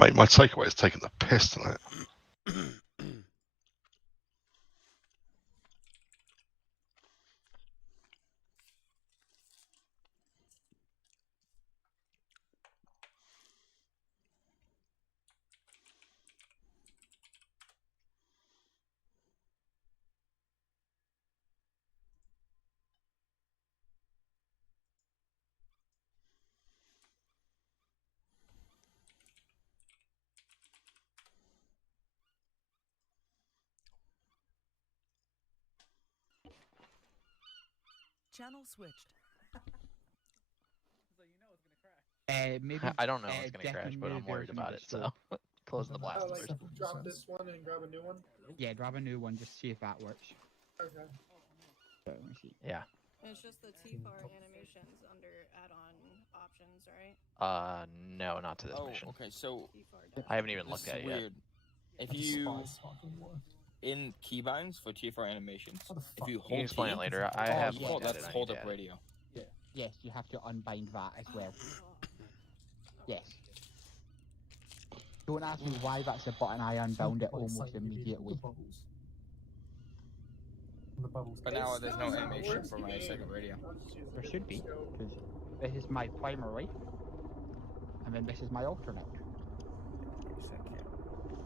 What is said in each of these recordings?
Mate, my takeaway is taking the piss tonight. Channel switched. Maybe, I don't know it's gonna crash, but I'm worried about it, so closing the blast doors. Drop this one and grab a new one? Yeah, grab a new one, just see if that works. Okay. So, let me see. Yeah. It's just the TFAR animations under add-on options, right? No, not to this mission. Okay, so I haven't even looked at it yet. If you in keybinds for TFR animations, if you hold You can explain T, it later. I have yeah, looked at that's it. hold up radio. Yeah. Yes, you have to unbind that as well. Yes. Don't ask me why that's a button. I unbound it almost immediately. But now there's no animation for my second radio. There should be, because this is my primary, and then this is my alternate.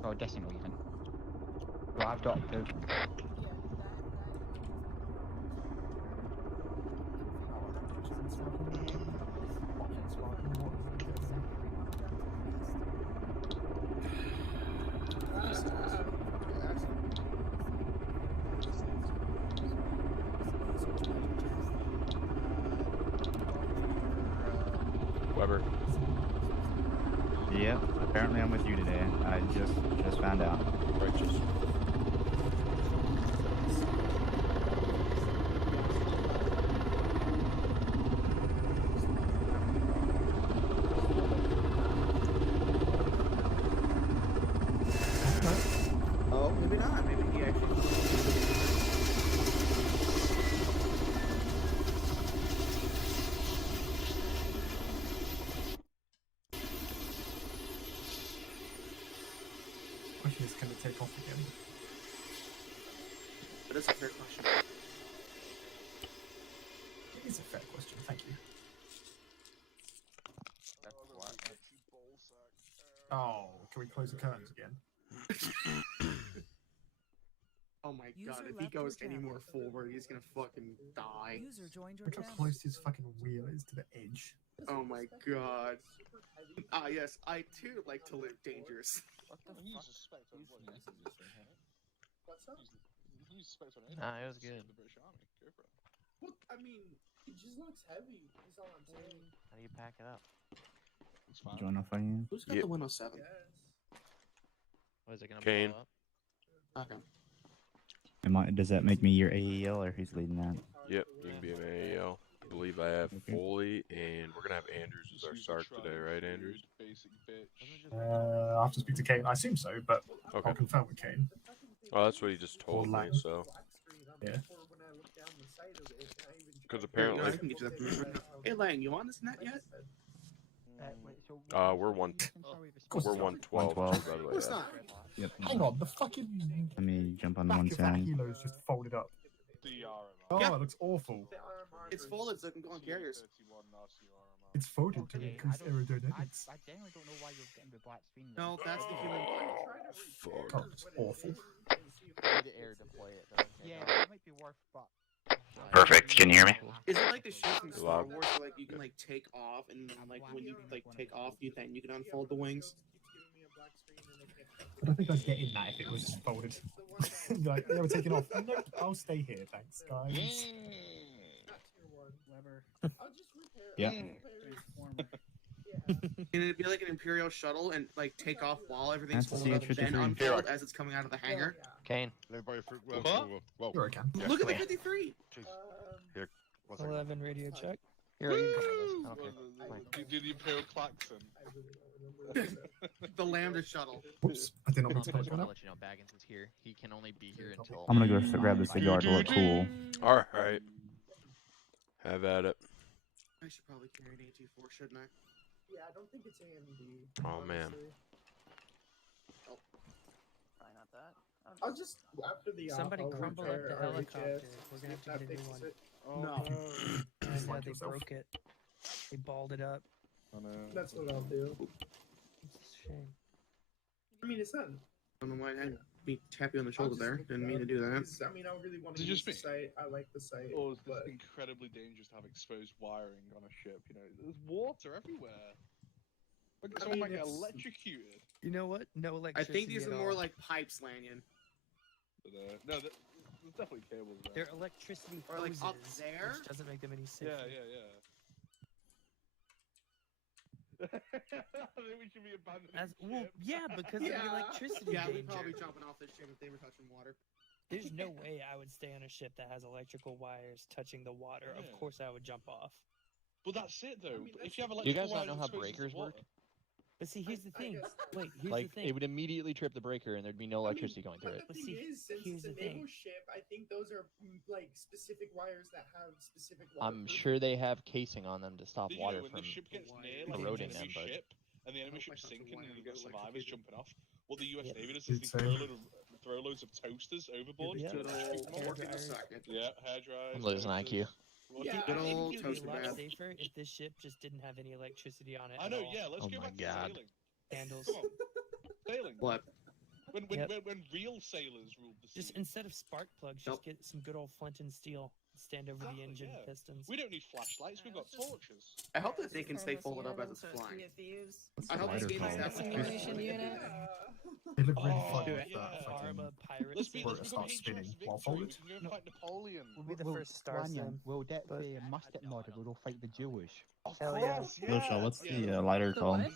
Or decimal even. So I've got to. Weber. Yep, apparently I'm with you today. I just found out. Righteous. Oh, maybe not. Maybe he actually. Question is, can it take off again? That is a fair question. It is a fair question, thank you. Oh, can we close the curtains again? Oh my god, if he goes any more forward, he's gonna fucking die. Look how close his fucking wheel is to the edge. Oh my god. Ah, yes, I too like to live dangerous. What's up? Nah, it was good. Well, I mean, it just looks heavy. That's all I'm saying. How do you pack it up? Join off again. Who's got the 107? What is it gonna Kane. blow up? Okay. Does that make me your AEL, or who's leading that? Yep, you can be an AEL. I believe I have Foley, and we're gonna have Andrews as our Sark today, right, Andrews? I'll have to speak to Kane. I assume so, but Okay. I'll confirm with Kane. Oh, that's what he just told me, so. Yeah. Because I apparently, can get you that permission. Hey, Lang, you on this net yet? we're 112, by the way. It's Yeah. not. Yep. Hang on, the fucking Let me jump on back one of that side. helo is just folded up. Oh, Yep. it looks awful. It's folded so it can go on carriers. It's folded to increase aerodynamics. I generally don't know why you're getting the black screen. No, that's the human body. Oh, it's awful. Need to air deploy it. Though. Yeah, that might be worth, but. Perfect. Can you hear me? Is it like the ship from Star Loud. Wars where, like, you can, like, take off, and then, like, when you, like, take off, you can unfold the wings? I don't think I'd get in that if it was just folded. Like, they were taking off. Nope, I'll stay here, thanks, guys. Yeah. Can it be like an Imperial shuttle and, like, take off while everything's That's folded up, then CH-53. unfold as it's coming out of the hangar? Kane. Sure I can. Look at the 53! Here. 11 radio check. Here, you can come on this. Okay. You do the Imperial klaxon. The Lambda shuttle. Oops, I did not mean to I'll punch one up. let you know Baggins is here. He can only be here until. I'm gonna go grab the cigar to look cool. Alright. Have at it. I should probably carry an AT4, shouldn't I? Yeah, I don't think it's AMD. Oh, man. Probably not that. I'll just after the Somebody I'll crumble up repair the our helicopter. HS, We're see gonna if have to that get a new fixes one. it. Oh, No. And like they yourself. broke it. They balled it up. I know. That's what I'll do. It's a shame. I mean, it's not. I don't know why I had me tap you on the I'll shoulder just there. look Didn't it mean to up. do that. 'Cause, I mean, I really want Is to it use just the me? site. I like the site. Or is this but incredibly dangerous to have exposed wiring on a ship? You know, there's water everywhere. Like someone might get electrocuted. You know what? No I electricity think these at are more all. like pipes, Lanyon. But, no, there's definitely cables there. They're electricity Or like hoses, up there? which doesn't make them any safer. Yeah. I think we should be abandoning Well, ship. yeah, because of the electricity Yeah, danger. we'd probably jumping off this ship if they were touching water. There's no way I would stay on a ship that has electrical wires touching the water. Of Yeah. course I would jump off. Well, that's it though. If you have Do you guys electrical not know how wires exposed to breakers work? water- But see, here's the thing. Wait, here's Like, the thing. it would immediately trip the breaker and there'd be no electricity going through it. The But thing see, is, since here's it's a the thing. naval ship, I think those are like specific wires that have specific. I'm waterproof. sure they have casing on them to stop Did you water know when from the ship gets near like corroding an them, enemy but ship and the enemy Oh, ship's I thought the sinking and wire you get was survivors electrocuted. jumping off? What the US Yep. Navy does is they It's throw loads of toasters overboard. Yeah. to Good restrict old them. hair torque in a dryers. second. Yeah, hair dryers. I'm losing IQ. What Yeah, do you Good I think? old It would be toaster a lot bath. safer if this ship just didn't have any electricity on it. I at know, all. yeah, let's Oh go my back to God. sailing. Candles. Come on. Sailing. What? When real sailors ruled the sea. Just instead of spark plugs, Nope. just get some good old flint and steel. Stand over the engine yeah. pistons. We don't need flashlights, we've got torches. I hope that they can stay folded up as it's flying. I hope this game is that Simulation unit. They look really Oh, fun yeah. with that Arm fucking... a pirate Let's sim. Where it become starts HMS spinning Victory. while We folded. can go fight Napoleon. We'll be the first star Lanyon, sim. will that but- must it mod or we'll fight the Jewish? Of Hell yeah. course, yeah. Lucia, what's the yeah. lighter The called? what?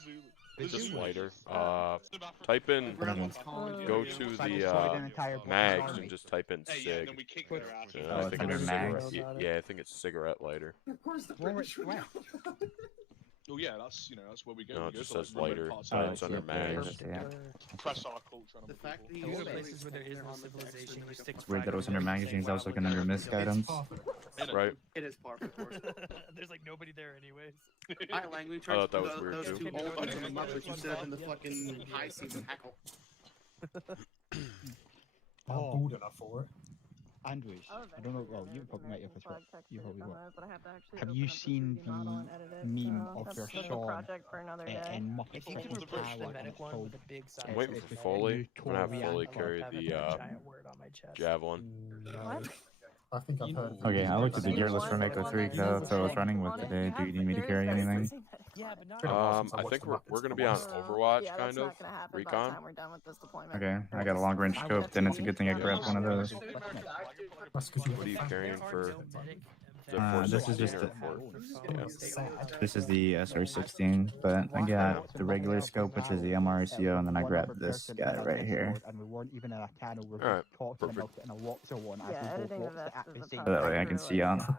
It's a Zulus. slider. South Africa. Type in, Everyone's calling you. go Yeah. to Try to the sort an entire mags army. and just type in Hey, yeah, sig. and then we kick their ass. Yeah, Oh, I it's think under it's mags? cigarette. Yeah, I think it's cigarette lighter. Of course, the Well, British would well. know. Oh yeah, that's that's where we go. No, we it go just to, says remote lighter. parts Oh, of It's the under world. mags. Yeah. Press our culture on The other fact that people. You go you to always places where there is no on the civilization, X you and stick like It's weird that it was under fire in magazines. and I was say, looking "Wow, under look misc at those." items. Innit? Right. It is par for the course. There's like nobody there anyways. I language I thought that was weird, those too. two old ones in the Yeah. Muppets you set up in the Yeah. fucking high seas and heckle. I'm bored enough for it. Andrews, I'll I don't know, eventually well, run you it probably and might then have as flag well. text You it probably from will. those, but I have to actually Have open you up the seen 3D model and edit it, meme so of that's your a Sean project for another day. in Muppet If you What could was the reverse version? the Power, and medic it's one called with a big sign. I'm waiting that for says Foley. Medic. I'm gonna have Victoria. Foley I love carry having the that giant word on my chest. javelin. What? I think I've heard. Okay, I looked at the Same gear list one, for the Mako one 3 that because that's says what I was medic running with on it. today. You Do have- you need me to there carry is anything? say medic Yeah, on but it. not. Been a while since I I watched think the we're Muppets gonna for be on once. Overwatch, Yeah, kind that's of. not gonna happen by the Recon. time we're done with this deployment. Okay, I got a long range scope, then it's a good thing I grabbed one of those. That's because you What are you have carrying There are for no medic the Force this is 16 just or the- Fort? sad. This is the SR-16, but I got the regular scope, which is the MRCO, and then I grabbed this guy right here. And we weren't even in a channel, we were Alright, just talking perfect. about it in a WhatsApp one as Yeah, we both editing the watched it vest at is the the same So that project way I time. can for, see like, on.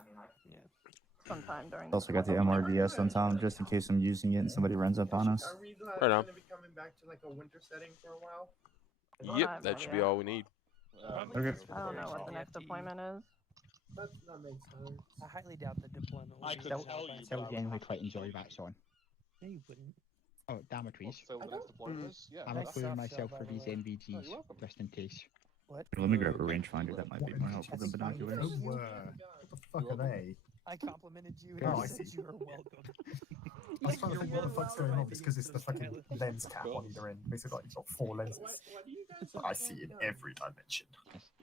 sometime during Also got the MRDS on top, just in case I'm using it and somebody runs up on us. Are we Right on. gonna be coming back to like a winter setting for a while? Yep, that should be all we need. Okay. I don't know what the next deployment is. That makes sense. I highly doubt the deployment will I be could in tell you, Alabama. but Still genuinely quite enjoy that song. No, you wouldn't. Oh, damn it, What's please. still the next deployment is? Yeah, I'm Nice including soft myself shell, for by the these way. Oh, NVGs, you're welcome. just in case. What? Let me grab a rangefinder, that might be more helpful than Oh, binoculars. what the fuck are they? I complimented you Oh, and I you said see. you were welcome. I was trying to think what the fuck's going on. It's because it's the fucking lens cap on either end. Basically, like you've got 4 lenses. Why do you guys That I see in every dimension.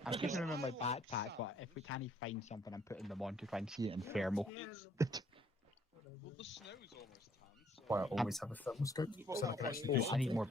I'm keeping them in my backpack, but if we can't find something, I'm putting them on to try and see it in thermal. Well, the snow's almost tan, so... Why I always have a thermal scope, so I can actually do Oh, I need something. more.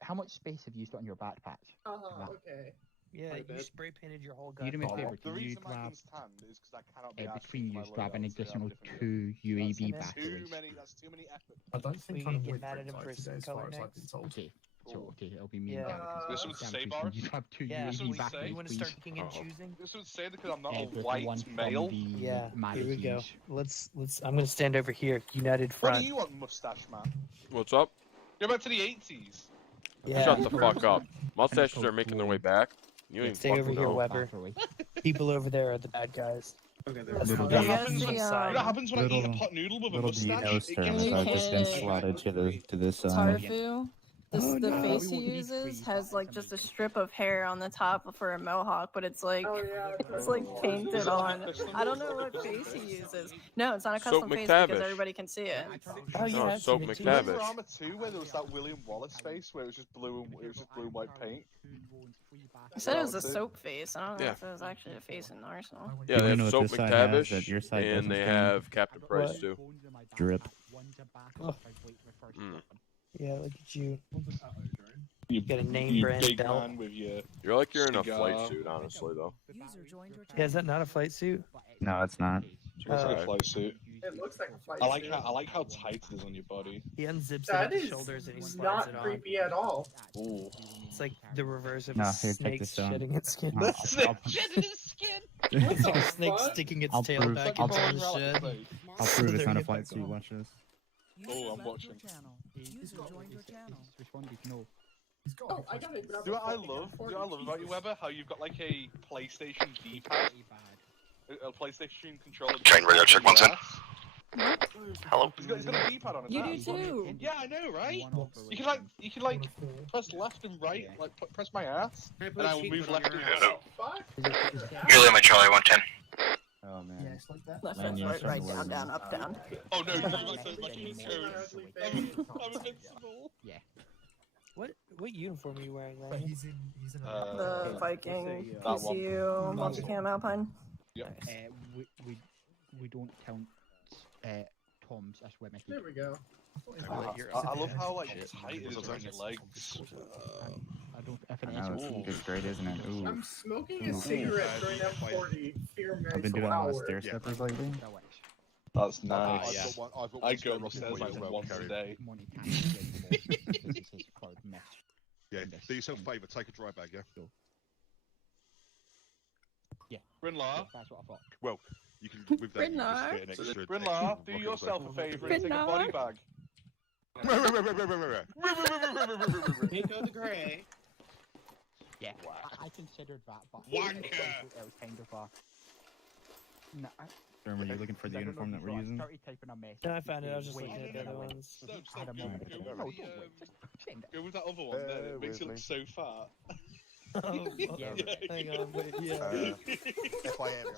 How much space have you used on your backpack? Okay. Yeah, Quite a you bit. spray painted your whole gun. You do me a favour, The can you reason my grab, gun's tanned is because I cannot be asked between to you, use my grab an loadouts, they have additional different 2 UAV Too batteries? many, that's too many effort. I don't We think can I'm get with mad at him Red for Tide his today, as far color as I've next. been told. Okay. So, okay, it'll be me Yeah. and Gavin, This because would Gavin, say, please, Boris? can you grab 2 Yeah, This UAV would say- batteries, you want to please? start picking and choosing? This would say because I'm not a With the white ones from male. the Yeah, here we go. magazines. Let's. I'm gonna stand over here, united What front. do you want, mustache man? What's up? Go back to the 80s. Yeah. Shut the fuck up. Mustaches are making their way back. You ain't Stay over fucking here, know. Weber. People over there are the bad guys. Okay, there. That's Little what D. happens You when guys You see, know what happens when I eat a Little- pot noodle with a Little do you mustache? know, It Stern, gives that me I've just been Can- slotted to this Tarfu? The face he uses has like just a strip of hair on the top for a mohawk, but it's like it's like painted on. I don't know what face he uses. No, it's not a Soap custom face because McTavish. everybody can see it. Oh yeah, I've Soap seen it too. Remember McTavish. Armor 2 where there was that William Wallace face where it was just blue and white paint? I said it was a soap face. I don't know Yeah. if it was actually a face in Arsenal. Yeah, You they wanna have know what Soap this side has McTavish, that your side and doesn't, they Stan? have Captain Price What? too. Drip. Mm. Yeah, look at you. You Get a name you brand big belt. man with your You're like you're in a cigar. flight suit, honestly, though. Yeah, is that not a flight suit? No, it's not. It's like a Alright. flight suit. It looks like a flight I like suit. how tight it is on your body. He unzips it That at the is shoulders and he slides not it on. creepy at all. Ooh. It's like the reverse of No, a here, check snake this out. shedding its skin. No, It's like a snake sticking its I'll tail prove- back I'll into prove- the shed. I'll prove it's They're not a hit flight back suit. on. Watch this. Oh, I'm watching. Oh, I gotta grab Do a what I fucking love? M40. Do what I love about you, Weber? How you've got like a PlayStation D-pad, a PlayStation controller. Chain radio check, one ten. Hello. He's got a D-pad on his You do ass. too. Yeah, I know, right? You can like press left and right, like press my ass, and I will move left and right. Fuck. You're my Charlie 110. Oh man. Left, Man, right, you're right, so right, down, wordy. down, up, down. Oh no, you like my cheat codes. I'm invincible. What uniform are you wearing, But Ryan? he's in The Viking That one. PCU multicam Alpine. Yep. We don't count Toms as women. There we go. I love how like tight it is around your legs. I don't. I think I know, it's, it's great, isn't it? Ooh. I'm smoking a Ooh. cigarette during M40 Fear I've been Max doing a lot of hour. stair steppers lately. That's nice. yeah. I go upstairs like once a day. Yeah, do yourself a favour, take a dry bag, yeah? Yeah. Brinlar, That's what I thought. Well, you can, with that, you Brinlar. just get an extra... Brinlar, do yourself a favour and take a body bag. Nico the Grey. Yeah. I considered that, but Wanker! It was kind of a. No, Remember, you're looking for the uniform that we're using? No, I found it. I was just looking at the other ones. Stop, go with that other one there. It makes you look so fat. Oh, Yeah. hang on, wait, yeah. FIM,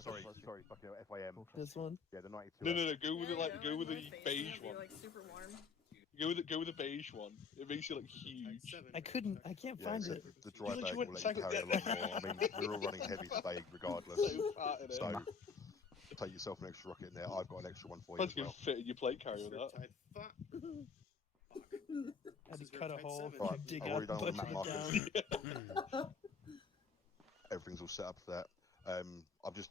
sorry, fucking FIM. This one? Yeah, the 92. No, go with the go with the beige one. Like super warm. Go with the beige one. It makes you look huge. I can't find it. The dry You bag will went let you second- carry a lot more. I mean, we're all running heavy today regardless. So fat in it. So, take yourself an extra rocket in there. I've got an extra one for you That's as gonna well. fit in your plate carrier with that. Had to cut a hole, Right, dig I've out, already done all the punch map it markers. down. Everything's all set up for that. I've just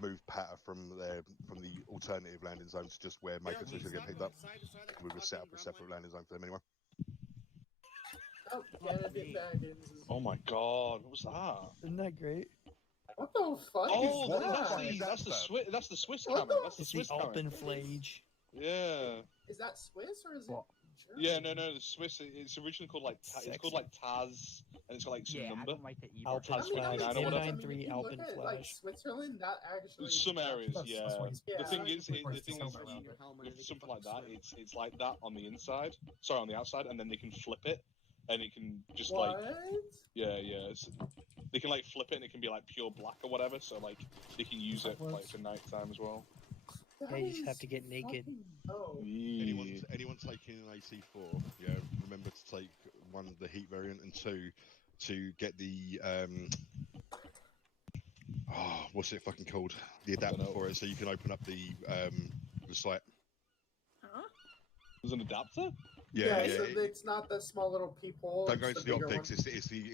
moved Patter from the alternative landing zone to just where Maker 2 is going to get picked up. We're going to set up a separate landing zone for them anyway. Oh, candidate Baggins. Oh my god, what was that? Isn't that great? What the fuck Oh, is that? that's the Swiss What camera. the- That's the It's the Swiss camera. Alpenflage. Yeah. Is that Swiss or is it? Yeah, no, the Swiss. It's originally called like it's called like Taz, and it's got like some Yeah, I number. don't like it either. Alpen I mean, flash. I know what I- 993 if you look Alpen at, like flash. Switzerland, that actually. Some areas, That's yeah. why he's- The thing is, that's why the he's thing so is, around it. with something like that, it's like that on the inside. Sorry, on the outside, and then they can flip it, and it can just What? like yeah. They can like flip it, and it can be like pure black or whatever. So like they can use it like for nighttime as well. Yeah, you just have to get naked. Oh. Anyone taking an AC4, yeah, remember to take one, the heat variant, and two, to get the what's it fucking called? The adapter for it, so you can open up the site. Huh? There's an adapter? Yeah. So it's not the small little peephole. Don't go it's into the bigger optics. one.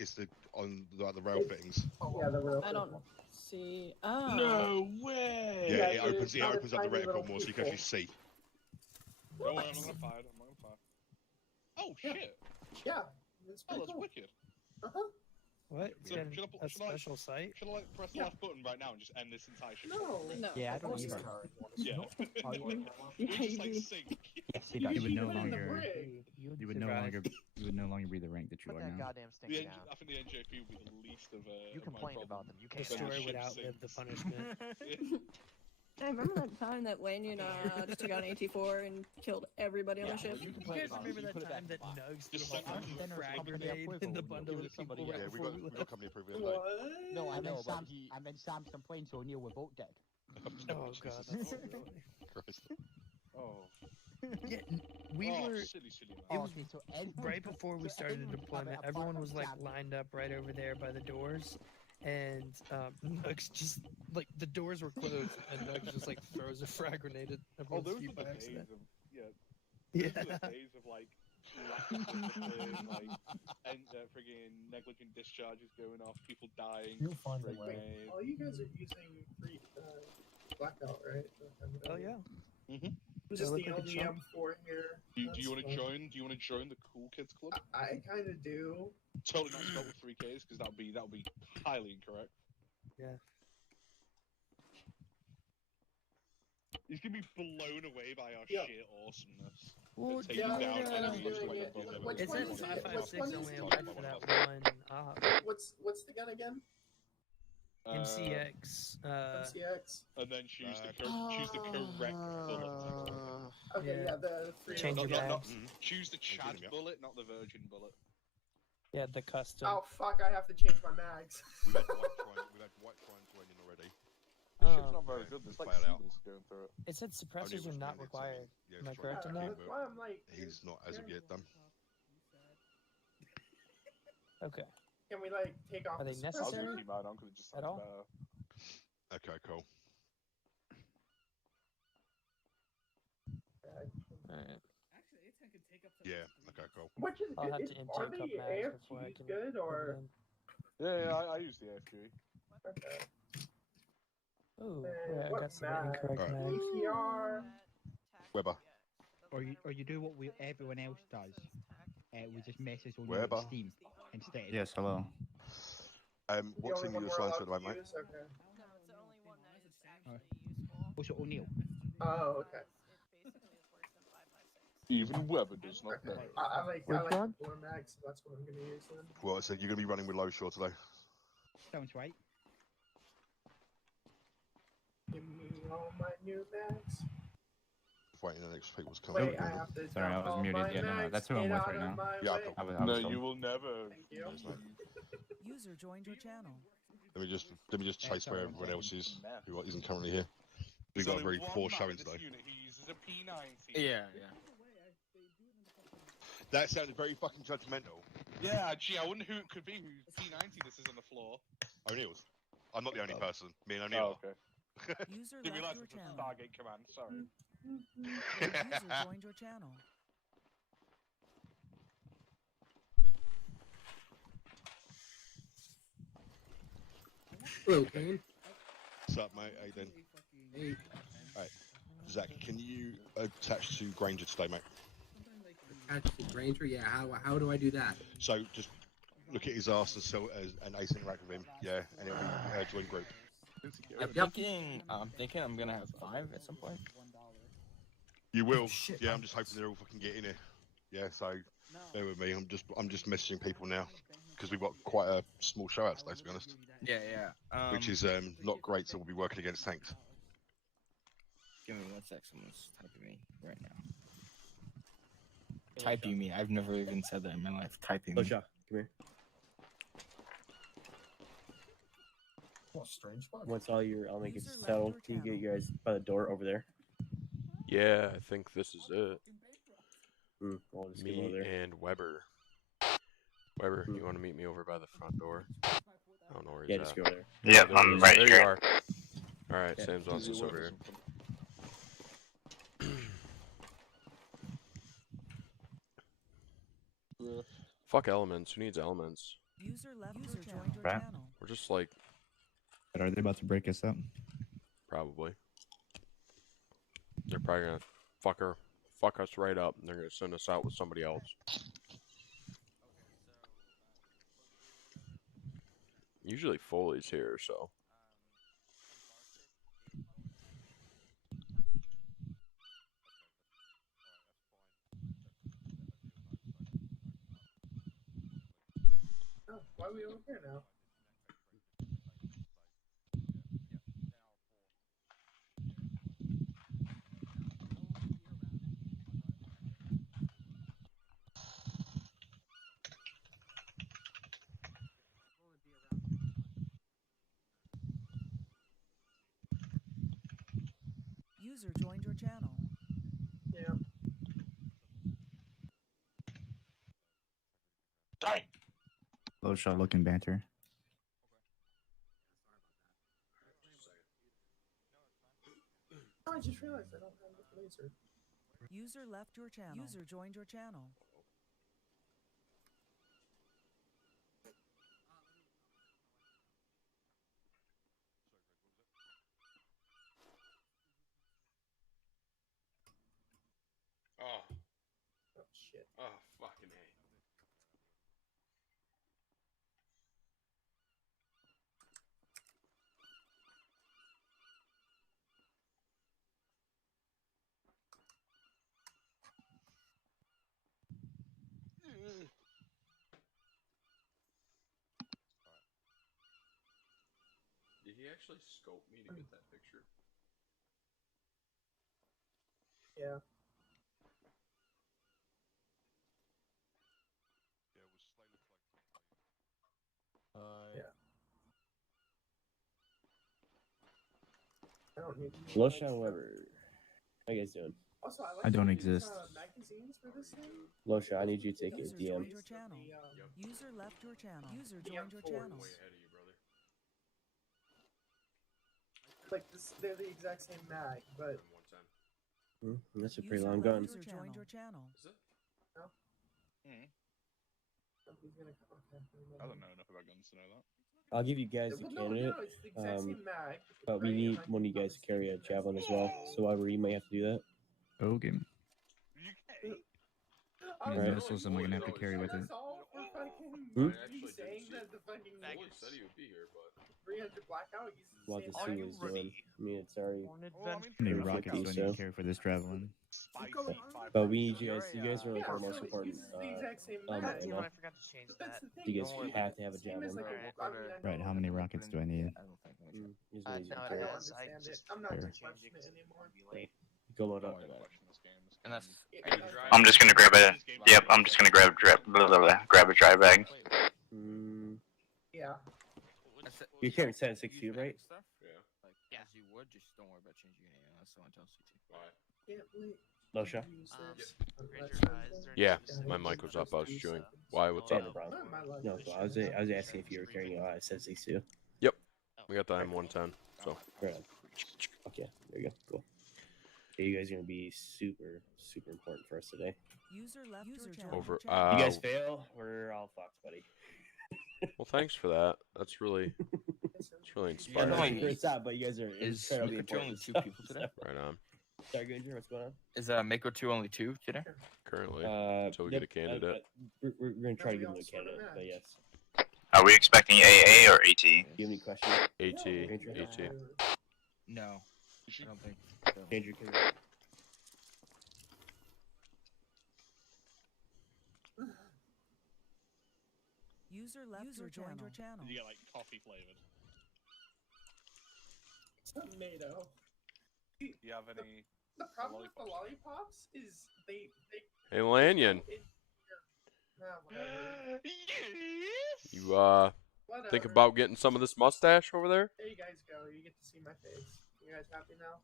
It's the on like the rail fittings. Yeah, the real. I don't see. Oh. No way! Yeah, Yeah, it it's not opens a up the tiny reticle little more, so you can peephole. actually see. Don't worry, I'm not gonna fire. I'm not gonna fire. Oh shit! Yeah. It's Oh, pretty that's cool. wicked. Uh-huh. What? So, Is should I that put- a should I- special site? Should I like press the left button right now and just end this entire shit? No. No. Yeah, I Of don't course either. not. Yeah. Oh, yeah. We'll just like sink. Yes, he You does. You would should no put it in the longer. brig. You would no longer. You would no longer be the rank that you Put are that now. goddamn The stink NJ down. I think the NJP would be the least of You of my complained about problem. them. You The can't. When story ship would outlive the sinks. punishment. I remember that time that Lanyon just took out an AT4 and killed everybody on the ship. You guys remember that time that Nugs threw a fucking frag grenade in the bundle of people right Yeah, we before got, we we left? got company approval the other day. No, I meant but Sam. I meant Sam's complaints O'Neill were both dead. Oh god, that's so funny. Christ. Oh. Yeah, we Oh, were. silly, silly man. It was Okay, so right before we started the deployment. Everyone was like lined up right over there by the doors, and Nugs just like the doors were closed, and Nugs just like throws a frag grenade at Oh, everyone's those feet are by the accident. days of, yeah. Yeah. Those are the days of like lack of discipline, like, and friggin' negligent discharges going off, people dying. You'll find a frag way. grenade. All you guys are using free blackout, right? Oh yeah. Mm-hmm. I'm just look the like a only chump. M4 here. Do you want to That's fine. join? Do you want to join the cool kids club? I kind of do. Totally not spelled with 3Ks because that would be highly incorrect. Yeah. He's gonna be blown away by our Yeah. sheer awesomeness. Well, Take yeah, him down yeah, enemies yeah, like yeah. you'll never Which It one said is it? 556 Which one only is applied it? for that one What's the gun again? MCX. MCX. And then choose the correct bullet. Okay, Yeah. yeah, the three. Change your Not, bags. choose the Chad Yeah. bullet, not the Virgin bullet. Yeah, the custom. Oh fuck! I have to change my mags. We've had white triangles going in already. This ship's Oh. not very good. There's like Play it out. seagulls going through it. It said suppressors are not required. Yeah, Am I it's correct in trying that? to That's why I'm like. He's not as of yet done. Okay. Can we like take off? Are they the I'll necessary? suppressor? just keep mine on because it just At sounds all? better. Okay, cool. Alright. Yeah, okay, cool. Which is I'll good. have Is, to are intake up the mags before I AFGs can. good or? Yeah, I use the AFG. Okay. Oh, Uh, wait, I what got some mag? incorrect Alright. mags. APR. Weber. Or you do what everyone else does. We just message O'Neill Weber. on Steam instead. Yes, hello. What's in The only one your we're science allowed at the moment, to mate? use? Okay. No, it's the only one that is actually useful. Also O'Neill. Oh, okay. It basically is worse than 556. Even Weber does not Okay. know. I like Which the one? blue mags, so that's what I'm gonna use then. Well, so you're going to be running with low shore today? Sounds right. Give me all my new mags. Waiting on the next people's coming. Wait, I have to. Sorry, I dump was all muted. my Yeah, no, mags. that's who I'm Get with out right of now. my Yeah, way. cool. I was No, told. you will never. Thank you. Nice, mate. User joined your channel. Let me just chase where everyone else is who isn't currently here. We've There's got a only very one poor man showing in this today. unit who uses a P90. Yeah. That sounded very fucking judgmental. Yeah, gee, I wonder who it could be whose P90 this is on the floor. O'Neill's. I'm not the only person. Me and Oh, O'Neill. okay. User Didn't left realize your it was channel. a Stargate command, sorry. User joined your channel. Hello, Kane. What's up, mate? How you doing? Hey. Alright. Zach, can you attach to Granger today, mate? Attach to Granger? Yeah, how do I do that? So just look at his arse and ace interact with him. Yeah, and it'll be join group. I'm thinking I'm gonna have 5 at some point. You will. Shit, Yeah, man. I'm just hoping they're all fucking get in here. Yeah, so bear with me. I'm just messaging people now because we've got quite a small show out today, to be honest. Yeah. Which is not great. So we'll be working against tanks. Give me 1 sec. Someone's typing me right now. Typing me. I've never even said that in my life. Typing me. come here. What strange bug? Once all your I'll make it User left settled, your can you get channel. you guys by the door over there? Yeah, I think this is it. I'll just get over Me there. and Weber. Weber, you want to meet me over by the front door? I don't know where he's Yeah, at. just go over there. Yeah, Yep, I'm right there here. you are. Alright, Yeah. Sam's wants us over here. Fuck elements. Who needs elements? User left your joined your Crap. channel. We're just like, But are they about to break us up? probably. They're probably gonna fuck us right up, and they're gonna send us out with somebody else. Usually Foley's here, so. Oh, why are we over here now? User joined your channel. Yeah. Low shot looking banter. Oh, I just realized I don't have the laser. User left your channel. User joined your channel. Oh. Oh shit. Oh, fucking A. Did he actually scope me to get that picture? Yeah. Yeah. I don't need to Lush, however. How you guys doing? Also, I like I don't to use, exist. magazines for this thing. Losha, I need you to take a User DM. joined your channel. User left your channel. User joined your DM4 channel. Way ahead of you, brother. Like this, they're the exact same mag, but 110. That's a pretty User long left gun. User joined your channel. Is it? no. Mm. Somebody's gonna come. Okay. I don't know enough about guns to know that. I'll give you guys the Well, candidate. no, it's the exact same mag. But we right? need Am I one of you guys to carry a javelin as well. So Ivory, you may have to do that. Okay. How many Right. missiles am I gonna have to carry with it? Hmm? I actually saying didn't see that the fucking Foley said he would be here, but 300 blackout uses the We'll have same to see mag. what he's doing. I mean, it's already. How many rockets do I need to carry for this javelin? But we need you guys. You guys are like our most important the exact same element right mag. now. I forgot to change But that's that. the thing. You guys it's have to have a same as, javelin. like, I mean, I Right, know how many rockets do I need? Here's what he's No, gonna it carry. is. I understand it. just I'm not Sure. gonna question it anymore. Go load up. And that's. I'm just gonna grab a. Yep, I'm just gonna grab grab a dry bag. Yeah. You're carrying 7.62, right? yeah. Yeah. As you would, just don't worry about changing your name. That's someone tells you to. Alright. Can't wait Losha? to use this Ranger, unless is there Yeah, any specific my reason mic was for up. I was do chewing. something? Why? What's up? No problem. Not in my life. No, so I was asking if you were carrying a 7.62. Yep. We got the M110. So. Right on. Okay, there you go. Cool. Okay, you guys are gonna be super important for us today. User left your channel. Over. You guys fail, we're all fucked, buddy. Well, thanks for that. That's really inspiring. It's not, but you guys are Is incredibly Mako 2 only important. 2 people today? Right on. Sorry, Granger, what's going on? Is Mako 2 only 2 today? Currently, until we get a candidate. We're gonna try to give him a candidate, but yes. Are we expecting AA or AT? Do you have any questions? AT. No. I don't think. Granger, can User left your joined your channel. You get like coffee flavored. Tomato. Do you have any? The problem with the lollipops is they. Hey, Lanyon. Whatever. You think about getting some of this mustache over there? There you guys go. You get to see my face. You guys happy now?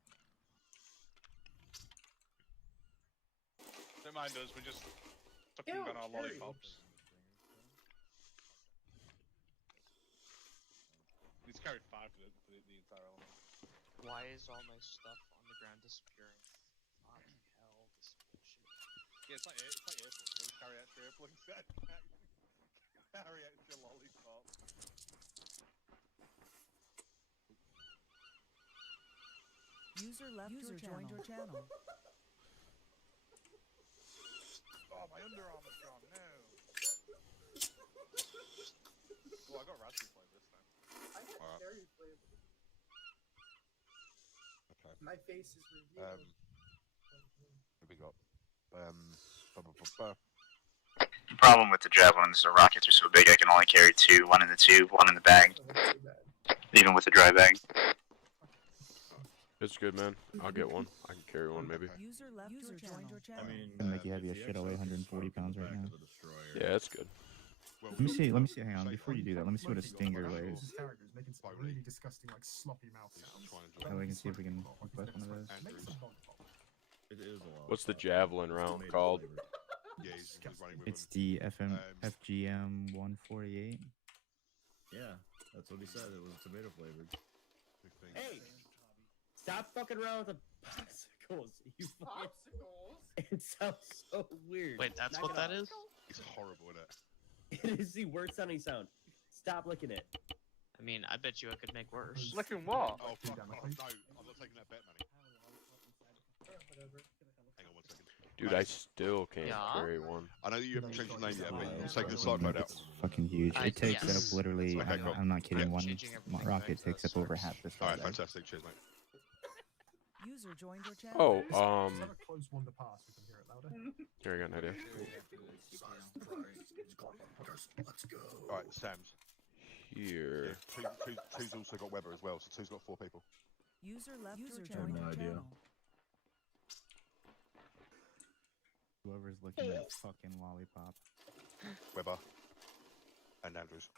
Don't mind us. We're just sucking on our lollipops. He's carried 5 for the entire element. Why is all my stuff on the ground disappearing? Fucking hell, this bullshit. Yeah, it's like airplanes. So carry extra airplanes. Carry extra lollipop. User left your joined your channel. Oh, my underarm is gone. No. Oh, I got raspberry flavor this time. I got cherry flavor. Okay. My face is revealed. What we got? The problem with the javelins, the rockets are so big I can only carry 2, one in the tube, one in the bag. Even with the dry bag. It's good, man. I'll get one. I can carry one, maybe. User left your channel. I mean, make you heavy as shit. I weigh 140 pounds right now. Yeah, that's good. Let me see. Let me see. Hang on. Before you do that, let me see what a stinger weighs. This character is making some really disgusting, like sloppy mouth sounds. So we can see if we can request one of those. It is a lot. What's the javelin round called? Yeah, he's running with It's him. the FGM 148. Yeah, that's what he said. It was tomato flavored. Hey, stop fucking around with the popsicles. You fucking... It sounds so weird. Wait, that's Knock what it that off. is? It's horrible, isn't it? It is the worst sounding sound. Stop licking it. I mean, I bet you I could make worse. Licking what? Oh, fuck off. No, I'm not taking that bet money. Hang on 1 second. Dude, I still can't Yeah? carry one. I know that you haven't changed your name yet, but you're taking the side mode out. It's fucking huge. It takes yes. up literally. Okay, cool. I'm not kidding. Yeah. One Changing everything rocket back to takes up over half this. Alright, right there. fantastic. Cheers, mate. User joined your channel. Oh, Let's have a close one to pass. We can hear it louder. here I got an idea. Let's go. Alright, Sam's. Here. Two's also got Weber as well, so two's got 4 people. User left your have channel. no idea. Whoever's looking at fucking lollipop. Weber. And Andrews.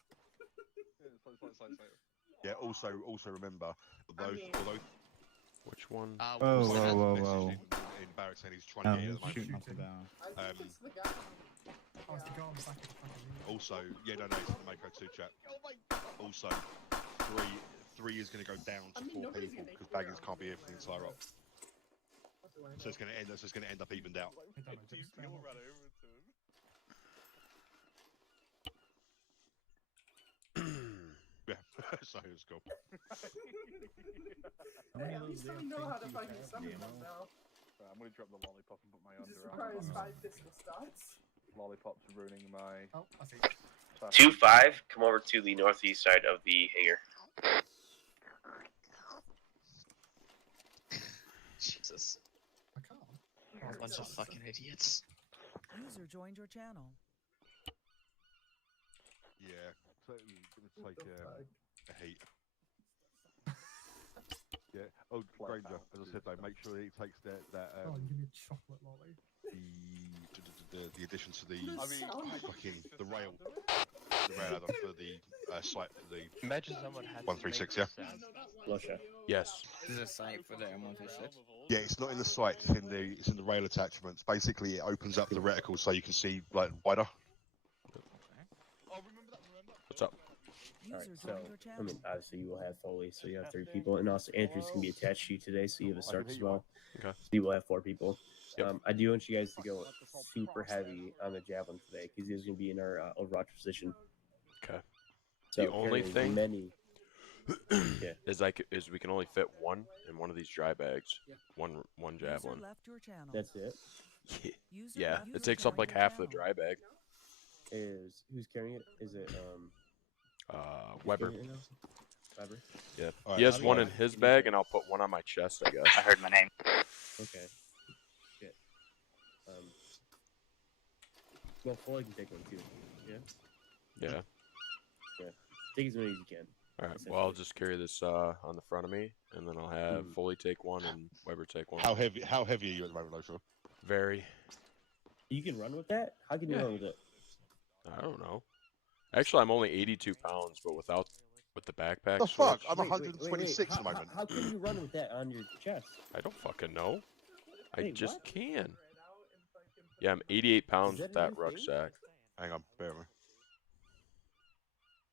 Yeah, also remember, although Which one? Whoa, whoa, whoa. in barracks saying he's trying to get at the Shooting moment. off the bow. It's the guy. Oh, it's the guy on the back of the fucking room. Also, yeah, no, it's the Mako 2 chat. Also, three is going to go down to 4 people because Baggins can't be here for the entire op. So it's going to end up evened out. Yeah, so it's cool. At least I know how to fucking summon them now. I'm gonna drop the lollipop and put my Just underarm surprised on. 5 pistol shots. Lollipop's ruining my. Oh, I see. 2-5, come over to the northeast side of the hangar. Jesus. I can't. A bunch of fucking idiots. User joined your channel. Yeah, so it's like a heat. Yeah. Oh, Granger, as I said though, make sure that he takes that Oh, you give me a chocolate lolly. the addition to the the rail add-on for the site for the Imagine someone had 136. Yeah. Lusha. Yes. This is a site for the M136. Yeah, it's not in the site. It's in the rail attachments. Basically, it opens up the reticle so you can see like wider. What's up? Alright, so, I mean, obviously you will have Foley, so you have 3 people, and also Andrew's can be attached to you today, so you have a start as well. Okay. So you will have 4 people. Yep. I do want you guys to go super heavy on the javelin today, because he's going to be in our Overwatch position. Okay. So The only thing many... yeah. is we can only fit one in one of these dry bags. One javelin. User left your channel. That's it. User Yeah, left it your takes up like channel. half the dry bag. Who's carrying it? Is it Weber. carrying it now? Weber? Yeah. Alright, He has how one do in his bag, and I'll put one on my chest, I guess. I heard my name. Okay. Shit. Well, Foley can take one too. Yeah. Yeah. Yeah. Take as many as you can. All right. Well, I'll just carry this on the front of me, and then I'll have Foley take one and Weber take one. How heavy are you at the moment, Lothar? Very. You can run with that? How can you run with it? I don't know. Actually, I'm only 82 pounds, but with the backpack. The fuck? switch- I'm 126 at the moment. How can you run with that on your chest? I don't fucking know. I Wait, just what? can. Yeah, I'm 88 pounds with that rucksack. Hang on, bear with me.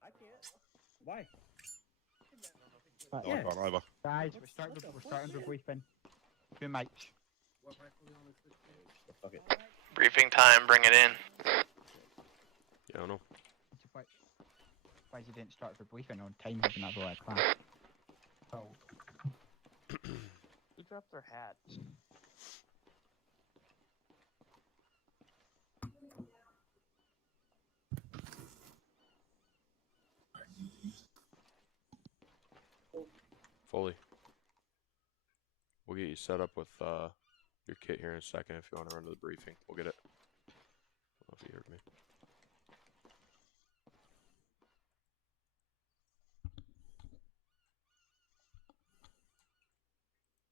I can't. Why? No, I can't either. Guys, we're starting the briefing. 2 mics. Fuck it. Briefing time, bring it in. Yeah, I don't know. Surprised you didn't start the briefing on time, having that all class. Oh. Who dropped their hat? Fully. We'll get you set up with your kit here in a second if you want to run to the briefing. We'll get it. I don't know if you heard me.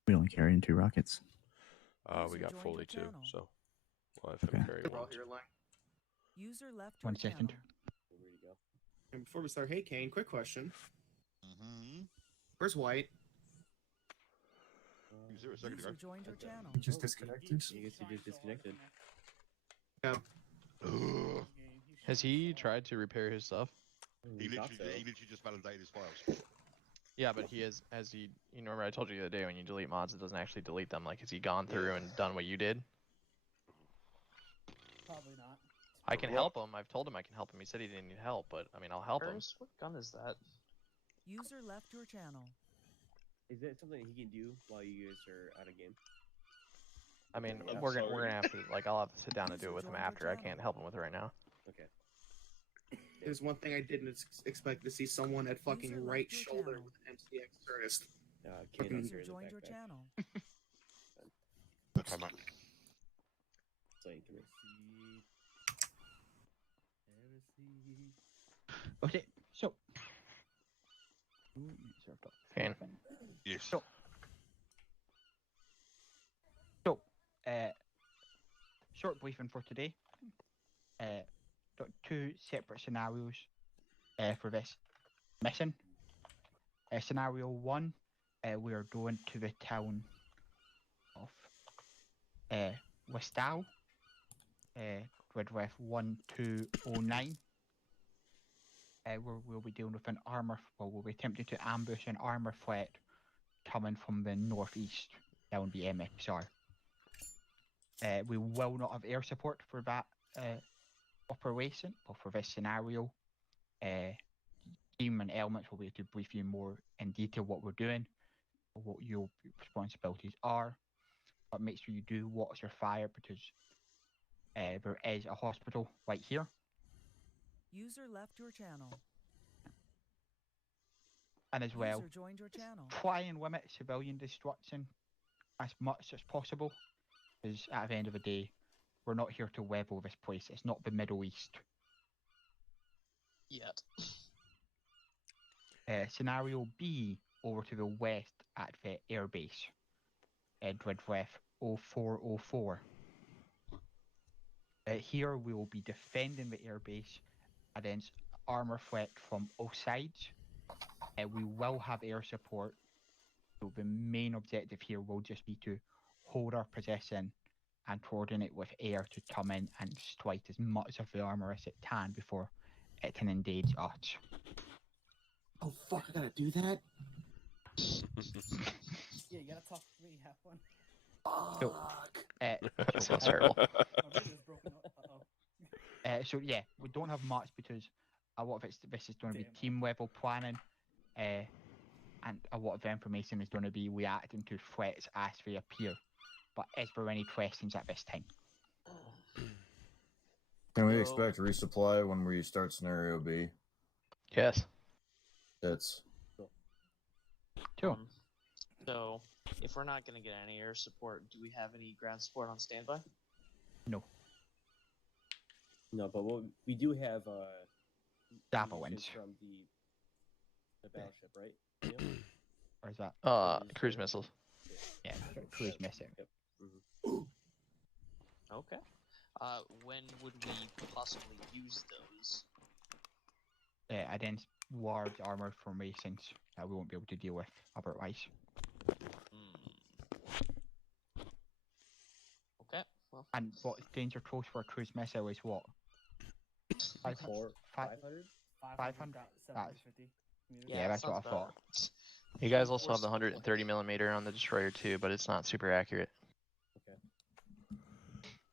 We only carry in 2 rockets. We got Foley too, so we'll have him carry one. User left your 1 second. channel. And before we start, hey Kane, quick question. Mm-hmm. Where's White? He was here a second ago. User joined your channel. He just disconnected. I guess he just disconnected. Yeah. Has he tried to repair his stuff? He literally just validated his files. Yeah, but has he? You know, remember I told you the other day when you delete mods, it doesn't actually delete them. Like, has he gone through and done what you did? Probably not. I can help him. I've told him I can help him. He said he didn't need help, but I mean, I'll help him. What gun is that? User left your channel. Is that something he can do while you guys are out of game? I mean, Yeah, we're gonna have to I'll have to sit down and do it with him after. I can't help him with it right now. Okay. There's one thing I didn't expect to see someone at fucking right shoulder with an MCX Certus. User joined your channel. That's how much. Sorry, come here. Okay, so. Kane. Yes. So, short briefing for today. Got two separate scenarios for this mission. Scenario 1, we are going to the town of Westall, grid with 1209. We'll be dealing with we'll be attempting to ambush an armor threat coming from the northeast. That would be MXR. We will not have air support for that operation, but for this scenario, team and elements will be able to brief you more in detail what we're doing, what your responsibilities are, but make sure you do watch your fire because there is a hospital right here. User left your channel. And as well, User joined your channel. try and limit civilian destruction as much as possible, because at the end of the day, we're not here to level this place. It's not the Middle East. Yet. Scenario B, over to the west at the airbase. Grid with 0404. Here we will be defending the airbase against armor threat from all sides. We will have air support. So the main objective here will just be to hold our position and coordinate with air to come in and strike as much of the armor as it can before it can engage us. Oh fuck! I gotta do that. Yeah, you gotta talk to me. Have fun. So, That sounds terrible. My brain is broken up. So yeah, we don't have much because a lot of this is going to be team level planning, and a lot of the information is going to be reacting to threats as they appear. But is there any questions at this time? Can we expect resupply when we start scenario B? Yes. It's Sure. So, if we're not gonna get any air support, do we have any ground support on standby? No. No, but we do have Dapper munitions wins. from the battleship, right? Yeah. Or is that? Cruise missiles. Yeah, cruise missile. Yep. Okay. When would we possibly use those? Against large armored formations that we won't be able to deal with otherwise. Okay. Well. And what danger close for a cruise missile is what? 500? 500? 750 meters. Yeah, that's what I thought. You guys also have the 130 millimeter on the destroyer too, but it's not super accurate. Okay.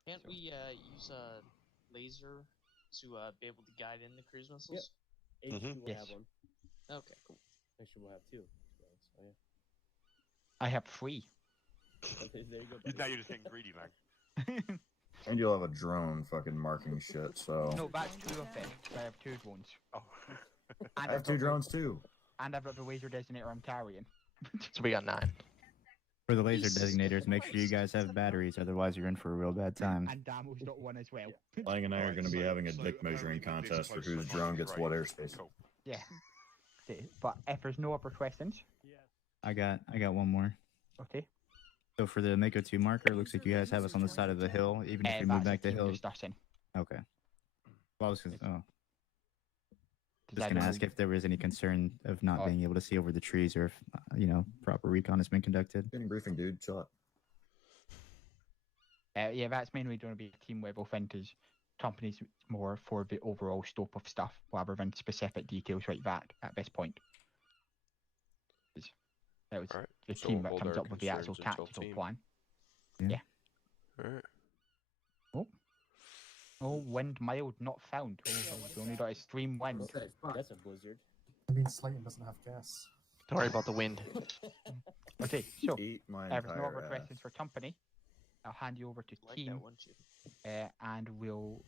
Can't we use a laser to be able to guide in the cruise missiles? HQ will Yes. have one. Okay, cool. HQ will have two. So, yeah. I have 3. There you go. Now you're just getting greedy, man. and you'll have a drone fucking marking shit. So No, that's 2 of them. I have 2 drones. Oh. I have 2 drones too. And I've got the laser designator I'm carrying. So we got 9. For the laser designators, make sure you guys have batteries, otherwise you're in for a real bad time. And Damo's got 1 as well. Lang and I are going to be having a dick measuring contest for whose drone gets what airspace. Yeah. Okay, but if there's no other questions, I got one more. okay. So for the Mako 2 marker, looks like you guys have us on the side of the hill, even if we move back the hill. Discussion. Okay. Well, I was oh. Just gonna ask if there was any concern of not being able to see over the trees, or if proper recon has been conducted. Getting briefing, dude. Chill out. Yeah, that's mainly going to be a team level thing, because companies more for the overall scope of stuff rather than specific details like that at this point. That was the so team we'll that hold comes our up with the actual concerns until tactical team. plan. Yeah. Alright. Oh, wind mild not found. Oh, we only got extreme wind. That's a blizzard. I mean, Slayton doesn't have gas. Don't worry about the wind. Okay, so Eat my there's no entire other ass. questions for company. I'll hand you over to team, and we'll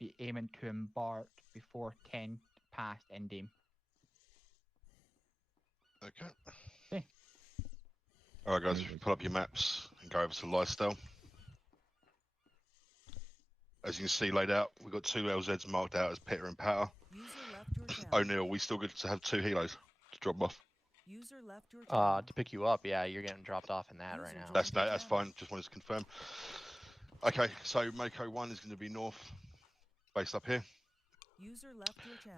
be aiming to embark before 10 past end game. Okay. Alright guys, pull up your maps and go over to lifestyle. As you can see laid out, we've got 2 LZs marked out as Pitter and Patter. O'Neill, we still good to have 2 helos to drop off? To pick you up, yeah, you're getting dropped off in that right now. That's fine, just wanted to confirm. Okay, so Mako 1 is going to be north, based up here.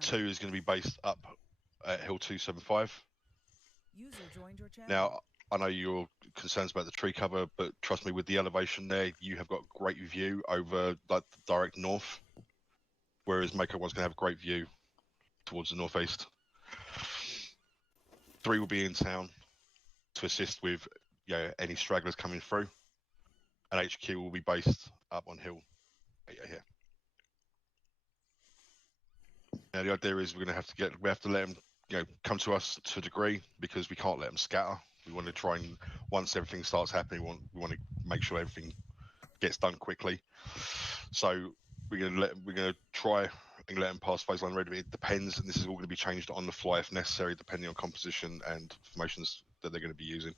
2 is going to be based up at Hill 275. Now, I know you're concerned about the tree cover, but trust me, with the elevation there, you have got great view over like the direct north, whereas Mako 1's going to have a great view towards the northeast. 3 will be in town to assist with any stragglers coming through, and HQ will be based up on Hill here. Now the idea is we have to let them come to us to a degree, because we can't let them scatter. We want to try and, once everything starts happening, we want to make sure everything gets done quickly. So we're going to try and let them pass phase line ready. It depends, and this is all going to be changed on the fly if necessary, depending on composition and formations that they're going to be using.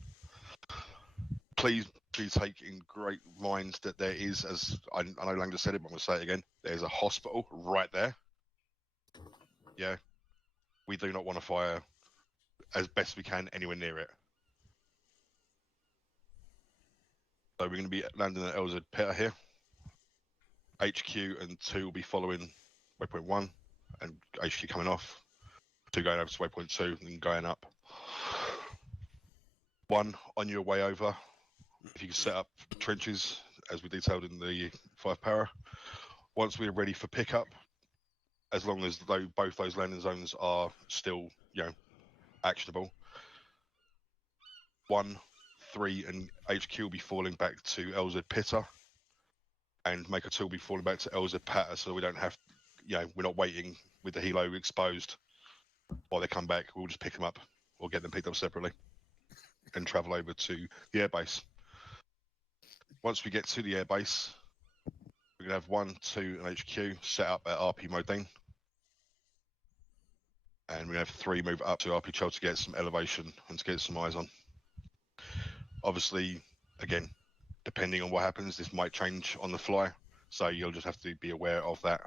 Please take in great mind that there is, as I know Lang just said it, but I'm going to say it again, there's a hospital right there. Yeah. We do not want to fire as best we can anywhere near it. So we're going to be landing at LZ Pitter here. HQ and 2 will be following waypoint 1, and HQ coming off. 2 going over to waypoint 2 and going up. 1 on your way over, if you can set up trenches as we detailed in the 5 para. Once we're ready for pickup, as long as both those landing zones are still, actionable, 1, 3, and HQ will be falling back to LZ Pitter, and Mako 2 will be falling back to LZ Patter, so we don't have, we're not waiting with the helo exposed while they come back. We'll just pick them up or get them picked up separately and travel over to the airbase. Once we get to the airbase, we're going to have 1, 2, and HQ set up at RP Modine. And we're going to have 3 move up to RP Chel to get some elevation and to get some eyes on. Obviously, again, depending on what happens, this might change on the fly, so you'll just have to be aware of that.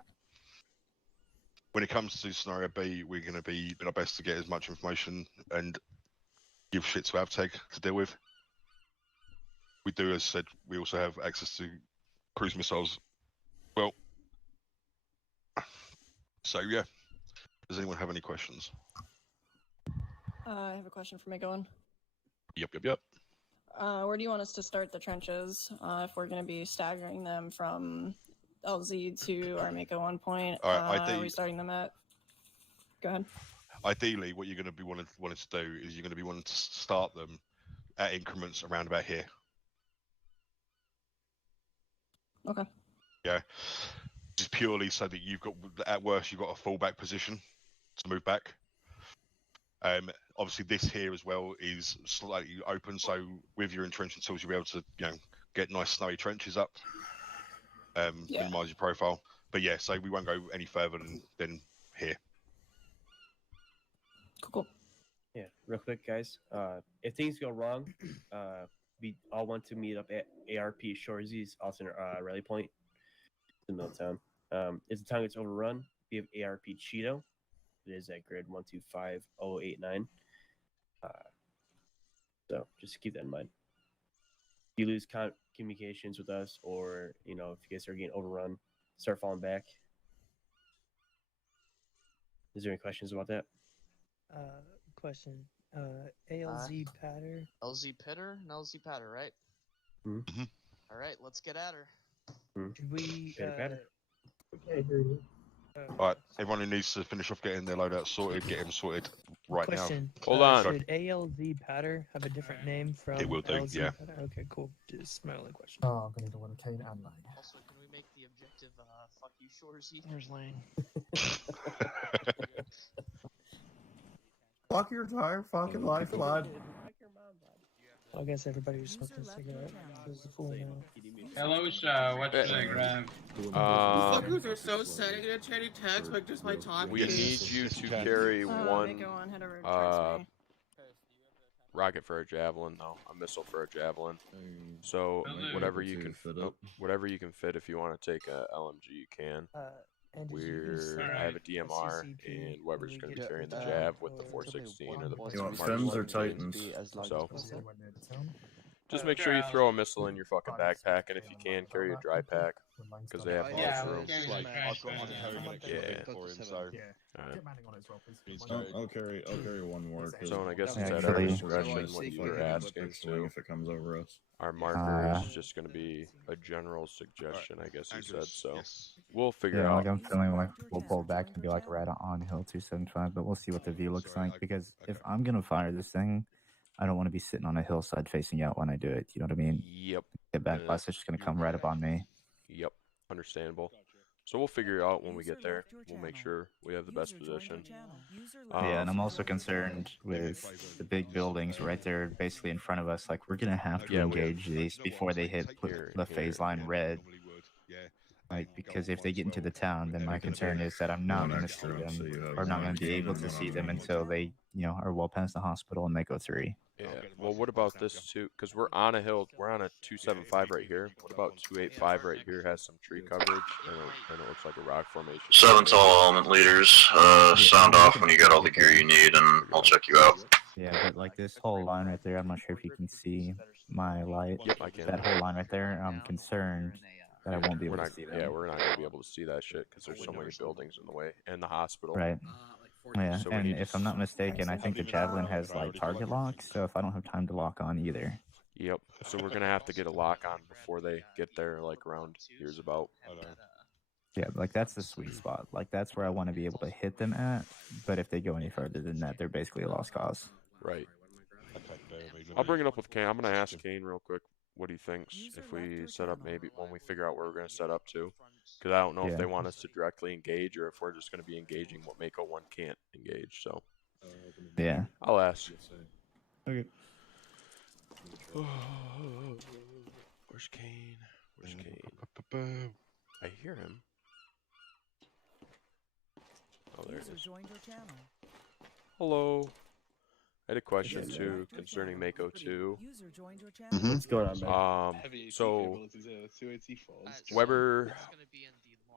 When it comes to scenario B, we're going to be doing our best to get as much information and give shit to Avtech to deal with. We do, as said, we also have access to cruise missiles. Well, so yeah. Does anyone have any questions? I have a question for Megan. Yep. Where do you want us to start the trenches? If we're going to be staggering them from LZ to our Mako 1 point, are we starting them at? Go ahead. Ideally, what you're going to be wanting to do is you're going to be wanting to start them at increments around about here. Okay. Yeah. Just purely so that you've got, at worst, you've got a fallback position to move back. Obviously, this here as well is slightly open, so with your entrenching tools, you'll be able to, get nice snowy trenches up, minimize your profile. But yeah, so we won't go any further than here. Cool. Yeah, real quick, guys. If things go wrong, we all want to meet up at ARP Shoresy's alternate rally point in the middle of town. If the town gets overrun, we have ARP Cheeto. It is at grid 125089. So just keep that in mind. If you lose communications with us, or if you guys are getting overrun, start falling back. Is there any questions about that? Question. ALZ patter. LZ Pitter and LZ Patter, right? Mm-hmm. All right, let's get at her. Should we? Patter. Okay, hear you. Alright, everyone who needs to finish off getting their loadout sorted, get them sorted right Question. now. Hold on. Should ALZ patter have a different name from It will do, LZ yeah. patter? Okay, cool. Just my only question. Oh, I'm gonna need one Kane and Lang. Also, can we make the objective fuck you, Shorzy? There's Lane. Fuck your entire fucking life, lad. I guess everybody was smoking a cigarette. Who's the fool now? Hello, what's the grab? You fuckers are so sad. I'm gonna try to text, but just by talking. We need you to carry one rocket for a javelin, though. A missile for a javelin. So whatever you can whatever you can fit. If you want to take a LMG, you can. I have a DMR, and Weber's going to be carrying the Jav with the 416 or the. You want Fems or Titans? So, just make sure you throw a missile in your fucking backpack, and if you can, carry a dry pack, because they have lots of room. I'll carry one more. So, and I guess it's at our discretion what you were asking. So, if it comes over us. Our marker is just going to be a general suggestion, I guess you said. So, we'll figure out. Like I'm feeling like we'll pull back and be like right on hill 275, but we'll see what the view looks like. Because if I'm gonna fire this thing, I don't want to be sitting on a hillside facing out when I do it. You know what I mean? Yep. Get back blast is just gonna come right up on me. Yep. Understandable. So we'll figure it out when we get there. We'll make sure we have the best position. Yeah, and I'm also concerned with the big buildings right there, basically in front of us. Like we're gonna have to engage these before they hit the phase line red. Like, because if they get into the town, then my concern is that I'm not going to see them, or not going to be able to see them until they, are well past the hospital and Mako 3. Yeah. Well, what about this too? Because we're on a hill. We're on a 275 right here. What about 285 right here? Has some tree coverage, and it looks like a rock formation. 7 to all element leaders. Sound off when you got all the gear you need, and I'll check you out. Yeah, but like this whole line right there, I'm not sure if you can see my light. Yep, I can. That whole line right there, I'm concerned that I won't be able to see that. Yeah, we're not going to be able to see that shit because there's so many buildings in the way and the hospital. Right. Yeah, So and if I'm not mistaken, I think the Javelin has like target lock, so if I don't have time to lock on either. Yep. So we're going to have to get a lock on before they get there, like around here's about. Yeah, like that's the sweet spot. Like that's where I want to be able to hit them at. But if they go any further than that, they're basically a lost cause. Right. I'll bring it up with Kane. I'm going to ask Kane real quick what he thinks if we set up maybe when we figure out where we're going to set up to. Because I don't know if they want us to directly engage or if we're just going to be engaging what Mako 1 can't engage. So yeah, I'll ask. Okay. Where's Kane? Where's Kane? I hear him. Oh, there it is. Hello. I had a question too concerning Mako 2. What's going on, man? So Weber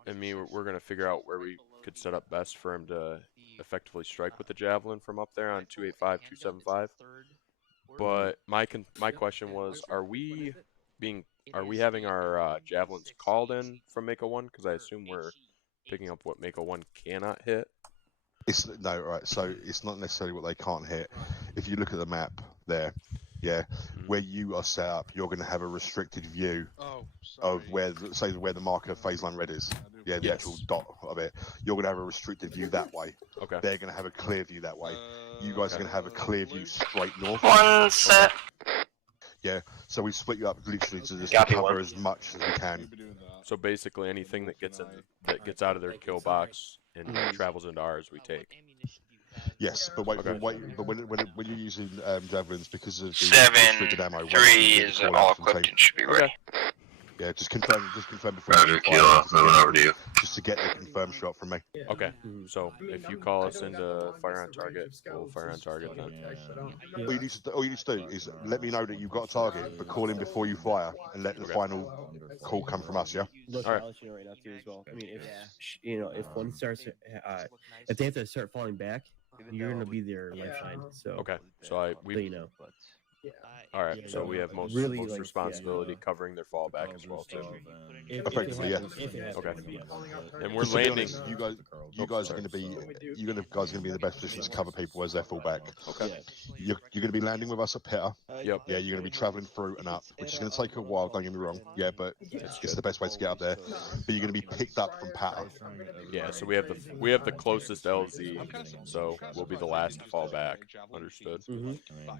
and me, we're gonna figure out where we could set up best for him to effectively strike with the javelin from up there on 285, 275. But my question was, are we having our javelins called in from Mako 1? Because I assume we're picking up what Mako 1 cannot hit. No, right. So it's not necessarily what they can't hit. If you look at the map there, where you are set up, you're going to have a restricted view of where the marker phase line red is. Yeah, the actual dot of it. You're going to have a restricted view that way. Okay. They're going to have a clear view that way. You guys are going to have a clear view straight north. One set. Yeah. So we split you up literally to just cover as much as we can. So basically, anything that gets out of their kill box and travels into ours, we take. Yes, but wait, but when you're using javelins, because of the 7, restricted ammo, 3 is all equipped and should be ready. Yeah, just confirm before. Roger, Kilo, moving over to you. Just to get the confirmed shot from me. Okay, so if you call us into fire on target, we'll fire on target then. All you need to do is let me know that you've got a target, but call in before you fire, and let the final call come from us. Yeah. Look, I'll let you know right now too as well. I mean, if one starts, if they have to start falling back, you're gonna be their lifeline. So okay, so we know. All right, Yeah, so no, we have most really, like, responsibility yeah. covering their fallback as well too. Effectively, yeah. Okay. And we're Because to be landing. honest, you guys are going to be, guys are going to be in the best position to cover people as they fall back. Okay. You're going to be landing with us at Pitta. Yep. Yeah, you're going to be traveling through and up, which is going to take a while. Don't get me wrong. Yeah, but it's the best way to get up there. But you're going to be picked up from Pitta. Yeah, so we have the closest LZ, so we'll be the last to fall back. Understood.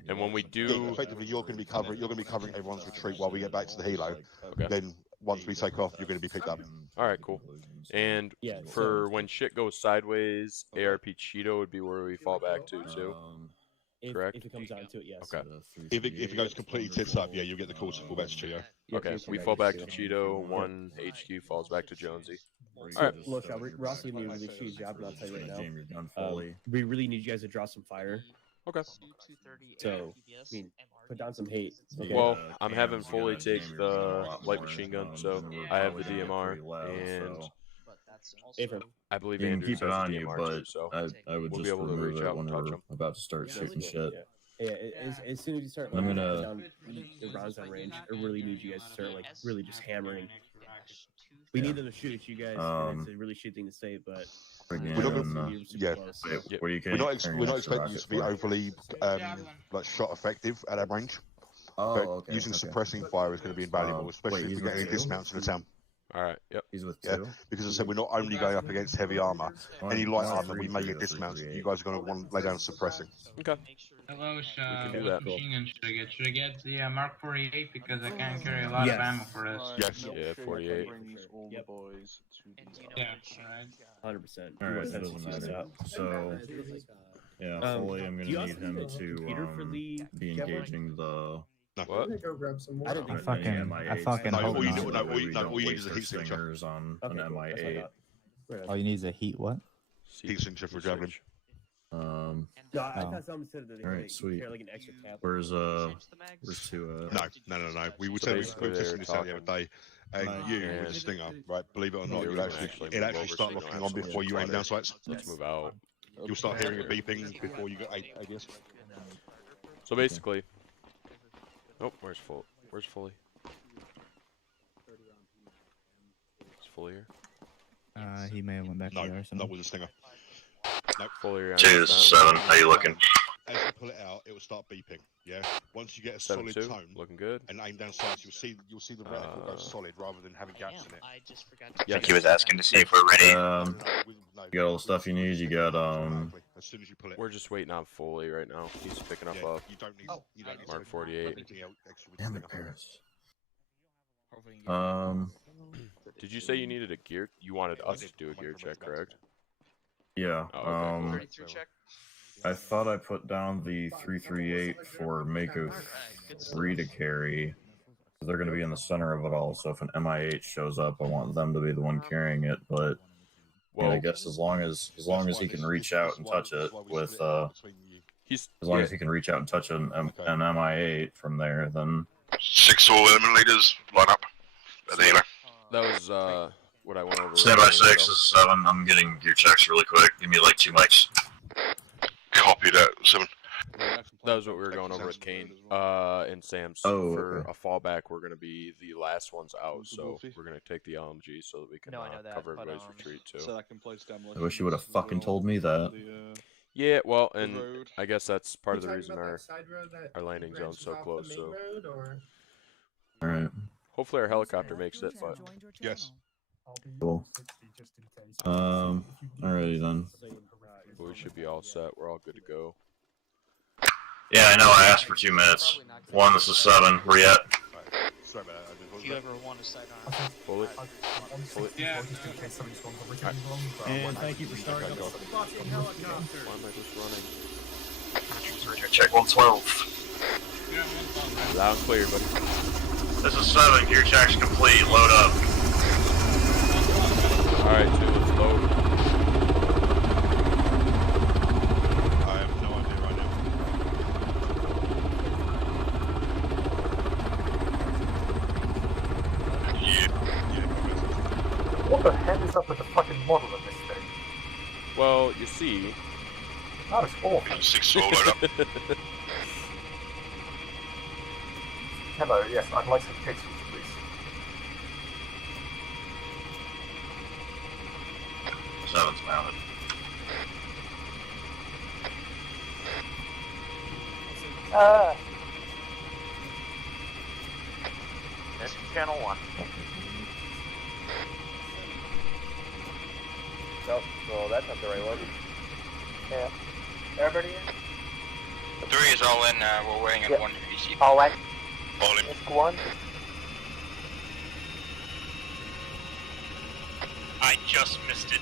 And when we do, effectively, you're going to be covering everyone's retreat while we get back to the helo. Okay. Then once we take off, you're going to be picked up. All right, cool. And for when shit goes sideways, ARP Cheeto would be where we fall back to too. Correct. If it comes down to it, yes. Okay. If it goes completely tits up, yeah, you'll get the call to fall back to Cheeto. Okay, we fall back to Cheeto. One HQ falls back to Jonesy. All right. Look, Ross gave me a really shitty job, and I'll tell you right now. We really need you guys to draw some fire. Okay. So, I mean, put down some hate. Okay? Well, I'm having Foley take the light machine gun, so I have the DMR, and I believe You can Andrews keep it has on the you, DMR but too, so I would we'll just be able to remove reach it out when and touch we're them. about to start shooting shit. Yeah, as soon as you start I'm putting gonna- down the rounds on range, I really need you guys to start like really just hammering. We need them to shoot at you guys. And it's a really shitty thing to say, but Again, We're not gonna, yeah. What do you We're not, carrying we're not extra expecting you rockets to be for? overly like shot effective at that range. Oh, but okay, using okay. suppressing fire is going to be invaluable, especially wait, if he's we get with any two? dismounts in the town. All right. Yep. He's with Yeah, two. because as I said, we're not only going up against heavy armor. Any light armor, we may get dismounts. You guys are going to want to lay down suppressing. Okay. Hello, can do what that. machine gun should I get? Should I get the Mark 48 because I can carry a lot of ammo for this? Yes. Yeah, 48. Yep. Boys Yeah, alright. 100%. All right, it doesn't matter. So, yeah, Foley, I'm do gonna you also need him need a to computer for the be Javelin? engaging the. What? Go grab some more. I don't think the fucking- MI8. I fucking So hope that not. way No, we no, don't all you need waste is a our heat signature. stingers on Okay, an cool. That's what I MI8. thought. All you need is a heat what? Heat signature for javelin. Um, No, I Oh. thought someone said that they Alright, like, sweet. carry like an extra tab. where's two No. We were So telling basically we were testing they're this out the other day, and Right. you with And- the stinger, right? Believe it or not, Yeah, you'll we can actually actually it move actually over start so you don't locking have on so much before you aim clutter. down sights. Let's move out. You'll start hearing a beeping before you get ADS. So basically, oh, where's Foley? Is Foley here? He may have went back No, there or not something. with the stinger. Nope. Foley on 2 the to side. 7, how you looking? As you pull it out, it will start beeping. Yeah. Once you get a solid 7-2, tone looking good. and aim down sights, you'll see the reticle go solid rather than having gaps in it. I just forgot to Yes. He was asking to see if we're ready. You got all the stuff you need. You got As soon as you pull it. We're just waiting on Foley right now. He's picking up a You don't need. You don't need Mark to 48. anything else extra with Damn the it, stinger. Paris. Did you say you needed a gear? You wanted us to do a gear check, correct? Yeah. Oh, okay, cool. I thought I put down the 338 for Mako 3 to carry. They're going to be in the center of it all. So if an MI8 shows up, I want them to be the one carrying it. But Well, I guess as long as he can reach out and touch it with he's as long as he can reach out and touch an MI8 from there, then 6 all element leaders, line up. At the healer. that was what I went over. Stand by earlier, 6 so- is 7. I'm getting gear checks really quick. Give me like 2 mics. Copy that, 7. That was what we were going over with Kane and Sam. Oh, So for okay. a fallback, we're going to be the last ones out. So we're going to take the LMG so that we can No, I know that, cover but, everybody's retreat too. So that can place demolition. I wish you would have fucking told me that. Yeah, well, and road. I guess that's part of the You talking reason about our that side road that our landing zone's so branches off close. the So main road, or? All right. hopefully our helicopter makes it. But Yes. Cool. Alrighty then. but we should be all set. We're all good to go. Yeah, I know. I asked for 2 minutes. 1, this is 7. Where you at? Sorry about that. If you ever want to sight on Fully. Yeah. And thank you for starting up. Why am I just running? Check 112. Loud and clear, buddy. This is 7. Gear checks complete. Load up. All right, 2, let's load. I have no idea right now. What the heck is up with the fucking model of this thing? Well, you see. That is awful. 6 all load up. Hello, yes, I'd like some pictures, please. Seven's mounted. This is channel 1. Nope, well, that's not the right one. Yeah. Everybody in? 3 is all in, we're waiting on Yep. 1 to receive. All in. All in. Risk 1. I just missed it.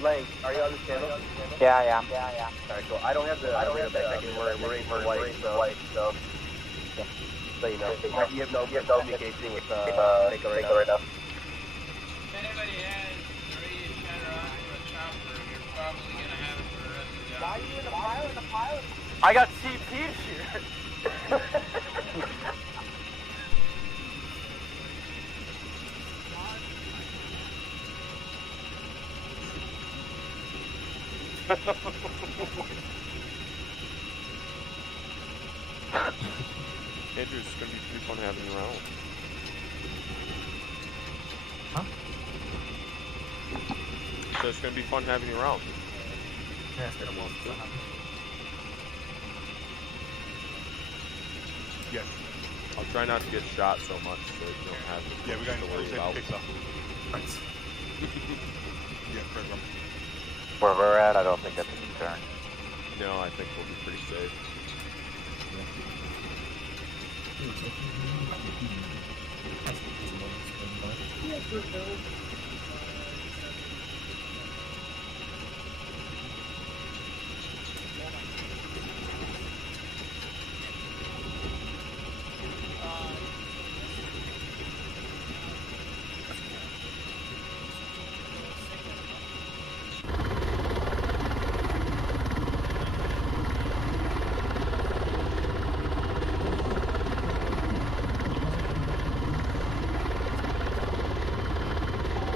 Lang, are you on the channel? Yeah, yeah. Alright, cool. I don't have the second. We're waiting for white, so. So you know, you have no communication with Mako right now. If anybody has the radio shutter on for a chopper, you're probably gonna have it for the rest of the Why are you in the pilot? I got CP to shoot. Andrew, it's gonna be pretty fun having you around. Huh? So it's gonna be fun having you around. Yeah, it's gonna work. Yes. I'll try not to get shot so much so that you don't have Yeah, we're going to to worry take about. a picture. Yeah, great one. Where we're at, I don't think that's a concern. No, I think we'll be pretty safe.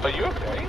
Are you okay?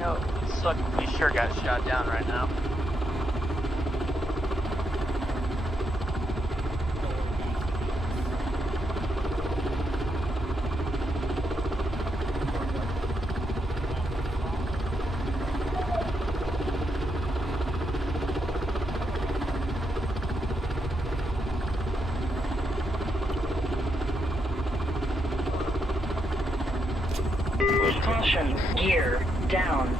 No, it would suck if we sure got shot down right now. Caution, gear down.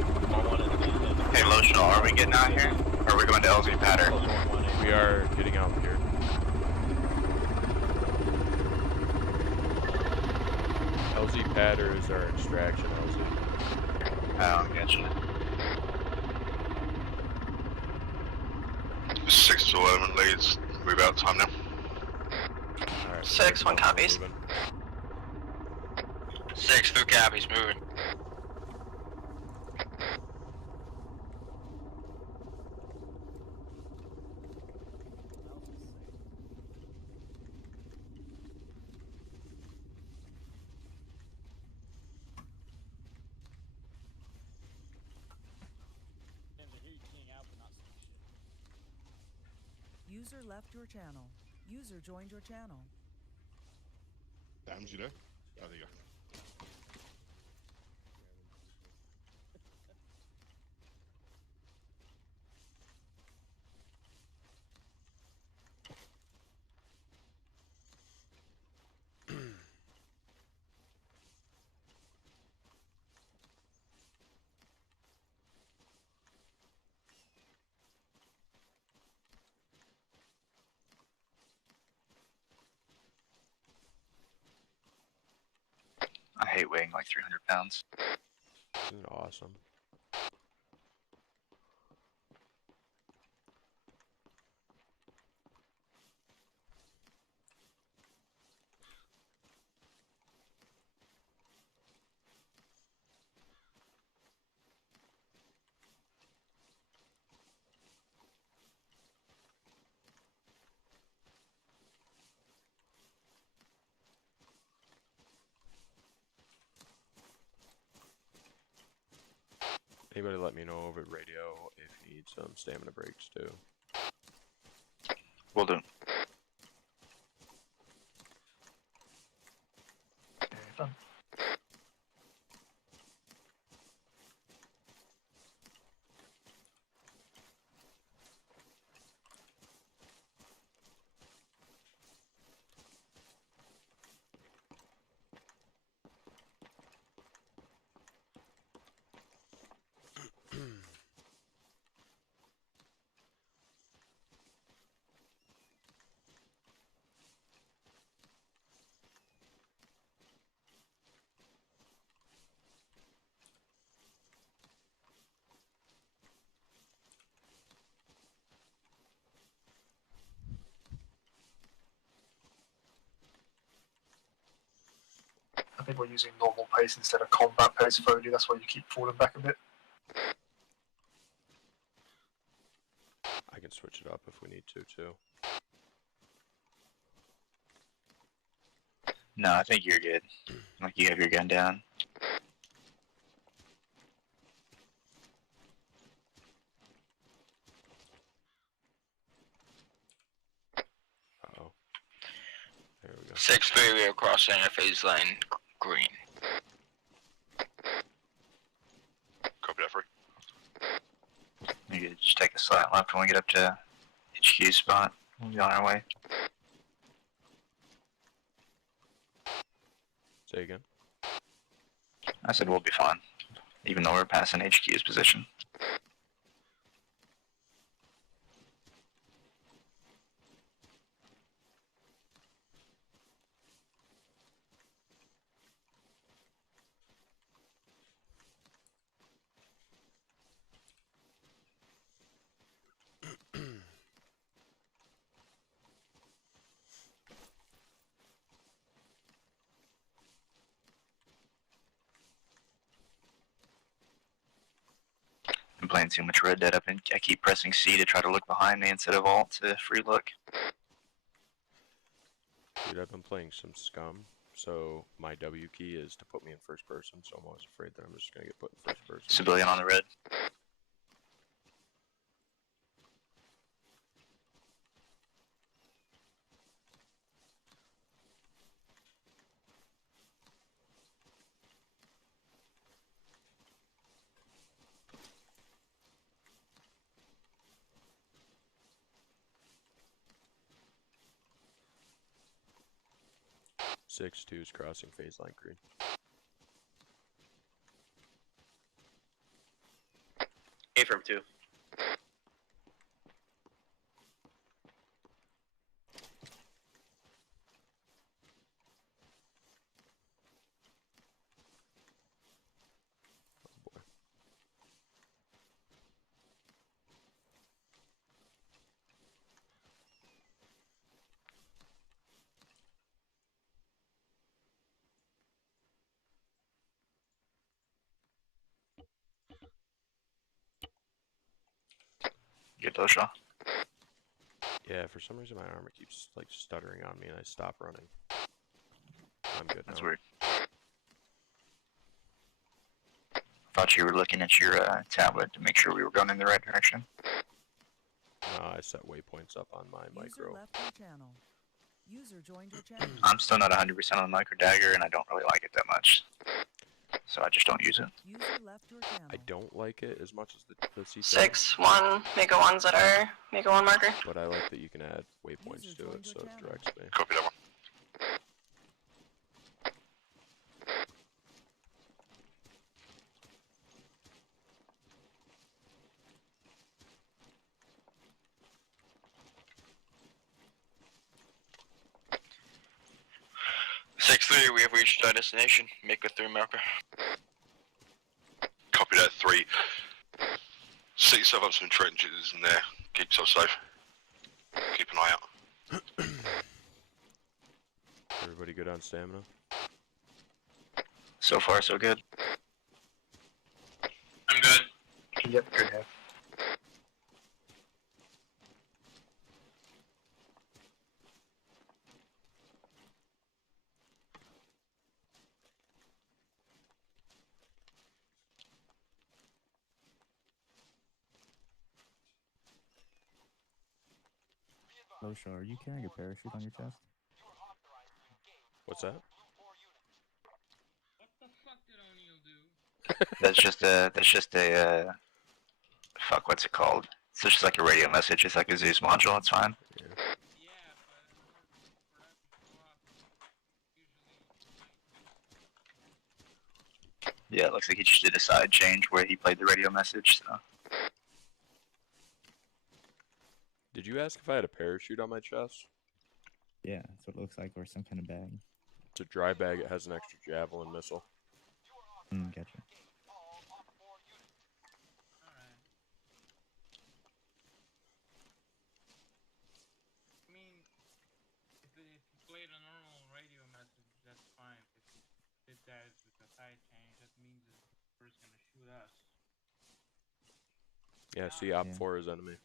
Hey, Low Shaw, are we getting out here? Or are we going to LZ Patter? We are getting out here. LZ Patter is our extraction LZ. Oh, gotcha. 6 to 11 leads. Move out time now. Alright. 6, 1 copies. 6 through copies, moving. User left your channel. User joined your channel. Damn, you there? Oh, there you go. I hate weighing like 300 pounds. This is awesome. Anybody let me know over radio if you need some stamina breaks too. Will do. I think we're using normal pace instead of combat pace, Fody. That's why you keep falling back a bit. I can switch it up if we need to too. No, I think you're good. Like you have your gun down. Uh-oh. There we go. 6-3, we are crossing a phase lane green. Copy that, 3. You could just take a slight left when we get up to HQ spot. We'll be on our way. Say again. I said we'll be fine, even though we're passing HQ's position. I'm playing too much Red Dead up, and I keep pressing C to try to look behind me instead of Alt to free look. Dude, I've been playing some Scum, so my W key is to put me in first person, so I'm always afraid that I'm just gonna get put in first person. Civilian on the red. Six 2's crossing phase line green. Affirm 2. Good deal, Shaw. Yeah, for some reason my armor keeps like stuttering on me and I stop running. I'm good That's now. weird. Thought you were looking at your tablet to make sure we were going in the right direction. No, I set waypoints up on my micro. User left your channel. User joined your channel. I'm still not 100% on the micro dagger, and I don't really like it that much. So I just don't use it. User left your channel. I don't like it as much as the C7. 6-1, Mega 1's at our Mega 1 marker. But I like that you can add waypoints to it, so it directs me. Copy that one. We have reached our destination. Make a 3 marker. Copy that, 3. Set yourself up some trenches in there. Keep yourself safe. Keep an eye out. Everybody good on stamina? So far, so good. I'm good. Yep, good here. Losha, are you carrying a parachute on your chest? What's that? That's just a, fuck, what's it called? It's just like a radio message. It's like a Zeus module, it's fine. Yeah, it looks like he just did a side change where he played the radio message, so. Did you ask if I had a parachute on my chest? Yeah, that's what it looks like, or some kind of bag. It's a dry bag. It has an extra javelin missile. Gotcha. I mean, if you played a normal radio message, that's fine. If you did that with a side change, that means the first gonna shoot us. Yeah, see, Op 4 is enemy.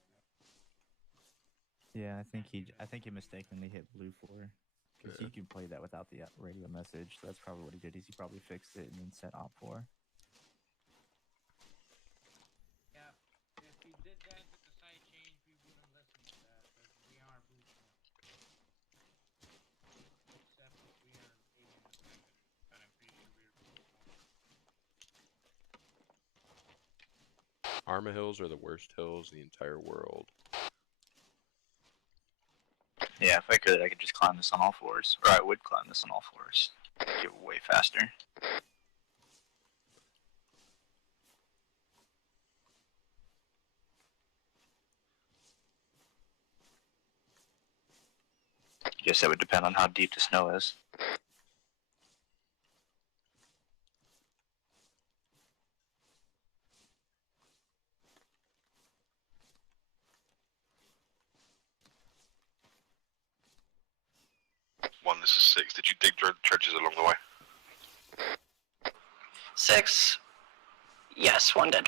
Yeah, I think he mistakenly hit blue 4. Because you can play that without the radio message. So that's probably what he did. Is he probably fixed it and then set op 4. Yeah, if he did that with the side change, we wouldn't listen to that, because we are blue 4. Except if we are alien defender, but I'm pretty sure we're blue 4. Arma hills are the worst hills in the entire world. Yeah, if I could just climb this on all 4s. Or I would climb this on all 4s. Get way faster. Guess that would depend on how deep the snow is. This is 6. Did you dig trenches along the way? 6. Yes, 1 dead.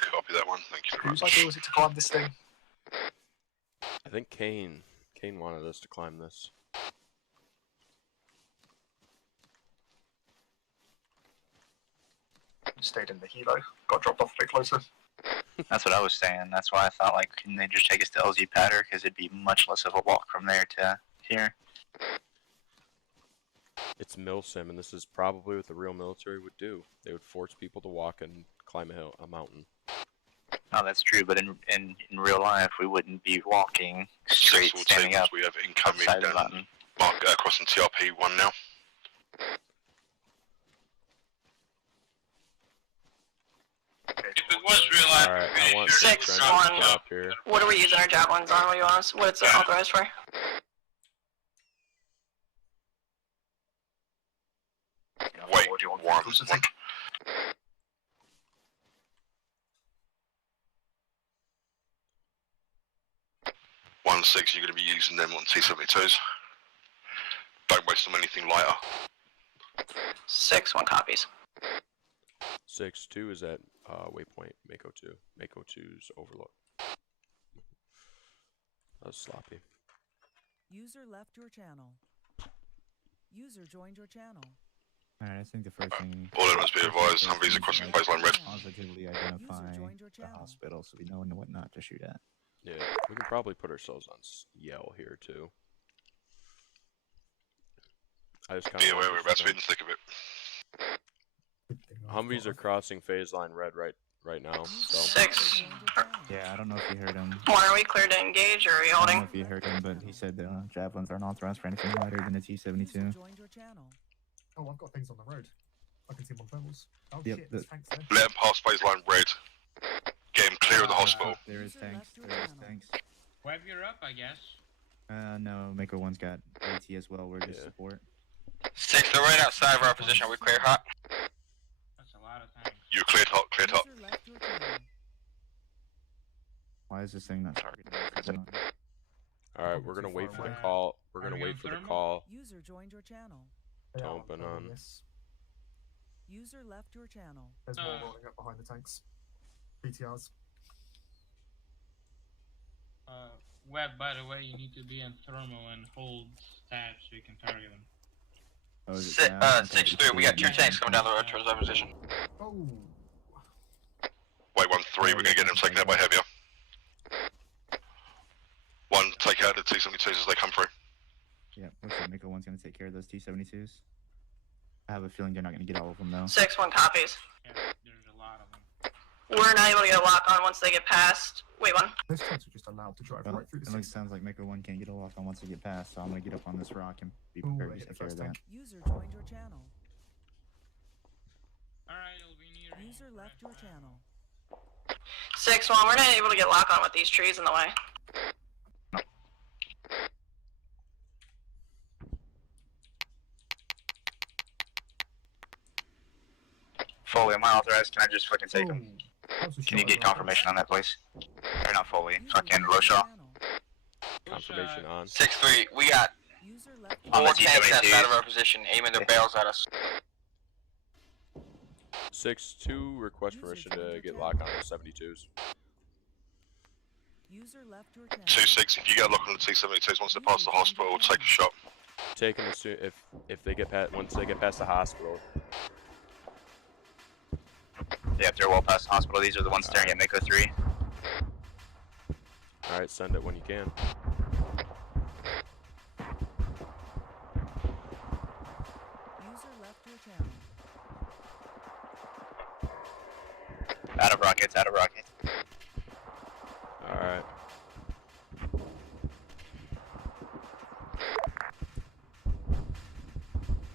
Copy that one. Thank you very Whose much. idea was it to climb this thing? I think Kane wanted us to climb this. Stayed in the helo. Got dropped off a bit closer. That's what I was saying. That's why I thought, like, can they just take us to LZ Patter? Because it'd be much less of a walk from there to here. It's milsim, and this is probably what the real military would do. They would force people to walk and climb a mountain. No, that's true, but in real life, we wouldn't be walking straight, standing up. We have incoming outside the mountain. Mark crossing TRP 1 now. If it was real life, Alright, I want 6-1. up here. What are we using our javelins on? What do you want us? What it's authorized for? Wait, what do you want? one. 1-6, you're going to be using them on T-72s. Don't waste them on anything lighter. 6-1 copies. 6-2 is at waypoint Mako 2. Mako 2's overload. That was sloppy. User left your channel. User joined your channel. Alright, I think the first thing. All must be advised, Humvees are crossing baseline red. Positively identify the hospital so we know what not to shoot at. Yeah, we can probably put ourselves on yell here too. I just kind of. Be aware we're about to be in the thick of it. Humvees are crossing phase line red right now. So. 6. Yeah, I don't know if you heard him. 1, are we clear to engage or are we I don't know holding? if you heard him, but he said javelins aren't authorized for anything lighter than a T-72. Oh, I've got things on the road. I can see them on thermals. Oh Yep, shit, the- there's tanks there. Let them pass baseline red. Get him clear of the hospital. There is tanks. There is tanks. Web, you're up, I guess. No, Mako 1's got AT as well. We're just support. 6, they're right outside of our position. Are we clear hot? That's a lot of tanks. You're cleared hot, cleared hot. Why is this thing not targeting? Alright, we're gonna wait for the call. We're gonna wait for the call User joined your channel. to open on. Yes. User left your channel. There's more rolling up behind the tanks. BTRs. Web, by the way, you need to be in thermal and hold stab so you can target them. Oh, is it 6-3, we got 2 tanks coming down the road towards our position. Oh. Wait, 1-3, we're gonna get them taken out by heavier. 1, take out the T-72s as they come through. Yeah, looks like Mako 1's gonna take care of those T-72s. I have a feeling they're not gonna get all of them though. 6, 1 copies. Yeah, there's a lot of them. We're not able to get a lock on once they get past. Wait, 1. Those tanks are just allowed to drive Well, right through the it system. sounds like Mako 1 can't get a lock on once they get past, so I'm gonna get up on this rock and be Ooh, prepared I to hit the take care of first that. tank. User joined your channel. Alright, it'll be near. User left your channel. 6, 1, we're not able to get lock on with these trees in the way. Foley, am I authorized? Can I just fucking take him? Can you get confirmation on that, please? Or not Foley, fucking Roshaw. Confirmation on. 6-3, we got On 4 the tanks outside T-72s. of our position aiming their barrels at us. 6-2, request permission to get lock on the 72s. User left your channel. 2-6, if you get a lock on the T-72s once they pass the hospital, take a shot. Take them as soon if they get past once they get past the hospital. Yeah, if they're well past the hospital, these are the ones staring at Mako 3. Alright, send it when you can. User left your channel. Out of rockets, out of rockets. Alright.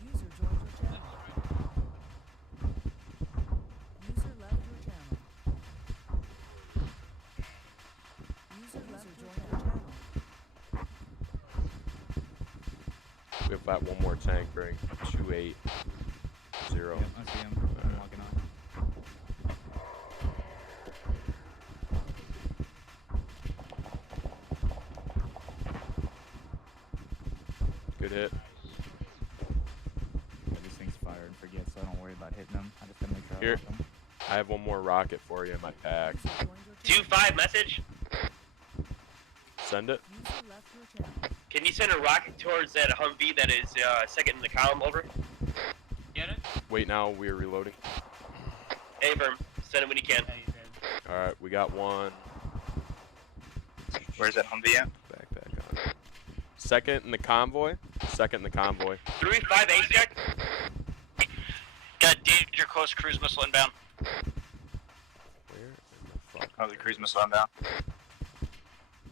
User joined your channel. User left your channel. User left your channel. We have that one more tank, bring 280. Yep, I see him. I'm logging on. Good hit. Yeah, these things fire and forget, so I don't worry about hitting them. I just gotta make sure Here. I lock them. I have one more rocket for you in my pack. 2-5 message. Send it. User left your channel. Can you send a rocket towards that Humvee that is second in the column? Over. Get it? Wait now, we're reloading. Hey, Verm. Send it when you can. Alright, we got one. Where's that Humvee at? Backpack on. Second in the convoy. Second in the convoy. 3-5 ace check. Got danger close cruise missile inbound. Where in the fuck? Oh, the cruise missile inbound.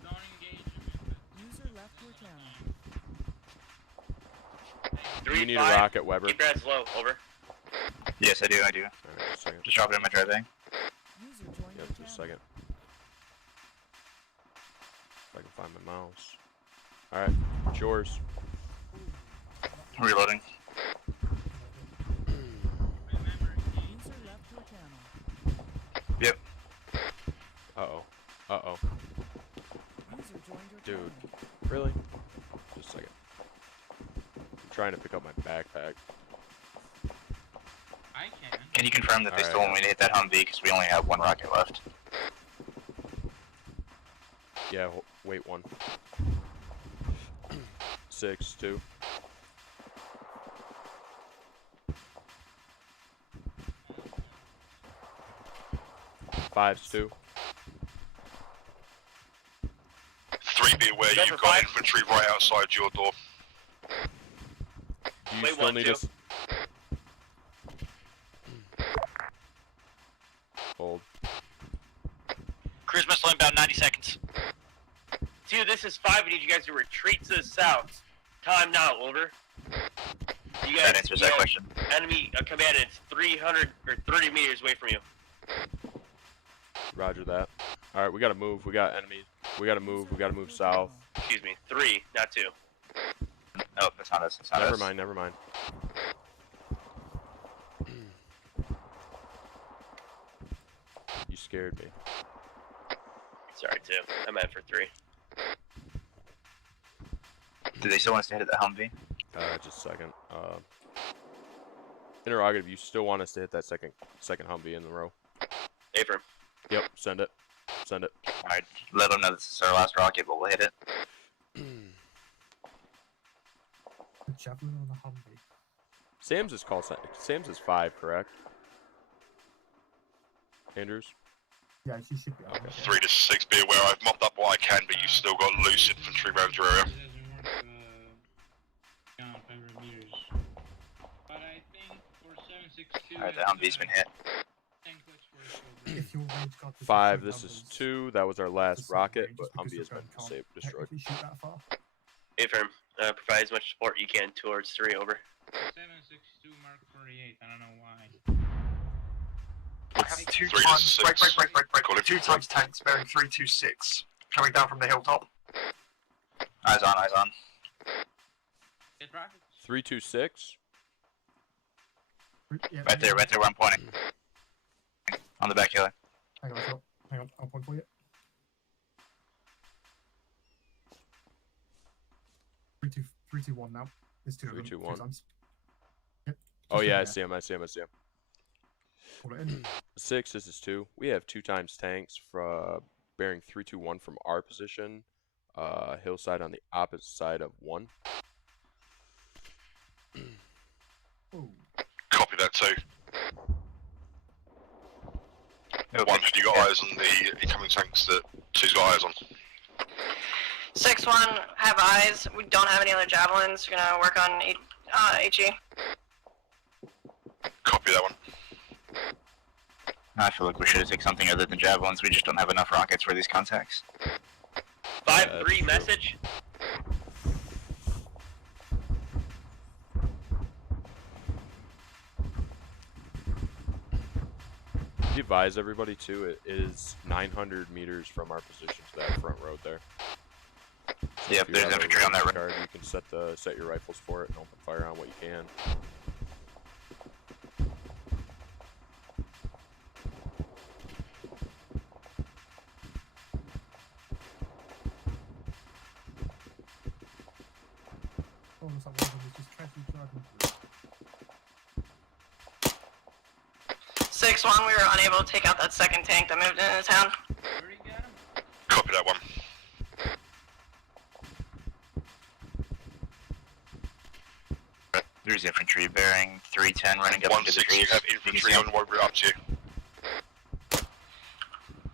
Don't engage them. User left your channel. 3-5. You need a rocket, Weber. Keep your heads low. Over. Yes, I do, I do. Alright, just a second. Just drop it in my dry bag. User joined Yep, your just a channel. second. If I can find my mouse. Alright, it's yours. Reloading. User left your channel. Yep. Uh-oh. Uh-oh. User joined your Dude. channel. Really? Just a second. I'm trying to pick up my backpack. I can. Can you confirm that they still want me to hit that Humvee because we only have one rocket left? Yeah, wait one. 6-2. Five's 2. 3, be aware you've got infantry right outside your door. Do you Wait, still one, need two. us? Hold. Cruise missile inbound 90 seconds. 2, this is 5. We need you guys to retreat to the south. Time now, over. You guys, That answers that question. Enemy command, it's 300 or 30 meters away from you. Roger that. Alright, we gotta move. We got enemies. We gotta move. We gotta move south. Excuse me, 3, not 2. No, that's not us. That's not Never us. mind, never mind. You scared me. Sorry, 2. I meant for 3. Do they still want us to hit the Humvee? Just a second. Interrogative, you still want us to hit that second Humvee in the row? Affirm. Yep, send it. Send it. Alright, let them know this is our last rocket, but we'll hit it. The javelin on the Humvee. Sam's is call sign. Sam's is 5, correct? Andrews? Yeah, she should be. Okay. 3 to 6, be aware I've mopped up what I can, but you've still got loose infantry around your area. Alright, the Humvee's been hit. If your range guard 5, this is 2. That was our last rocket, but Humvee has been destroyed. technically shoot that far. Affirm. Provide as much support you can towards 3, over. 762 Mark 48. I don't know why. I have 2 3 to times. 6. Break. 2 times tanks bearing 326. Coming down from the hilltop. Eyes on, eyes on. 326. Yeah, Right there where I'm pointing. On the back hill. Hang on, hang on, I'll point for you. 3-2-1 now. There's 2 of them. 3-2-1. 2 times. Yep. Oh just yeah, I there. see him. I see him. I see him. Pull it in. 6, this is 2. We have 2 times tanks bearing 321 from our position. Hillside on the opposite side of 1. Copy that, 2. 1, have you got eyes on the incoming tanks that 2's got eyes on? 6-1, have eyes. We don't have any other javelins. We're gonna work on HE. Copy that one. I feel like we should have taken something other than javelins. We just don't have enough rockets for these contacts. 5-3 message. Advise everybody too, it is 900 meters from our position to that front road there. So Yep, if you there's have a infantry on that range road. guard, you can set your rifles for it and open fire on what you can. Oh, looks like one of them is just casually driving through. 6-1, we were unable to take out that second tank that moved into town. Copy that one. There's infantry bearing 310 running up into the 1-6, trees. you have infantry on what we're up to.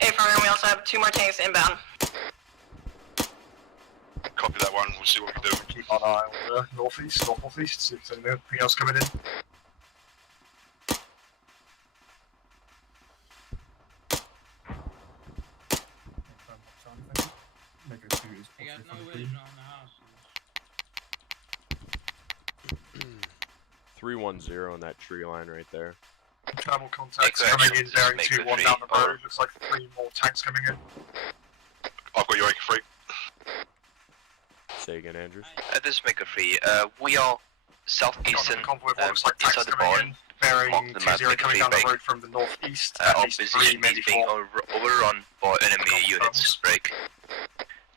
Affirm, we also have 2 more tanks inbound. Copy that one, we'll see what we can do. Keep an eye on the northeast, northeast, see if there's anything else coming in. Mega 2 is I got no also vision on the house. 310 in that tree line right there. Travel contacts Exactly. coming in, bearing Make the 2-1 three. down the road. Looks like 3 more tanks coming in. I've got your AK-3. Say again, Andrews. This is Maker 3. We are southeastern Convoy of looks like tanks inside the coming barn. in, bearing On the map, 2-0 Maker coming 3 down the break. road from the northeast. Our At least 3, position maybe is being 4. overrun by enemy units. Break.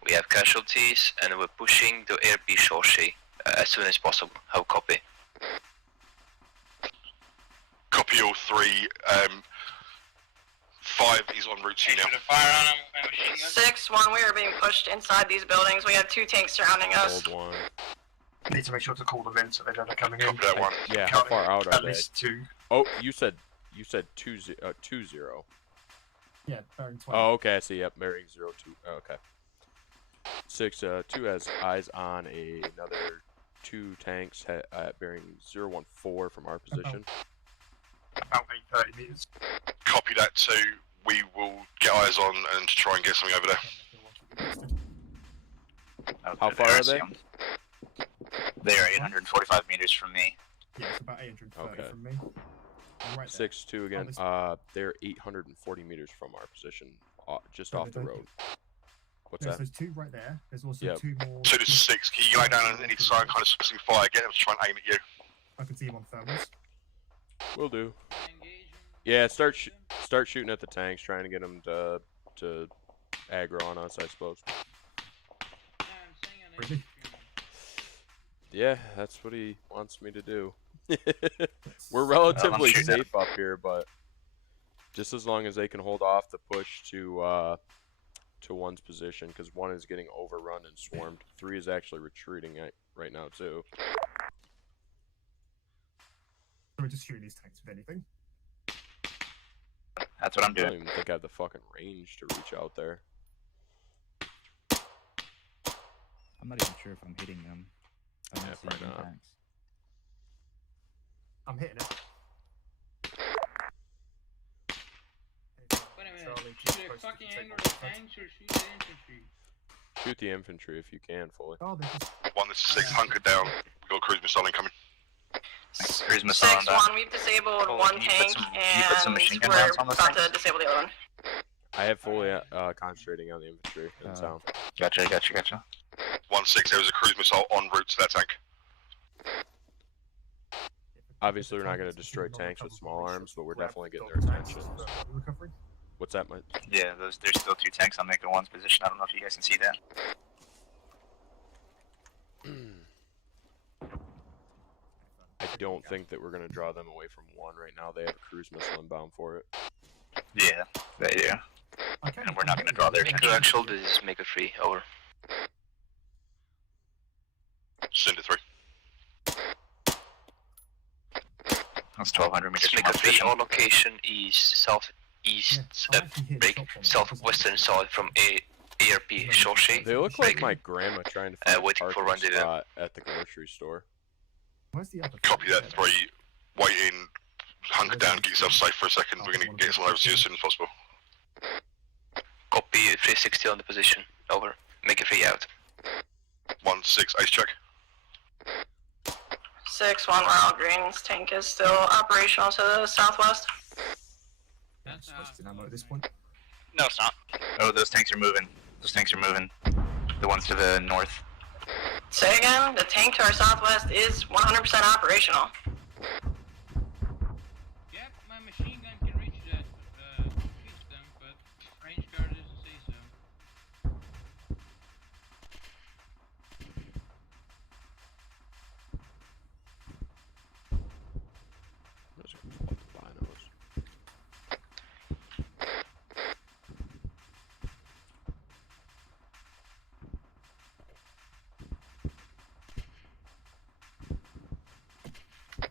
We have casualties and we're pushing the air Shoshi as soon as possible. How copy? Copy all. Eagle 3, 5 is en route to you now. Fire on him. My machine gun. 6-1, we are being pushed inside these buildings. We have 2 tanks surrounding us. Hold one. Need to make sure to call them in so they don't know coming in. Copy that one. Yeah, how far out are At they? least 2. Oh, you said 2-0. Yeah, bearing 20. Oh, okay, I see. Yep, bearing 0-2. Oh, okay. 6-2 has eyes on another 2 tanks at bearing 0-1-4 from our position. About 830 meters. Copy that, so we will get eyes on and try and get something over there. How far are they? They are 845 meters from me. Yeah, it's about 830 from me. I'm right 6-2 again. They're 840 meters from our position, just off the road. What's that? There's 2 right there. There's also Yep. 2 more. So there's 6. Can you lie down and any sign kind of suppressing fire? Get them to try and aim at you. I can see him on thermals. Will do. Yeah, start shooting at the tanks, trying to get them to aggro on us, I suppose. Really? Yeah, that's what he wants me to do. We're relatively safe up here, but just as long as they can hold off the push to 1's position, because 1 is getting overrun and swarmed. 3 is actually retreating right now too. So we're just shooting these tanks with anything. That's what I'm I doing. don't even think I have the fucking range to reach out there. I'm not even sure if I'm hitting them. I don't Yeah, see probably any not. tanks. I'm hitting it. Wait a minute. Should I fucking aim the tanks or shoot the infantry? Shoot the infantry if you can fully. Oh, they just... 1, this is 6, hunkered down. We got cruise missile incoming. Cruise missile on down. 6-1, we've disabled 1 can you tank, put some and machine gun we're rounds on those about to tanks? disable the other one. I have fully concentrating on the infantry in town. Gotcha. 1-6, there was a cruise missile en route to that tank. Obviously, we're not going to destroy tanks with small arms, but we're definitely getting their attention. Recovery? What's that, Mike? Yeah, there's still 2 tanks on Mako 1's position. I don't know if you guys can see that. I don't think that we're going to draw them away from 1 right now. They have a cruise missile inbound for it. Yeah, they do. And we're not going to draw their tanks. Actual, this is Mako 3, over. Cinder 3. That's 1,200 meters from Mako our 3, position. our location is southeast, southwestern side from ARP Shorshey. They look like my grandma trying to find a waiting for parking rendezvous. spot at the grocery store. Where's the other? Copy that, 3. Wait in, hunker down, get yourself safe for a second. We're going to get someone over to you as soon as possible. Copy 360 on the position, over. Make a 3 out. 1-6, ace check. 6-1, we're all green. This tank is still operational to the southwest. That's Wasted ammo at this point. No, it's not. Oh, those tanks are moving. The ones to the north. Say again, the tank to our southwest is 100% operational. Yep, my machine gun can reach them, but range guard doesn't say so. Those are fucking binos.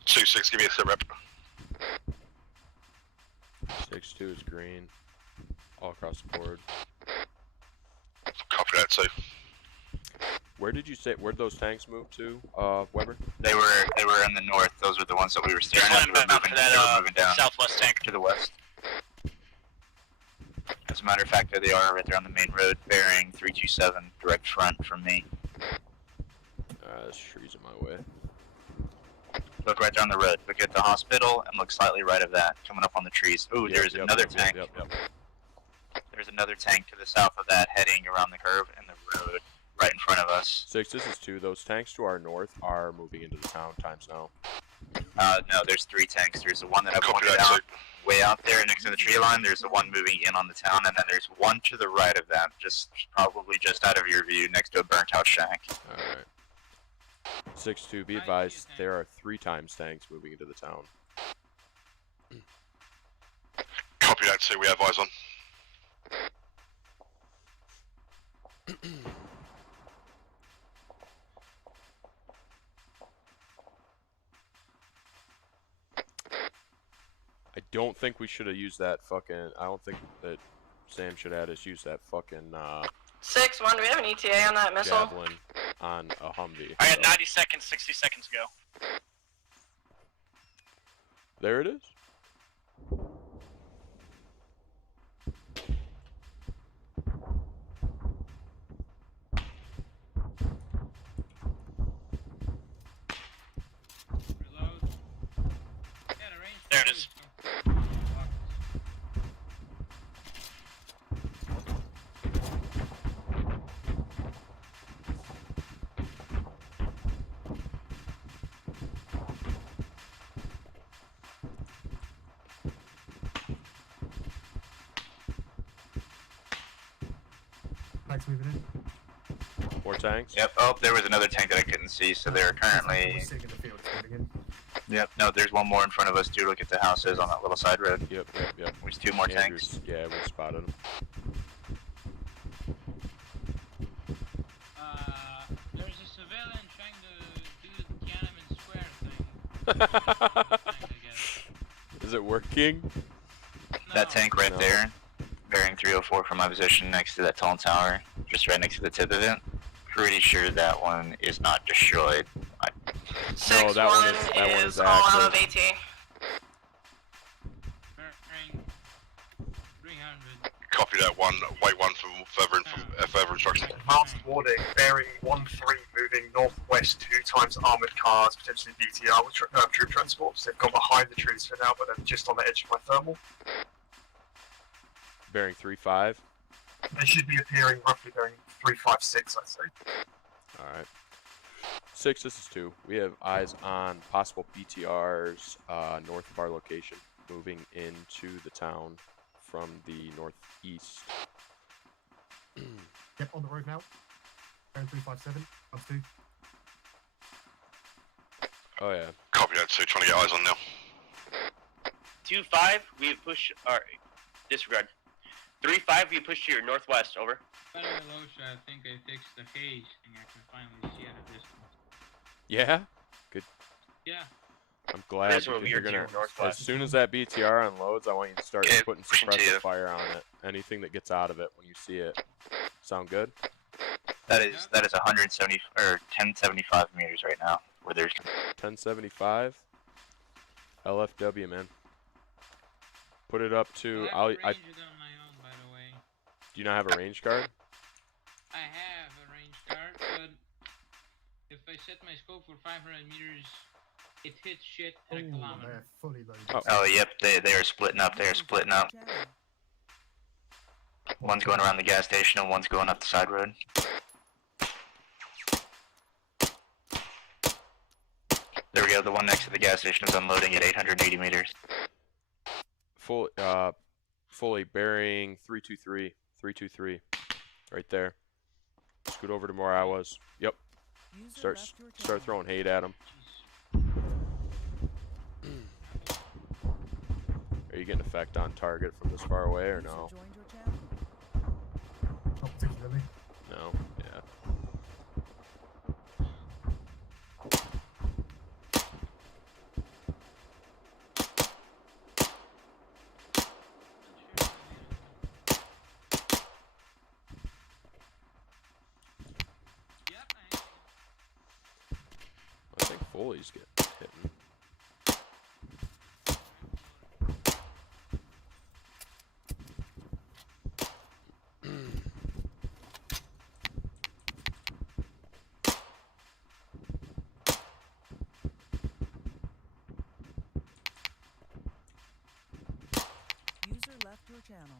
Two 6, give me a sit rep. 6-2 is green. All across the board. Copy that, so. Where'd those tanks move to, Weber? They were in the north. Those were the ones that we were staring Just at. one They were back moving, to that, they were moving down southwest tank. to the west. As a matter of fact, there they are, right there on the main road, bearing 327, direct front from me. This tree's in my way. Look right there on the road. Look at the hospital and look slightly right of that, coming up on the trees. Ooh, there's another tank. There's another tank to the south of that, heading around the curve in the road, right in front of us. 6, this is 2. Those tanks to our north are moving into the town times now. No, there's 3 tanks. There's the one that I pointed out way out there next to the tree line. There's the one moving in on the town, and then there's one to the right of that, probably just out of your view, next to a burnt out shack. Alright. 6-2, be advised, there are 3 times tanks moving into the town. that 2, we have eyes on. I don't think we should have used that fucking. I don't think that Sam should have had us use that fucking 6-1, do we have an ETA on that missile? javelin on a Humvee. I had 90 seconds, 60 seconds ago. There it is. There it is. Tanks moving in. More tanks? Yep. Oh, there was another tank that I couldn't see, so they're currently. Sitting in the field, moving in. Yep. No, there's one more in front of us too. Look at the houses on that little side road. Yep. There's 2 more tanks. Andrews, yeah, we spotted them. There's a civilian trying to do the Tiananmen Square thing. Is it working? That tank right No. there, bearing 304 from my position next to that tall tower, just right next to the tip of it. Pretty sure that one is not destroyed. No, that one is all out of active. AT. Copy that one. Wait one for further instructions. Advanced warning, bearing 1-3, moving northwest, 2 times armoured cars, potentially BTR with troop transports. They've gone behind the trees for now, but they're just on the edge of my thermal. Bearing 3-5. They should be appearing roughly bearing 356, I'd say. Alright. 6, this is 2. We have eyes on possible BTRs north of our location, moving into the town from the northeast. Yep, on the road now. Bearing 357, up 2. Oh yeah. Copy that 2, trying to get eyes on now. 2-5, we have pushed. Alright, disregard. 3-5, we pushed to your northwest. Over. By the way, Losha, I think I fixed the haze thing. I can finally see at a distance. Yeah? Good. Yeah. I'm glad That's what because we you're are gonna. doing northwest. As soon as that BTR unloads, I want you to start Okay, putting pushing to suppressive you. fire on it. Anything that gets out of it when you see it. Sound good? That is 170 or 1075 meters right now. Where there's 1075. LFW, man. Put it up to. I have arranged it on my own, by the way. Do you not have a range card? I have a range card, but if I set my scope for 500 meters, it hits shit at a kilometer. They're fully loaded. Oh, yep, they are splitting up. They are splitting up. One's going around the gas station and one's going up the side road. There we go. The one next to the gas station is unloading at 880 meters. Fully bearing 323. 323. Right there. Scoot over to where I was. Yep. Start throwing hate at him. Are you getting effect on target from this far away or no? Not particularly. No. Yeah. I think Foley's getting hit. User left your channel.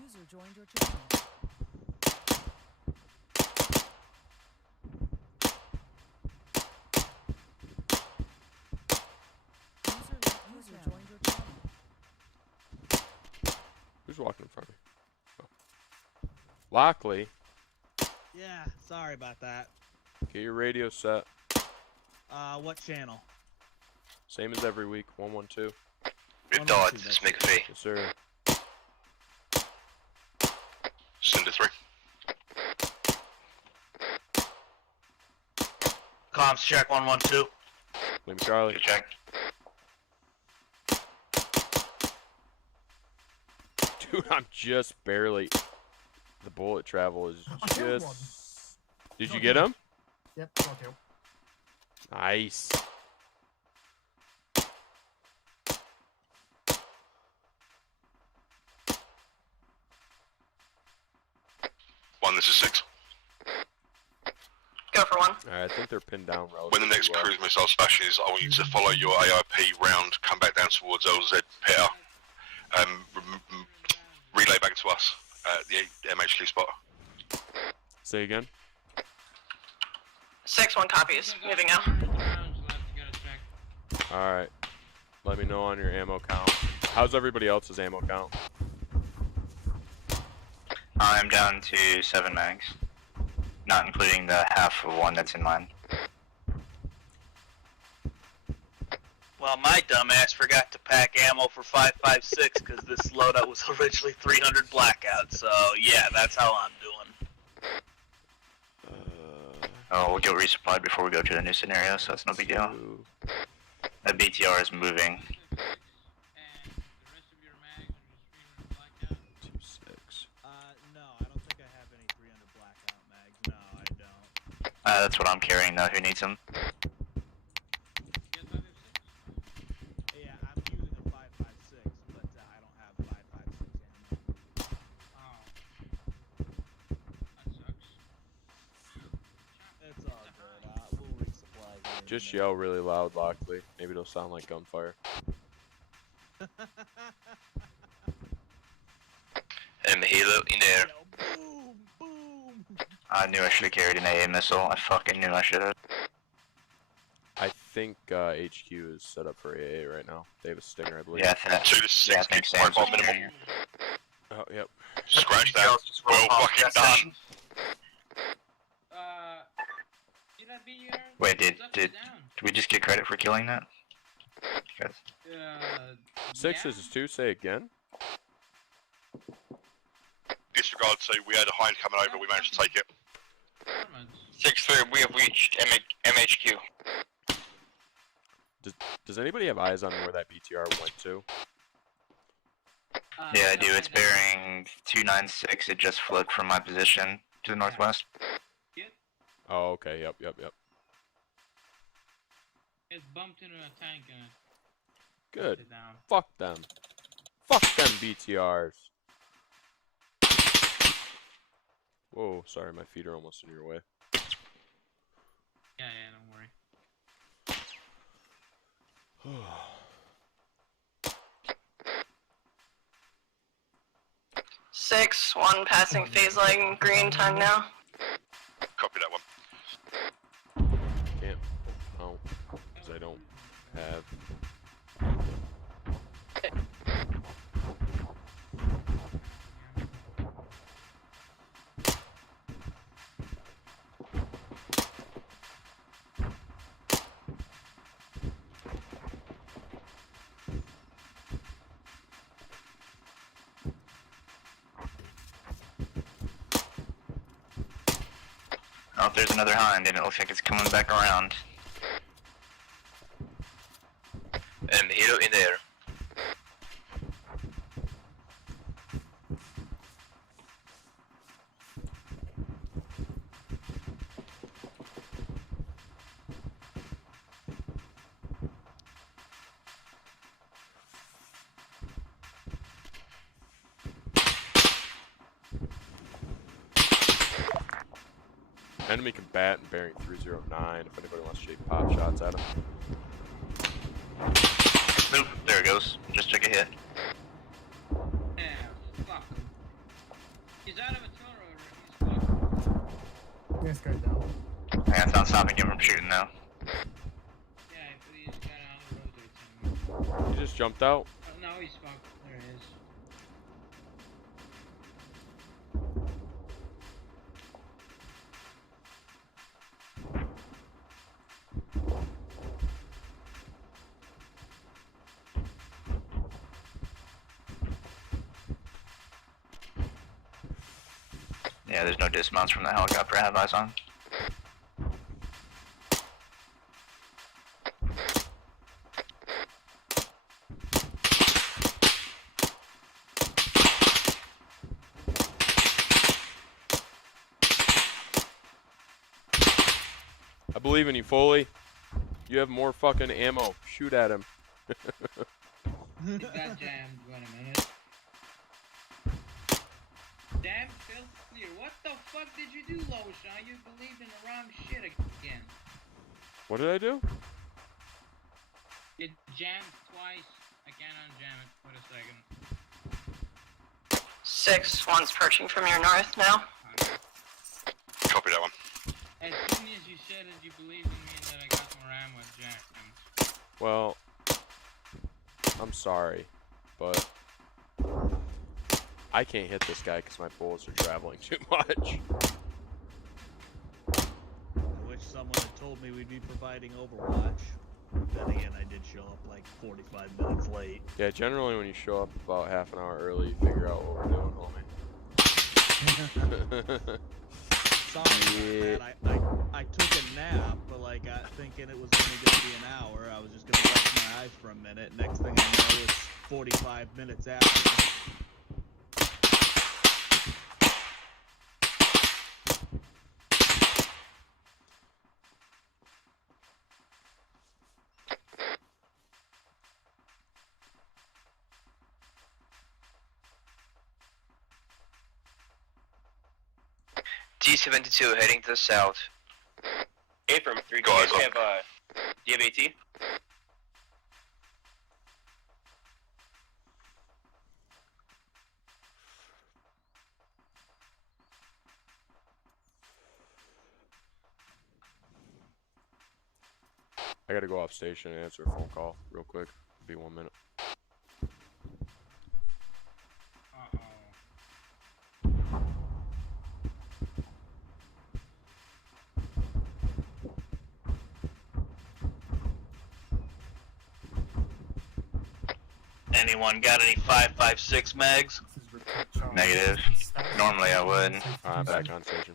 User joined your channel. User joined your channel. Who's walking in front of me? Oh. Lockley, Yeah, sorry about that. get your radio set. What channel? Same as every week. 112. We've died. Let's make a fee. Yes, sir. Cinder 3. Comms check 112. William Charlie. Good check. Dude, I'm just barely. The bullet travel is I killed one. just. Did you get him? Yep, got a kill. Nice. This is 6. Go for 1. Alright, I think they're pinned down relatively When the next well. cruise missile splashes, I want you to follow your AIP round, come back down towards LZ Peter, relay back to us at the MHQ spot. Say again? 6-1 copies. Moving now. Alright. Let me know on your ammo count. How's everybody else's ammo count? I'm down to 7 mags. Not including the half of one that's in mine. Well, my dumbass forgot to pack ammo for 5.56 because this loadout was originally 300 blackout. So yeah, that's how I'm doing. Oh, we'll get resupplied before we go to the new scenario, so it's no big deal. That BTR is moving. 2-6. No, I don't think I have any 300 blackout mags. No, I don't. That's what I'm carrying though. Who needs them? Yeah, I'm using a 5.56, but I don't have 5.56 ammo. That sucks. It's all good. We'll resupply. Just yell really loud, Lockley. Maybe it'll sound like gunfire. Halo in there. Boom, boom. I knew I should have carried an AA missile. I fucking knew I should have. I think HQ is set up for AA right now. They have a stinger, I believe. Yeah, I think, 2 to 6, yeah, I think keep Sam's profile was minimum. carrying. Oh, yep. Scratch that. Well fucking done. Did that be your... Wait, did we just get credit for killing that? Guys. 6 is 2, say again? Disregard 2, we had a hind coming over, we managed to take it. 6-3, we have reached MHQ. Does anybody have eyes on where that BTR went to? Yeah, I do. It's bearing 296. It just flipped from my position to the northwest. Oh, okay. Yep. It bumped into a tank and Good. it down. Fuck them. Fuck them BTRs. Whoa, sorry, my feet are almost in your way. Yeah, don't worry. 6-1 passing phase leg. Green time now. Copy that one. Can't. Oh, because I don't have. Oh, there's another hind, and it looks like it's coming back around. Halo in there. Enemy combatant bearing 309 if anybody wants to shoot pop shots at him. Nope, there it goes. Just took a hit. Yeah, fuck him. He's out of a tunnel already. He's fucked. Yes, go down. Yeah, it's not stopping him from shooting now. Yeah, but he's got on the road there. He just jumped out. Oh, no, he's fucked. There it is. Yeah, there's no dismounts from the helicopter I have eyes on. I believe in you, Foley. You have more fucking ammo. Shoot at him. It got jammed. Wait a minute. Damn, failed to clear. What the fuck did you do, Loshaw? You believed in the wrong shit again. What did I do? It jammed twice. I can't unjam it. Wait a second. 6, one's perching from your north now. Copy that one. As soon as you said that you believed in me that I got more ammo, it jammed. Well, I'm sorry, but I can't hit this guy because my bullets are traveling too much. I wish someone had told me we'd be providing Overwatch. Then again, I did show up like 45 minutes late. Yeah, generally when you show up about half an hour early, you figure out what we're doing, homie. Sorry about that. I took a nap, but like thinking it was only going to be an hour, I was just going to rest my eyes for a minute. Next thing I know, it's 45 minutes after. T-72 heading to the south. Affirm, 3, do you guys have, do you have AT? I gotta go off station and answer a phone call real quick. Be 1 minute. Anyone got any 5.56 mags? Negative. Normally I would. I'm back on station.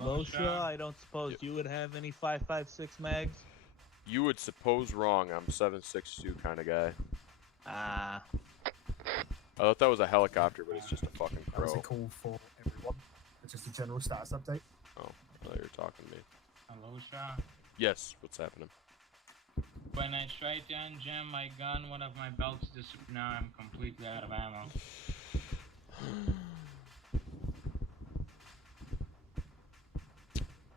Losha, I don't suppose you would have any 5.56 mags? You would suppose wrong. I'm 7.62 kind of guy. Ah. I thought that was a helicopter, but it's just a fucking That was a crow. call for everyone. It's just a general status update. Oh, I thought you were talking to me. Hello, Shaw. Yes, what's happening? When I tried to unjam my gun, one of my belts disappeared. Now I'm completely out of ammo.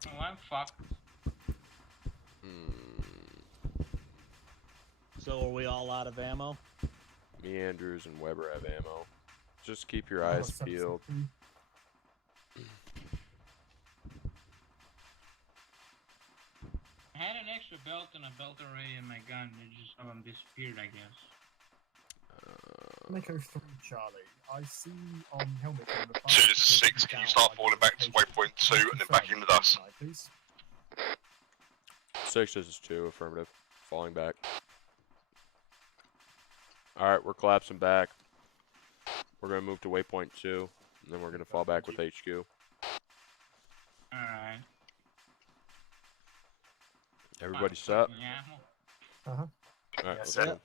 Oh, I'm fucked. So are we all out of ammo? Me, Andrews, and Weber have ammo. Just keep your eyes peeled. I had an extra belt and a belt array in my gun. They just some of them disappeared, I guess. Mako 3 Charlie. I see on helmet. As soon as it's 6, can you start falling back to waypoint 2 and then back in with us? Please. 6 is 2, affirmative. Falling back. Alright, we're collapsing back. We're going to move to waypoint 2, and then we're going to fall back with HQ. Alright. Everybody set? Yeah. Uh-huh. Alright, Yes, let's sir. go.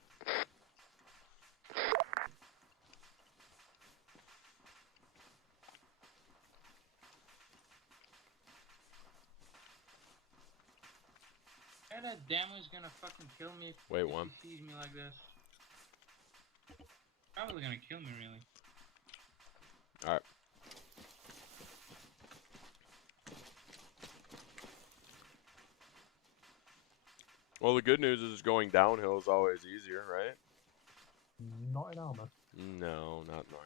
Yeah, that damn is gonna fucking kill me if Wait, if one. he sees me like this. Probably gonna kill me, really. Alright. Well, the good news is going downhill is always easier, right? Not in armor. No, not in armor.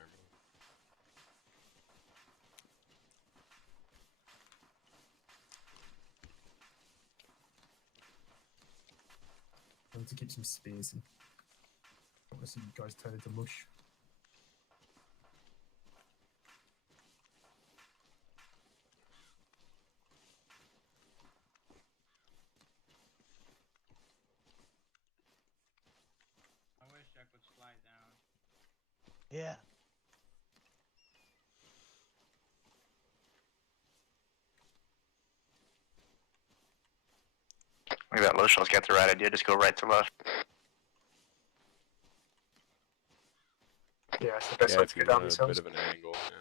I need to keep some spears in. I want to see you guys turn into mush. Oh, wait. Yeah. Maybe that low shell's got the right idea. Just go right to left. Yeah, it's the best way to get down these a hills. bit of an angle. Yeah.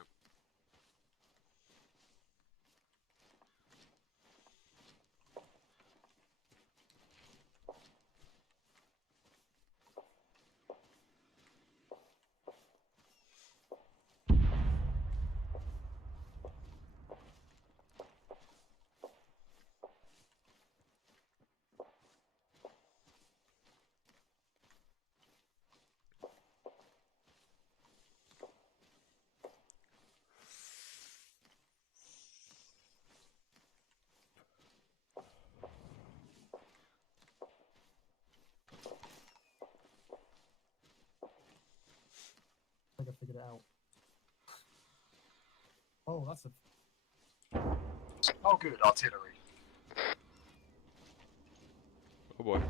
I think I figured it out. Oh, that's a. Oh, good, artillery. Oh boy.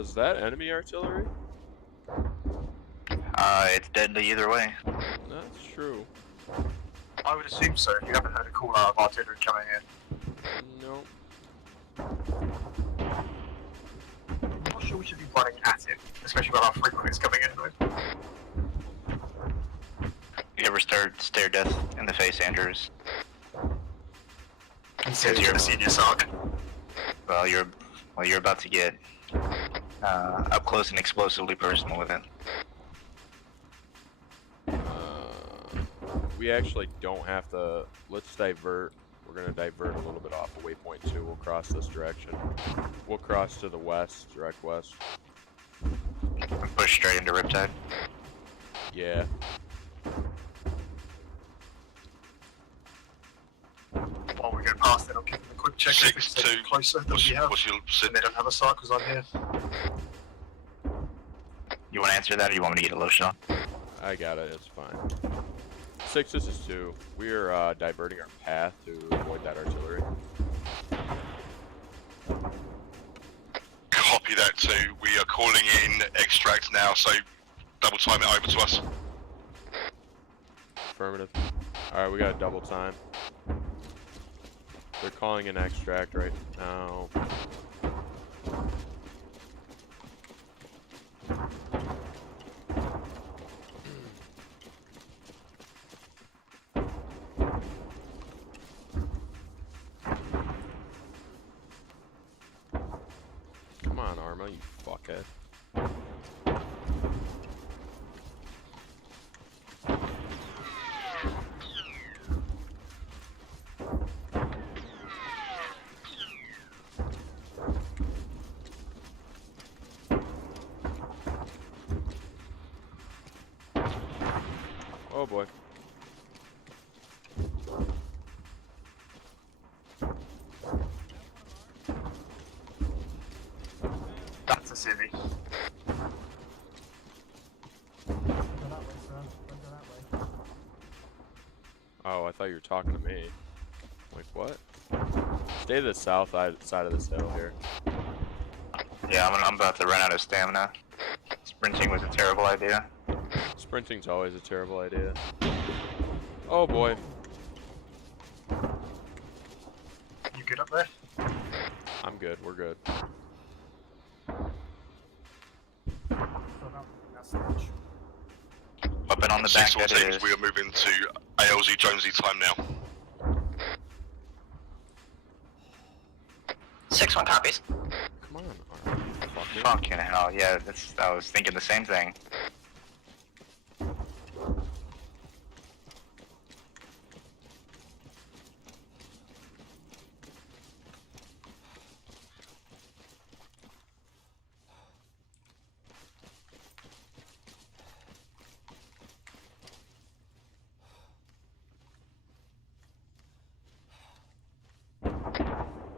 Is that enemy artillery? It's deadly either way. That's true. I would assume so. You haven't heard a call out of artillery coming in. No. I'm not sure we should be running at it, especially with how frequent it's coming in though. You ever stare death in the face, Andrews? Since you're a senior SARC. Well, you're about to get up close and explosively personal with it. We actually don't have to. Let's divert. We're gonna divert a little bit off of waypoint 2. We'll cross this direction. We'll cross to the west, direct west. And push straight into Riptide. Yeah. While we go past it, I'll give them a quick check if it's taken closer than we have. And they don't have a SARC because I'm here. You want to answer that, or you want me to get a low shot? I got it. It's fine. 6, this is 2. We are diverting our path to avoid that artillery. Copy that too. We are calling in extract now, so double time it over to us. Affirmative. Alright, we got a double time. They're calling in extract right now. Come on, Arma, you fuckhead. Oh boy. That's a civvy. Go that way, sir. Don't go that way. Oh, I thought you were talking to me. Like, what? Stay to the south side of this hill here. Yeah, I'm about to run out of stamina. Sprinting was a terrible idea. Sprinting's always a terrible idea. Oh boy. You good up there? I'm good, we're good. Weapon on the back, that teams, is. we are moving to ALZ Jonesy time now. 6-1 copies. Come on, Arma. Fucking hell, yeah, I was thinking the same thing.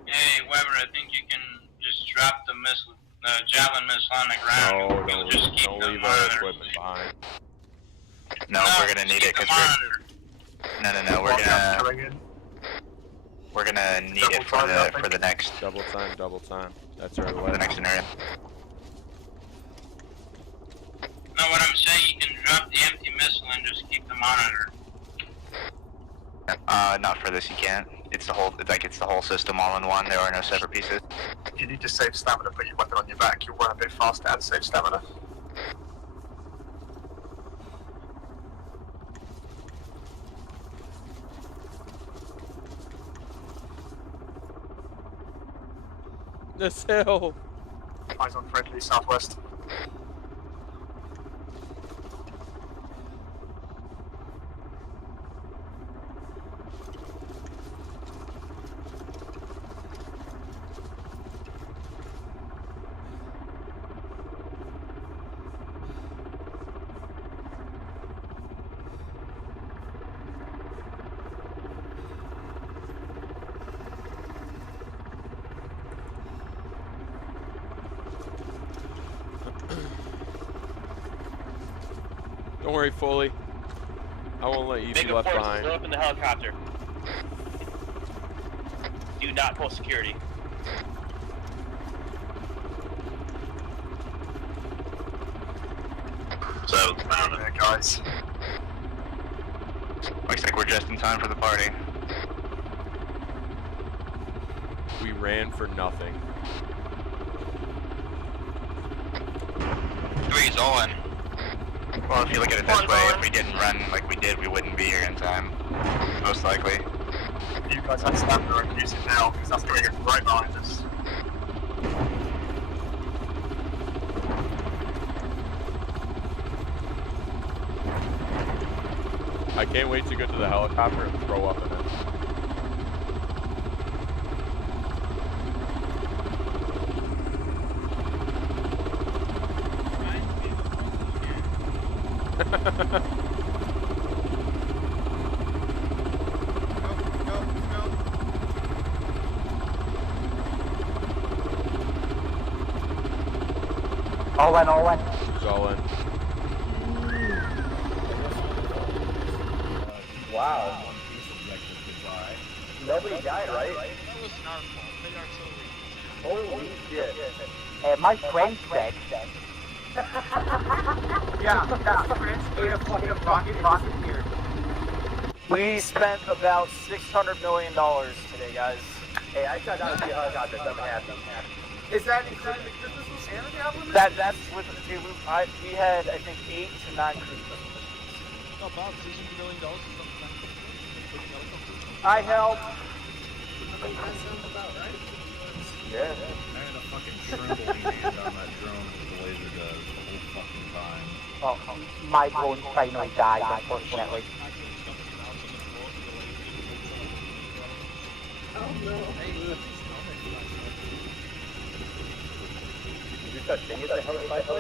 Hey, Weber, I think you can just drop the missile, javelin missile on the ground. No, We'll just keep don't them leave our monitored. equipment behind. No, we're gonna need it because we're. No. We're gonna need it for the next. Double time. That's our For the next scenario. No, what I'm saying, you can drop the empty missile and just keep the monitor. Not for this. You can't. It's the whole. It's the whole system all in one. There are no separate pieces. If you need to save stamina, put your weapon on your back. You'll run a bit faster and save stamina. This hill. Eyes on friendly southwest. Don't worry, Foley. I won't let you be left behind. Go up in the helicopter. Do not pull security. So, there, guys. Looks like we're just in time for the party. We ran for nothing. Three's all in. Well, if you look at it this way, if we didn't run like we did, we wouldn't be here in time. Most likely. You guys have stamina and use it now, because that's going right behind us. I can't wait to go to the helicopter and throw up in it. All in. It's all in. Wow. Nobody died, right? That wasn't our fault. They artillery. Holy shit. My friend's dead. Yeah, friends ate a fucking rocket here. We spent about $600 million today, guys. Hey, I shot down a few helicopters. I'm happy. Is that including the cruise missiles and the javelin? That's with the two. We had, I think, 8 to 9 cruise missiles. No, Bob, $600 million is something. I helped. That sounds about right. Yeah. I had a fucking trembling hand on that drone with the laser does the whole fucking time. Oh, my drone finally died, unfortunately. Oh no. Did you start singing the helicopter?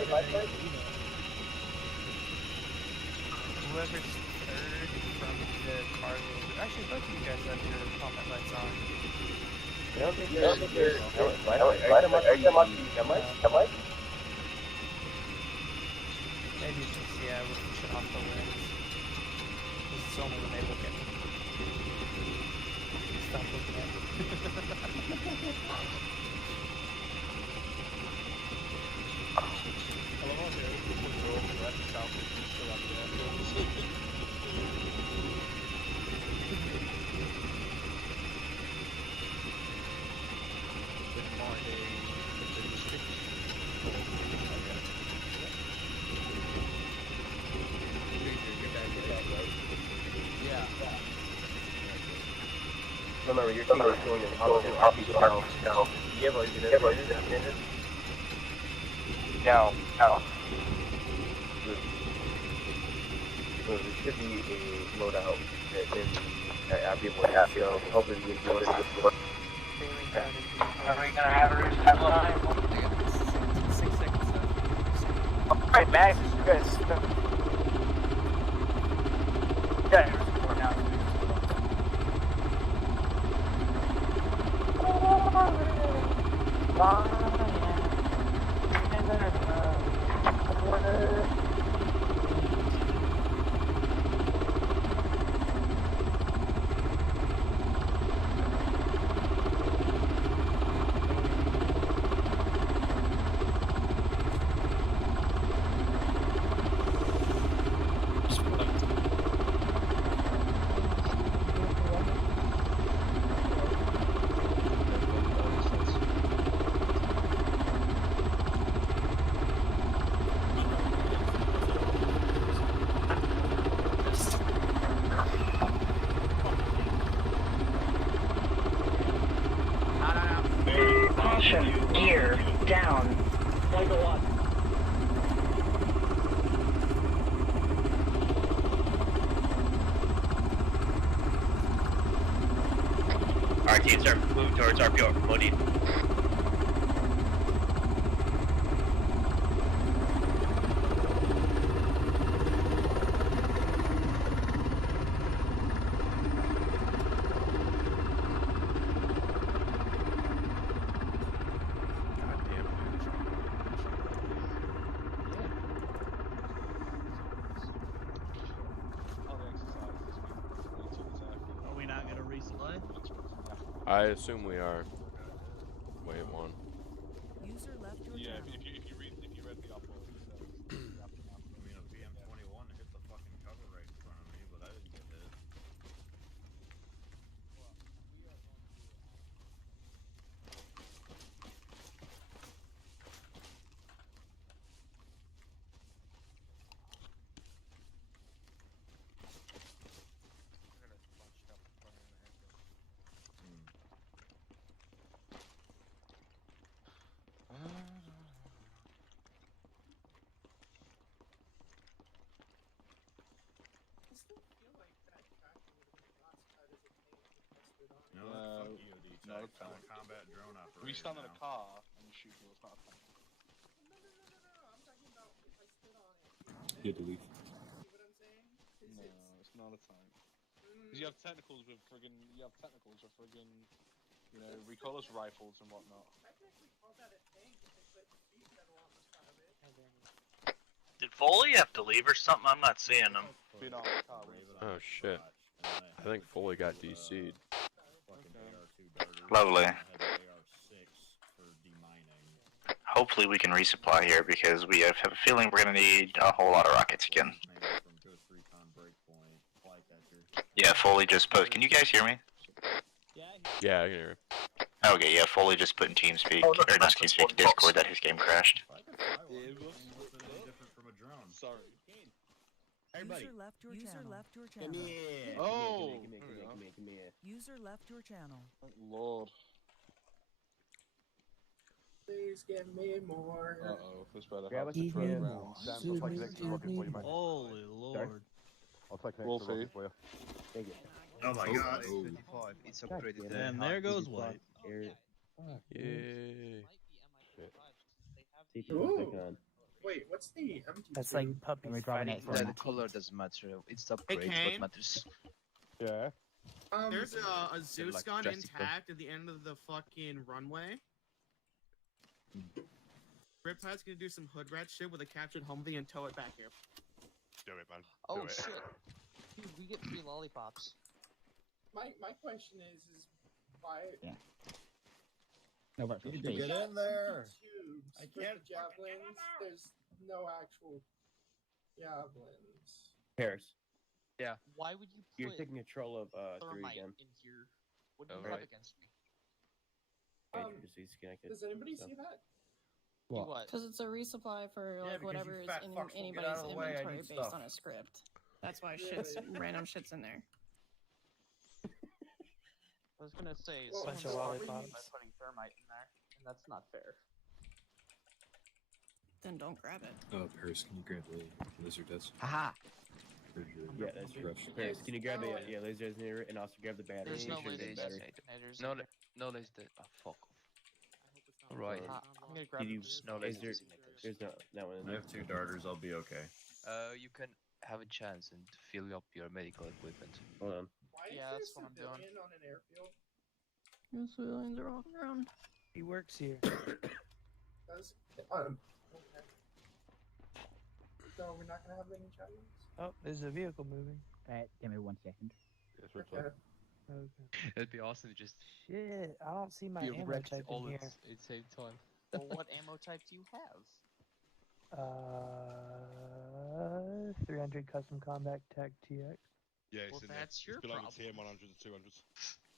Whoever's third from the car. Actually, both of you guys have your combat lights on. I don't think you're. Maybe it's just, yeah, we're pushing off the lens. This is only when they look at me. Stop looking at me. I love how the people go over left and south and east to left and Remember, your team is going in Hoppy Park. No. No. There should be a loadout in Abbey and what have you. Hopefully we can do it. Are we gonna have a timeline? 6 seconds left. Alright, Max, you guys. Yeah, we're now. teams are moving towards RPO floating. Are we not gonna resupply? I assume we are. Wait, one. User left your channel. if you read the upload, it says I mean, a PM21 hit the fucking cover right in front of me, but I didn't get hit. I still feel like that tractor would have been classified as a tank if I stood on it. No, fuck EOD no, tech. it's I'm not. a combat drone operator. If you stand in now. a car and you shoot people, it's not a tank. No, I'm talking about if I stood on it. Yeah, delete. You see what I'm saying? No, it's not a tank. Because you have technicals with friggin' recoilless rifles and whatnot. Technically call that a tank if they put speed pedal on the front of it. Did Foley have to leave or something? I'm not seeing him. Oh shit. I think Foley got DC'd. Lovely. I had the AR6 for demining. Hopefully we can resupply here because we have a feeling we're gonna need a whole lot of rockets again. From Ghost Recon Breakpoint, Flycatcher. Yeah, Foley just put. Can you guys hear me? Yeah, I can hear him. Okay, yeah, Foley just put in TeamSpeak, or not TeamSpeak, Discord that his game crashed. Different from a drone. Sorry. User left your channel. Oh! Come here. User left your channel. Lord. Please give me more. Uh-oh, this better Grab have us to a throw PM. around. Sam, looks like Nick's looking for you, man. Holy lord. I'll take an Wolfie. extra rocket for you. Thank you. Oh my god. It's upgraded there. And there goes White. Yay. Ooh. Wait, what's the MG2? That's like puppy We're grabbing it for The color doesn't matter. It's the Hey, upgrade Kane? what matters. Yeah. There's a Zeus like gun drastically. intact at the end of the fucking runway. Riptide's gonna do some hood rat shit with a captured Humvee and tow it back here. Do it, man. Oh Do it. shit. Dude, we get 3 lollipops. My question is why? Yeah. No, but We space. got in there. tubes I for can't the javelins. There's no actual javelins. Paris. Yeah. Why would you put You're taking control of 3 thermite again. in here? What do you Alright. have against me? Does anybody see that? What? Because it's a resupply for Yeah, like because whatever you is fat in fucks won't get anybody's out of the way, I inventory need based stuff. on a script. That's why shit's random shit's in there. I was gonna say Well, someone's bunch of robbing me by lollipops. putting thermite in there, and that's not fair. Then don't grab it. Paris, can you grab the laser desk? Haha. Yeah, that's true. Paris, can you grab the laser designator and also grab the battery? There's no Make sure you laser get the battery. detonators. No, in here. no laser. Oh, fuck off. Alright. I'm gonna grab Did you, this. No is laser there, designators. there's not one in I there. have 2 darters, I'll be okay. You can have a chance and fill up your medical equipment. Hold on. Why is Yeah, there a that's what I'm doing. civilian on an airfield? Your civilians are walking around. He works here. Does okay. So we're not gonna have any javelins. Oh, there's a vehicle moving. Give me 1 second. Okay. Okay. It'd be awesome to just Shit, I don't see my be ammo wrecked type all in at here. the same time. Well, what ammo type do you have? 300 custom combat tech TX. Yeah, it's Well, in there. that's your It's below problem. the TM100s and 200s.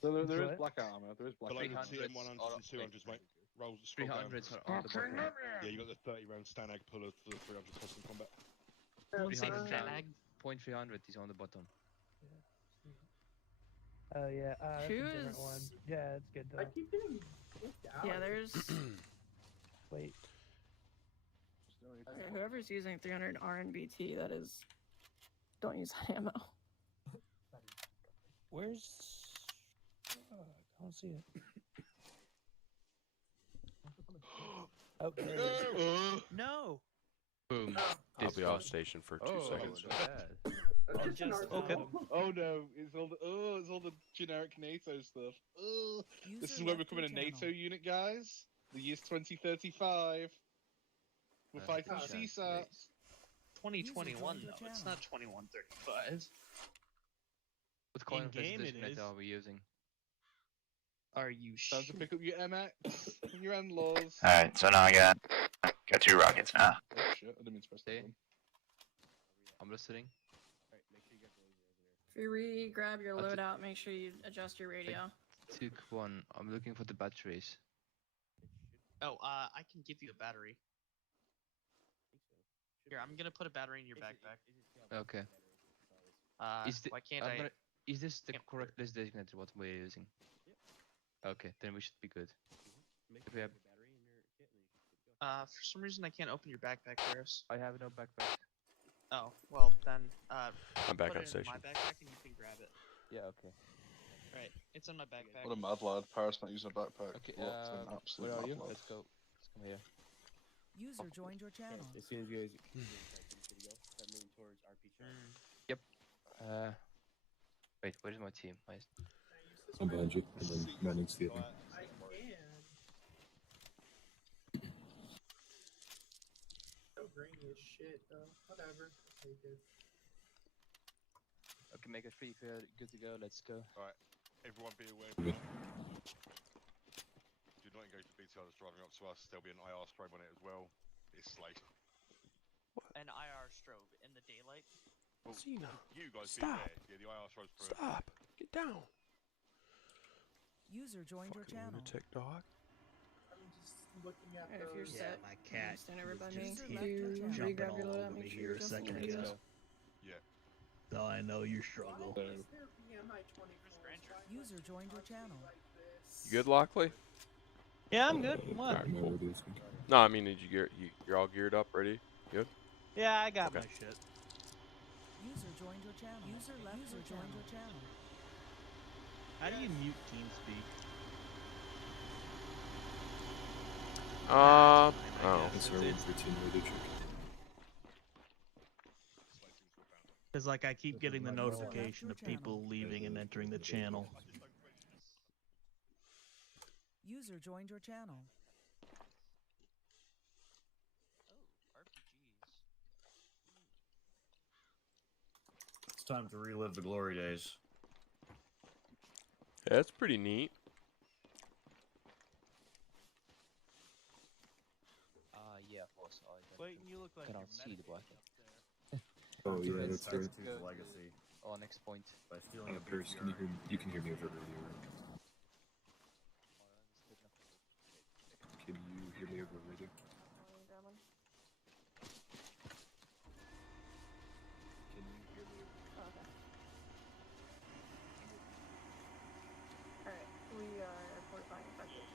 So there is What? blackout armor. There is Below blackout the armor. TM100s and 200s, mate. Roll, scroll down. 300s are on the bottom. Yeah, you got the 30 round Stanag puller for the 300 custom combat. Don't say 300 fag. Point 300 is on the bottom. Oh yeah, that's a different Shoes. one. Yeah, that's good I though. keep getting kicked out. Yeah, there's Wait. okay, whoever's using 300 RNBT. That is, don't use that ammo. Where's... don't see it. Oh, no. Boom. I'll be off station for 2 seconds. Okay. Oh no, it's all the generic NATO stuff. This is where we're becoming a NATO unit, guys. The year's 2035. We're fighting the CSATs. 2021 though. It's not 2135. What kind of In-game presentation it is. method are we using? Are you Time to pick up your MX and your NLAWs. Alright, so now I got 2 rockets now. Oh shit, I didn't mean to press that one. I'm listening. If you re-grab your I'll t- loadout, make sure you adjust your radio. Took one. I'm looking for the batteries. Oh, I can give you a battery. Here, I'm gonna put a battery in your backpack. Okay. Why can't I? Is this the correct list designated what we're using? Okay, then we should be good. If we have, For some reason I can't open your backpack, Ferris. I have no backpack. Oh, well then, I'm back put on it station. in my backpack and you can grab it. Yeah, okay. Right, it's in my backpack. What a mad lad. Paris not using a backpack. Okay, What an absolute where are mad you? lad. Let's go. Let's come here. User joined your channel. As soon as you guys start moving towards RP channel. Yep. Wait, where's my team? I'm behind you, and then Manning's the other. I can. So grainy as shit, though. Whatever. I'll take it. Okay, make it free. If you're good to go, let's go. Alright, everyone be aware. Okay. Do not engage the BTR that's driving up to us. There'll be an IR strobe on it as well. It's late. An IR strobe in the daylight. Well, Cena, you guys stop. be aware. Yeah, the IR strobe's for Stop. Get down. User joined your Fucking channel. lunatic dog. I'm just looking at Alright, if you're those. set, my cat stand over by was me. just Do jumping re-grab your all loadout, over make me sure here you a adjust second the radio. ago. Yeah. So I know your struggle. Why is there BMI-24? User joined your channel. You good, Lockley? Yeah, I'm good. What? Alright, cool. No, I mean, did you gear? You're all geared up, ready? Good. Yeah, I got Okay. my shit. User joined your channel. User left your joined your channel. How do you mute TeamSpeak? Oh. It's Because like I keep getting the notification of people leaving and entering the channel. User joined your channel. It's time to relive the glory days. Yeah, that's pretty neat. Yeah, boss. Clayton, you look like cannot you're see the black. Oh yeah, that's Let's right. go. Legacy. Oh, next point. By stealing a Pierce, can you hear? You can hear me over radio. Can you hear me over radio? Can you hear me? Alright, we are fortifying infected.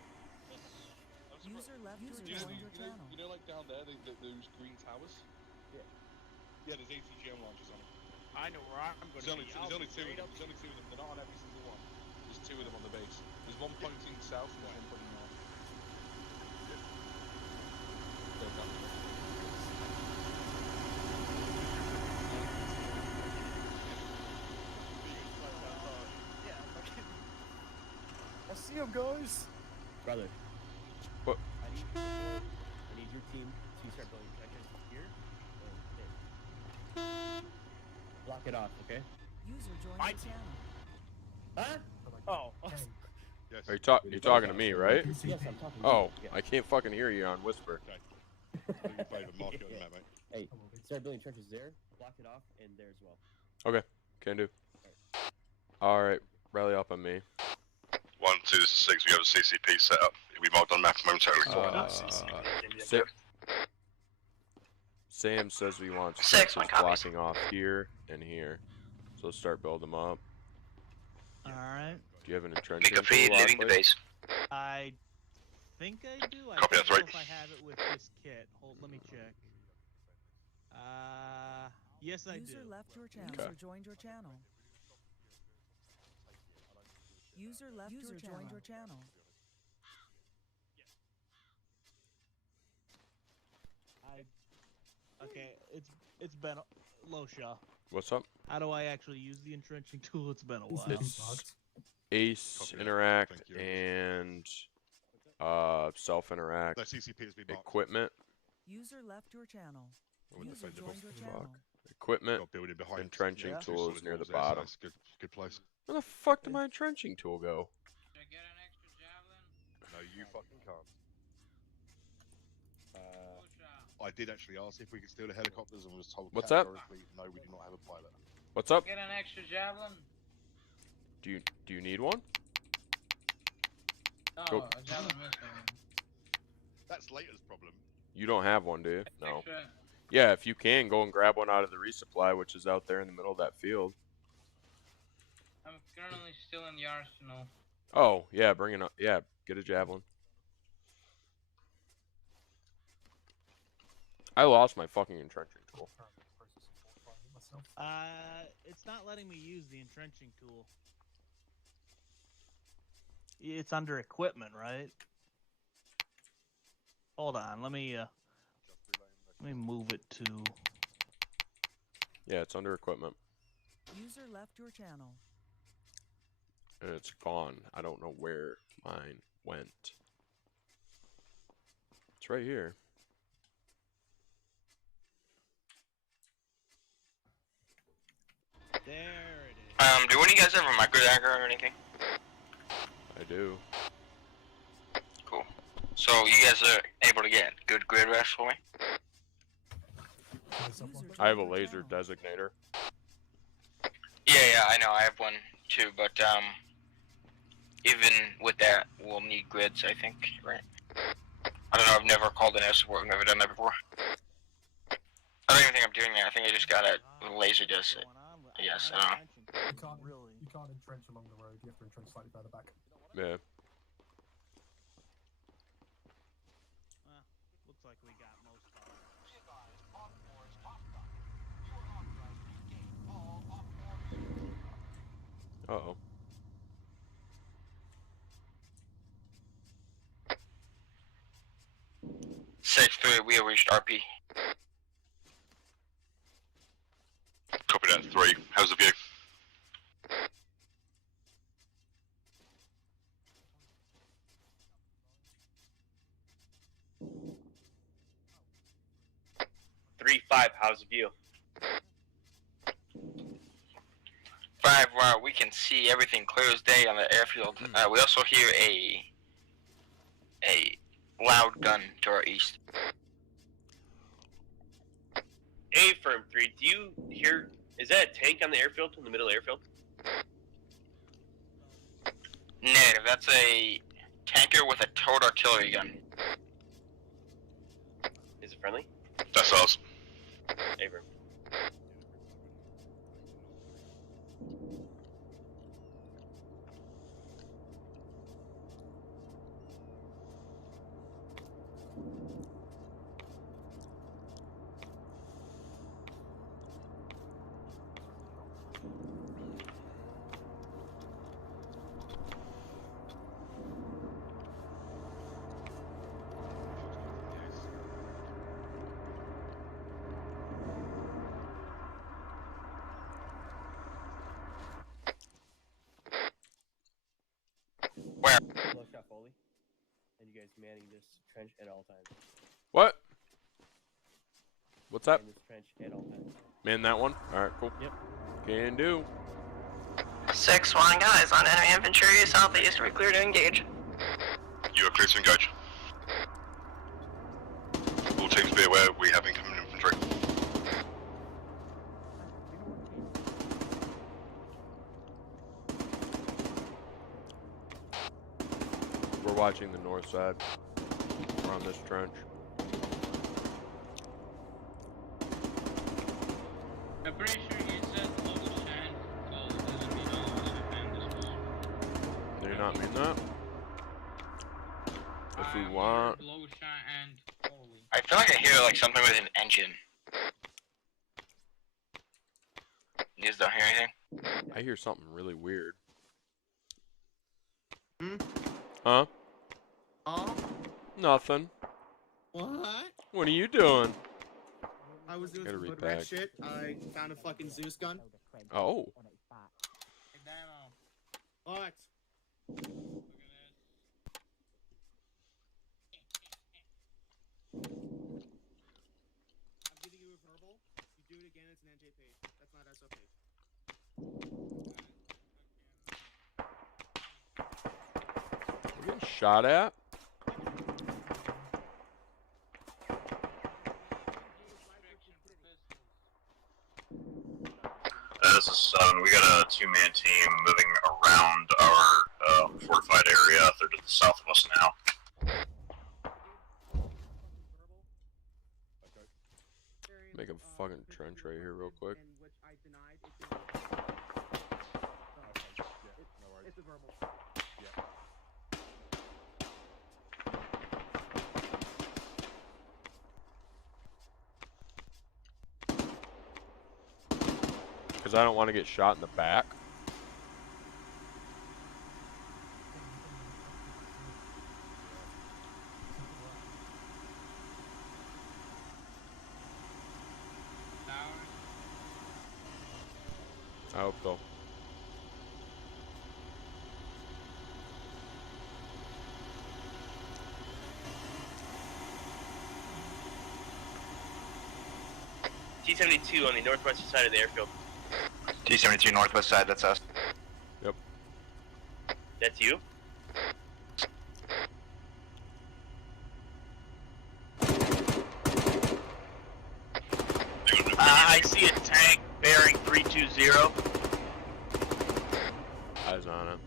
User left your You know, joined your channel. you know, like down there, those green towers? Yeah. Yeah, there's ATGM launchers on them. I know where I'm going to be. There's only two of them. There's only two of them. They're not on every single one. There's two of them on the base. There's one pointing south and there's one pointing north. They're done. I see him, guys. Brother. What? I need your team to start building trenches here and here. Block it off, okay? User joined My your channel. Huh? Oh. Yes. Are you're talking to me, right? Yes, I'm talking to Oh, you. Yeah. I can't fucking hear you on whisper. Mark it on the map, mate. Hey, start building trenches there, block it off, and there as well. Okay, can do. All right, rally up on me. 1, 2, this is 6. We have a CCP set up. It'll be marked on map momentarily. Sam says we want Six, my sensors copies. blocking off here and here. So let's start building them up. Alright. Do you have an entrenching Make a feed tool, leaving the Lockley? base. I think I do. I Copy, don't that's know right. if I have it with this kit. Hold, let me check. Yes I do. User left your channel. Okay. User joined your channel. User joined your channel. Okay, it's been Losha. What's up? How do I actually use the entrenching tool? It's been a while. It's Ace interact and self interact. That CCP has been marked. Equipment. User left your channel. What the User fuck? joined your channel. Equipment. Got building behind. Entrenching Yeah. tools near the There, so bottom. that's a good place. Where the fuck did my entrenching tool go? Should I get an extra javelin? No, you fucking can't. I did actually ask if we could steal the helicopters and was told What's that? categorically, no, we do not have a pilot. What's up? Get an extra javelin? Do you need one? Oh, Go. a javelin missing. That's Later's problem. You don't have one, do you? No. Extra. Yeah, if you can, go and grab one out of the resupply, which is out there in the middle of that field. I'm currently still in the arsenal. Oh, yeah, bring it up. Yeah, get a javelin. I lost my fucking entrenching tool. It's not letting me use the entrenching tool. It's under equipment, right? Hold on, let me move it to. Yeah, it's under equipment. User left your channel. And it's gone. I don't know where mine went. It's right here. There it is. Do any of you guys have a micro dagger or anything? I do. Cool. So you guys are able to get good grid rest for me? I have a laser designator. Yeah, I know. I have one too, but even with that, we'll need grids, I think, right? I don't know. I've never called an air support. I've never done that before. I don't even think I'm doing that. I think I just got a laser does it. Yes, I don't know. You can't entrench along the road. You have to entrench slightly further back. Yeah. Looks like we got most of it. Uh-oh. Stage 3, we have reached RP. Copy that, 3. How's the view? Three, 5, how's the view? 5, we can see everything clear as day on the airfield. We also hear a loud gun to our east. A firm 3, do you hear? Is that a tank on the airfield, in the middle airfield? Negative, that's a tanker with a towed artillery gun. Is it friendly? That's ours. A firm. Where? Low shot Foley. And you guys manning this trench at all times. What? What's that? Man this trench at all times. Man that one? Alright, cool. Yep. Can do. 6-1 guys on enemy infantry southeast. We're clear to engage. You are clear to engage. All teams be aware we have incoming infantry. We're watching the north side. We're on this trench. I'm pretty sure you said local sand, so it doesn't mean all of us defend this wall. Do you not mean that? If we want. Low shot and Foley. I feel like I hear like something with an engine. You guys don't hear anything? I hear something really weird. Huh? Oh? Nothing. What? What are you doing? I was doing Gotta some read hood rat back. shit. I found a fucking Zeus gun. Oh. What? I'm giving you a verbal. You do it again, it's an NJ page. That's not SO page. We're getting shot at. This is 7. We got a 2-man team moving around our fortified area. They're to the south of us now. Make a fucking trench right here real quick. It's a verbal. Because I don't want to get shot in the back. I hope so. T-72 on the northwestern side of the airfield. T-72 northwest side, that's us. Yep. That's you? I see a tank bearing 320. Eyes on it.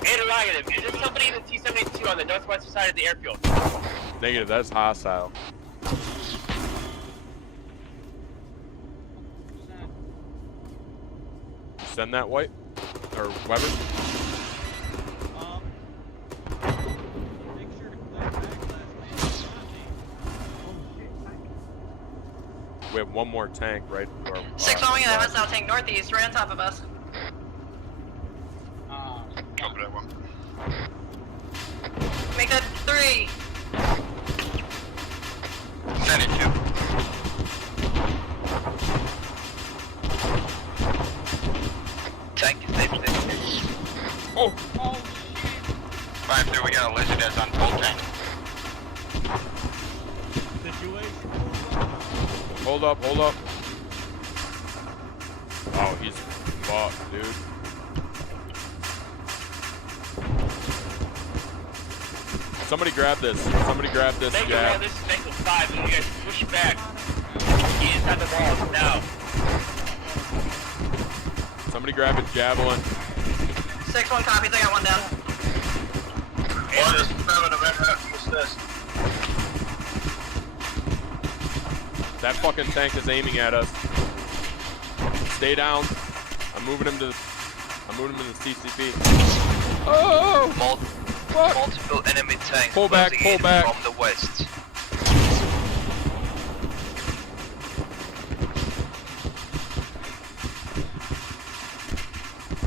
Interrogative, is there somebody in the T-72 on the northwestern side of the airfield? Negative, that's hostile. You send that white? Or Weber? We have one more tank right to our 6-1, we got a hostile tank northeast, right on top of us. Copy that one. Make that 3. 72. Tank is safe. Oh! 5-3, we got a laser death on full tank. Hold up, hold up. Oh, he's fucked, dude. Somebody grab this. Somebody grab this, Tank yeah. around this is Tank 5, and you guys push back. He is on the ball now. Somebody grab a javelin. 6-1 copies, I got one down. One is assist. That fucking tank is aiming at us. Stay down. I'm moving him to the CCP. Oh! Multiple enemy tanks Pull back, closing pull in back. from the west.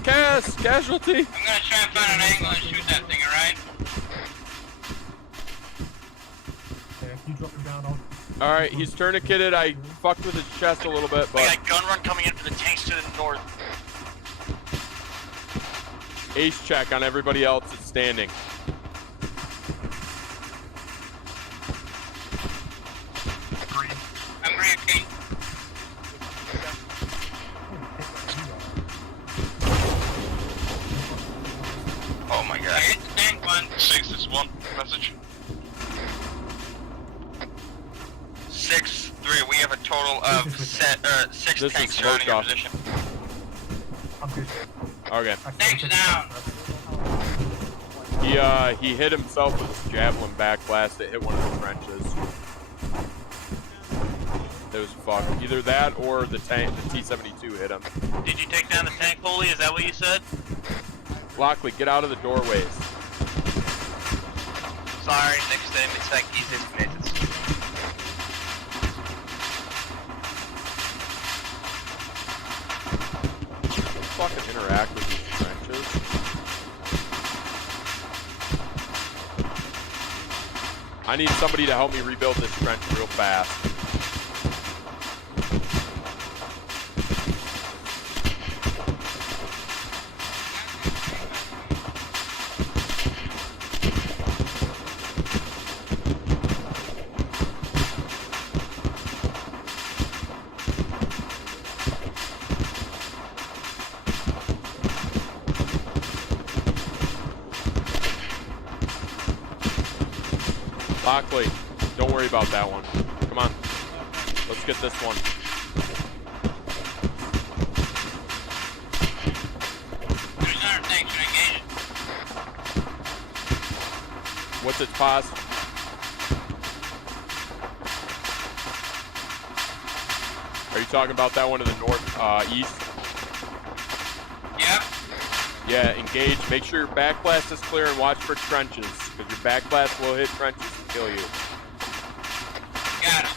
Casualty. I'm gonna try and find an angle and shoot that thing, alright? Yeah, if you drop him down, I'll... Alright, he's tourniqueted. I fucked with his chest a little bit, I but got gun run coming in for the tanks to the north. ace check on everybody else that's standing. I'm green. Oh my god. I hit the tank one. 6 is 1 message. 6-3, we have a total of 6 This tanks is surrounding your smoked position. I'm good. Okay. Tanks down. He hit himself with his javelin back blast that hit one of the trenches. It was fucked. Either that or the tank, the T-72 hit him. Did you take down the tank pulley? Is that what you said? Lockley, get out of the doorways. Sorry, next enemy tank is designated. Fucking interact with these trenches. I need somebody to help me rebuild this trench real fast. Lockley, don't worry about that one. Come on, let's get this one. There's another tank, should I engage it? What's its pause? Are you talking about that one to the north, east? Yep. Yeah, engage. Make sure your back blast is clear and watch for trenches, because your back blast will hit trenches and kill you. Got it.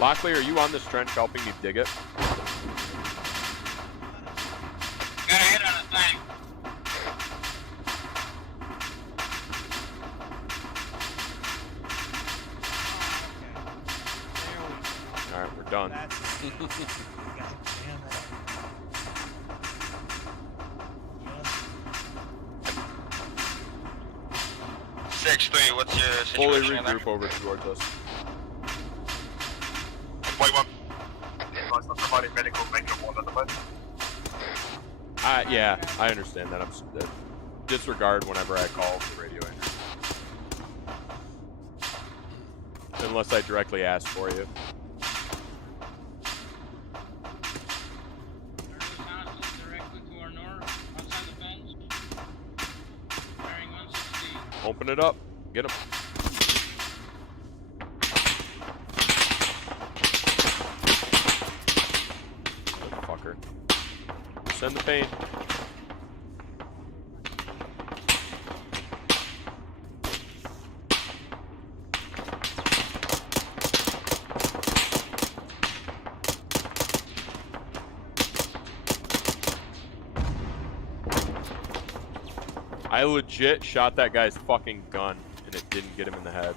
Lockley, are you on this trench helping me dig it? Got a hit on a tank. Alright, we're done. Six-3, what's your Fully situation there? regroup over towards us. Wait, one. Advise not providing medical major one at the moment. Yeah, I understand that. Disregard whenever I call the radio in. Unless I directly ask for you. Directly to our north, outside the fence. Bearing 160. Open it up. Get him. Motherfucker. Send the pain. I legit shot that guy's fucking gun and it didn't get him in the head.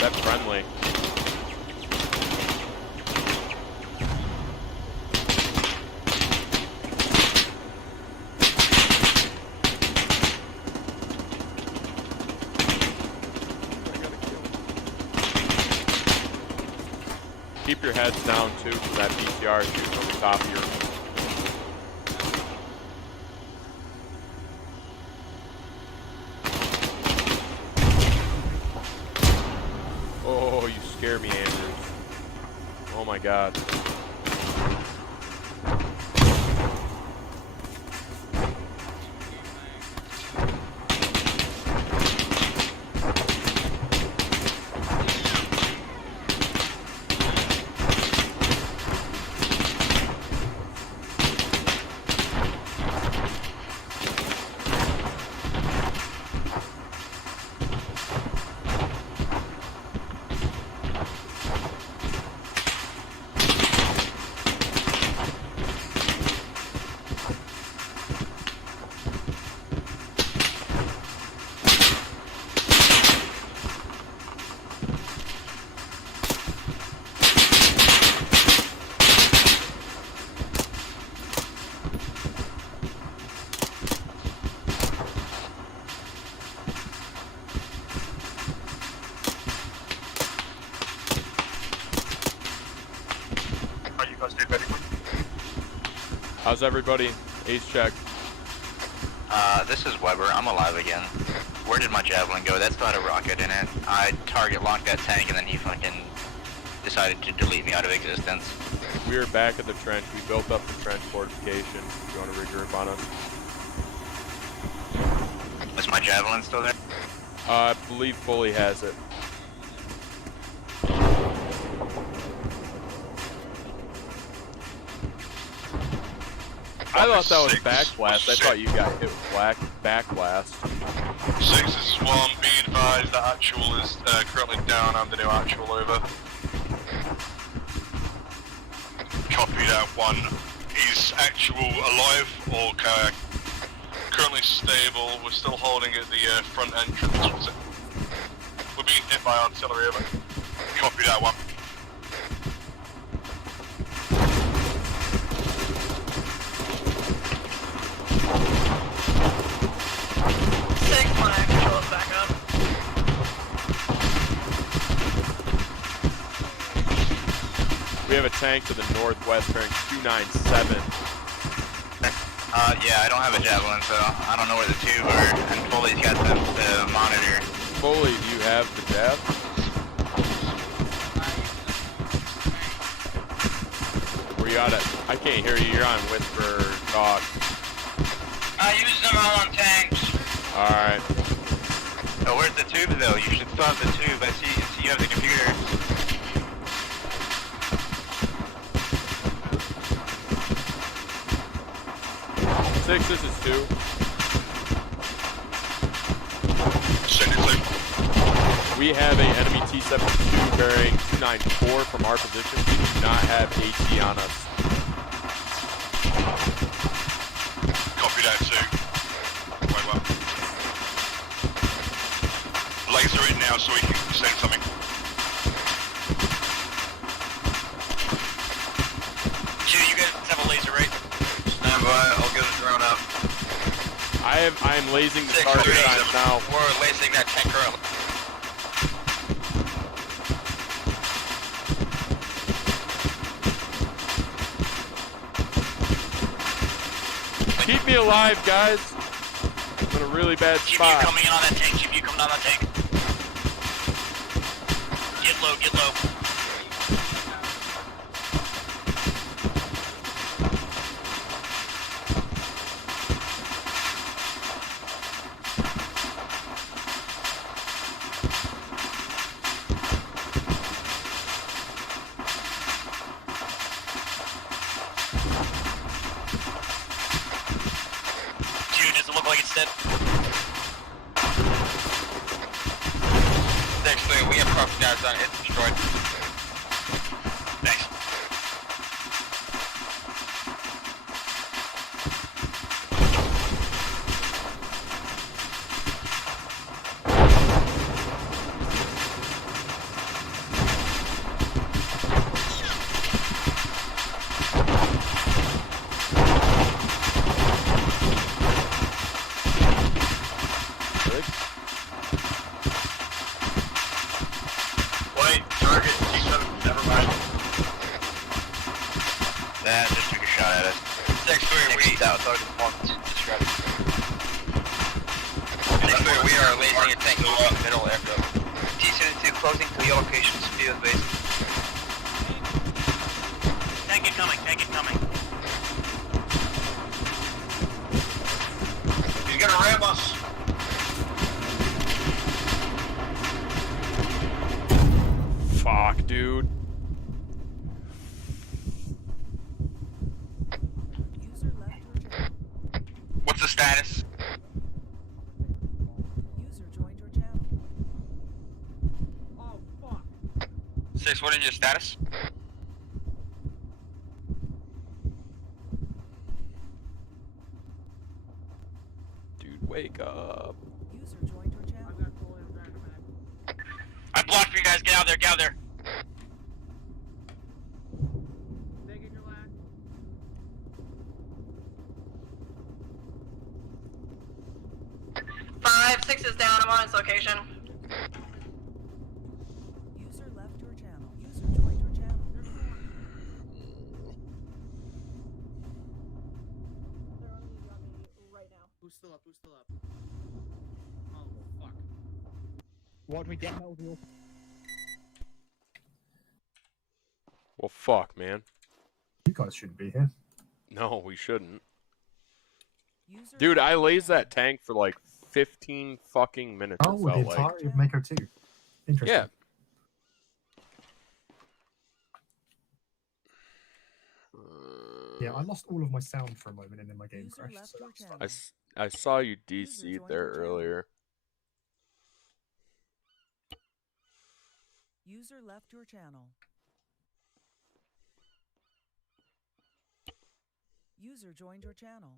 That friendly. Keep your heads down too for that PCR shooting on the top of your. Oh, you scare me, Andrews. Oh my god. Are you guys doing medical? How's everybody? Ace check. This is Weber. I'm alive again. Where did my javelin go? That's got a rocket in it. I target locked that tank and then he fucking decided to delete me out of existence. We are back at the trench. We built up the trench fortification. You want to regroup on us? Is my javelin still there? I believe Foley has it. I thought that was backblast. I thought you got hit with backblast. 6 is 1, be advised that actual is currently down and the new actual over. Copy that 1. Is actual alive or currently stable? We're still holding at the front entrance. We're being hit by artillery over. Copy that 1. Back up. We have a tank to the northwest bearing 297. Yeah, I don't have a javelin, so I don't know where the tube are, and Foley's got the monitor. Foley, do you have the jab? Where you at? I can't hear you. You're on whisper talk. I use them all on tanks. Alright. Oh, where's the tube though? You should still have the tube. I see you have the computer. Six, this is 2. Send it, we have a enemy T-72 bearing 294 from our position. We do not have AT on us. Copy that 2. Quite well. Laser it now so we can send something. You guys have a laser, right? Stand by, I'll get a drone up. I am lasing the target on now. We're lasing that tank currently. Keep me alive, guys. I'm in a really bad spot. Keep you coming in on that tank. Keep you coming on that tank. Get low, get low. We have property guys on it, it's destroyed. Thanks. Fuck, dude. What's the status? User joined your channel. Oh, fuck. 6, what is your status? Dude, wake up. User joined your channel. I blocked for you guys. Get out there, get out there. Taking your lag. Five, 6 is down. I'm on its location. User left your channel. User joined your channel. Who's still up? Who's still up? Oh, What do we get? Well, fuck, man. You guys shouldn't be here. No, we shouldn't. Dude, I lazed that tank for like 15 fucking minutes. Oh, it the felt like. entire Mako 2. Interesting. Yeah. Yeah, I lost all of my sound for a moment and then my game crashed. So that's I saw you DC'd there earlier. User left your channel. User joined your channel.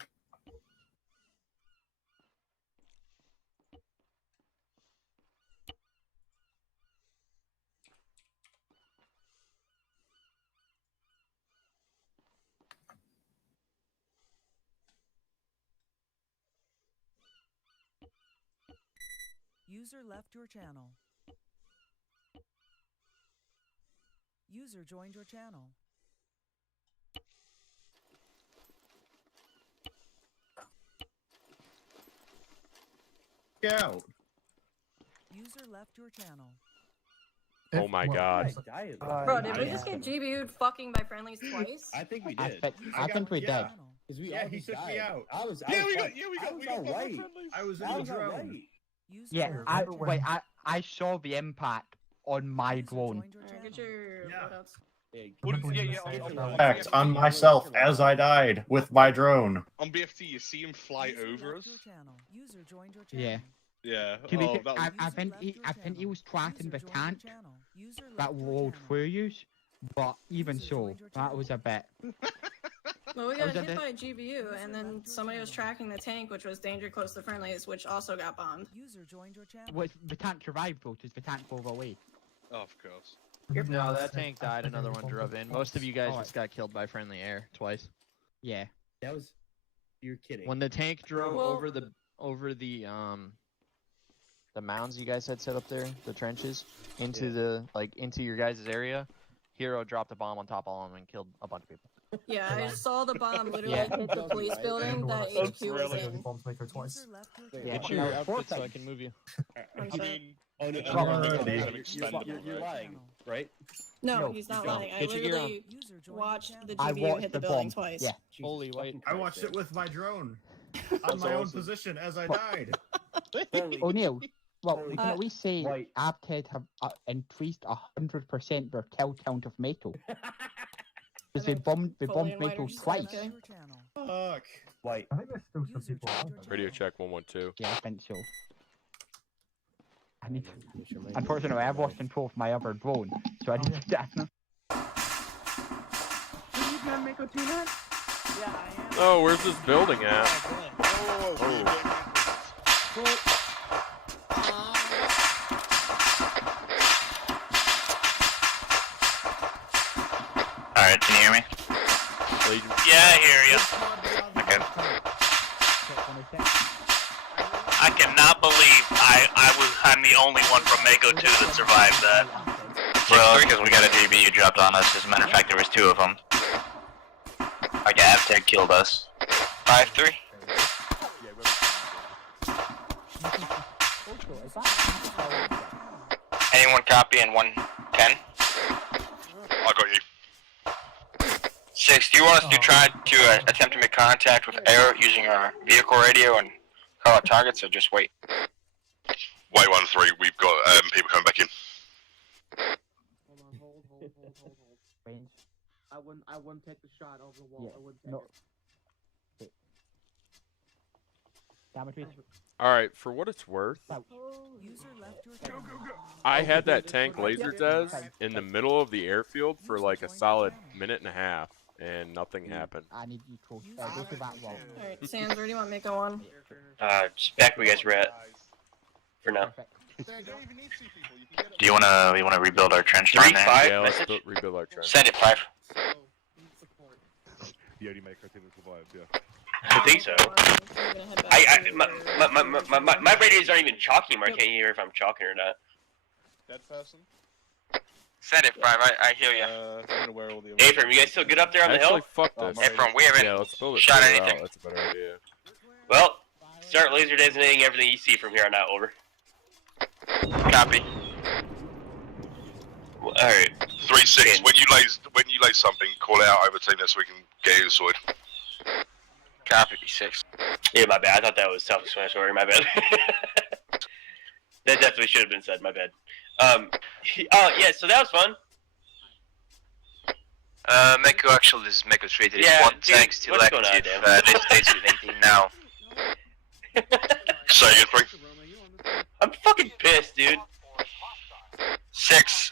User left your channel. User joined your channel. Get out. User left your channel. Oh my god. Bro, did we just get GBU'd fucking by friendlies twice? I think we I did. think we did. Because we Yeah, all he just took me died. out. I was alright. I was in the drone. Yeah, I saw the impact on my drone. Get your loadouts. Act on myself as I died with my drone. On BFT, you see him fly over us. User joined your channel. Yeah. Yeah. To be Oh, fair, that was... I think he was tracking the tank that rolled through you, but even so, that was a bit. Well, we got was hit that by GBU, and then somebody was tracking the tank, which was danger close to friendlies, which also got bombed. User joined your channel. Well, the tank survived though, because the tank drove away. Oh, of course. No, that tank died. Another one drove in. Most of you guys just got killed by friendly air twice. Yeah. That was. You're kidding. When the tank drove Well- over the mounds you guys had set up there, the trenches, into the into your guys' area, Hero dropped a bomb on top of all of them and killed a bunch of people. Yeah, I saw the bomb literally Yeah. hit the police building that HQ was in. Bombs Mako twice. Get your outfit so I can move you. I'm sorry. Oh no, you're lying, right? No, he's not lying. I Get your gear on. literally watched the I GBU watched hit the the building bomb. twice. Yeah. Holy white. fucking I Christ, watched it dude. with my drone on my own position as I died. O'Neill, well, we can Uh, at least say White. Abted have increased 100% their kill count of Mato. Because they bombed Fully in Mato white, just twice. okay. Fuck. White. I think there's still some people out there. Radio check 112. Yeah, I think so. Unfortunately, I've lost control of my other drone, so I need to. Oh, where's this building at? Alright, can you hear me? Legion. Yeah, I hear you. Okay. I cannot believe I'm the only one from Mako 2 that survived that. Well, because we got a GBU dropped on us. As a matter of fact, there was 2 of them. Like, Avtech killed us. 5-3. Anyone copy in 110? I got you. 6, do you want us to try to attempt to make contact with air using our vehicle radio and call out targets, or just wait? Wait, 1-3. We've got people coming back in. Range. I wouldn't take the shot over the wall. Yeah, I wouldn't take no. it. Damage rate. Alright, for what it's worth, User left your channel. I had that tank laser Des in the middle of the airfield for like a solid minute and a half, and nothing happened. I need you to go to that wall. Alright, Sans, where do you want Mako 1? Just back where you guys were at. For now. Do you wanna rebuild our trench down there? 3-5. Yeah, let's rebuild our trench. Send it 5. The only Mako team that survived, yeah. I think so. My radios aren't even chalking anymore. I can't hear if I'm chalking or not. Dead person? Send it 5. I hear you. I'm gonna wear all the. Ephraim, you guys still good up there on the hill? Actually, fuck this. Ephraim, we haven't Yeah, let's build it shot further anything. out. That's a better idea. Well, start laser designating everything you see from here on out. Over. Copy. Alright. 3-6. When you lay something, call it out over team so we can get you sorted. Copy, 6. Yeah, my bad. I thought that was self-explanatory. My bad. That definitely should have been said. My bad. Yeah. So that was fun. Mako actually, this is Mako 3. There is Yeah, one dude, tank still what's active. going on, Dan? Let's state with 18 now. Say again, Frank. I'm fucking pissed, dude. 6-3,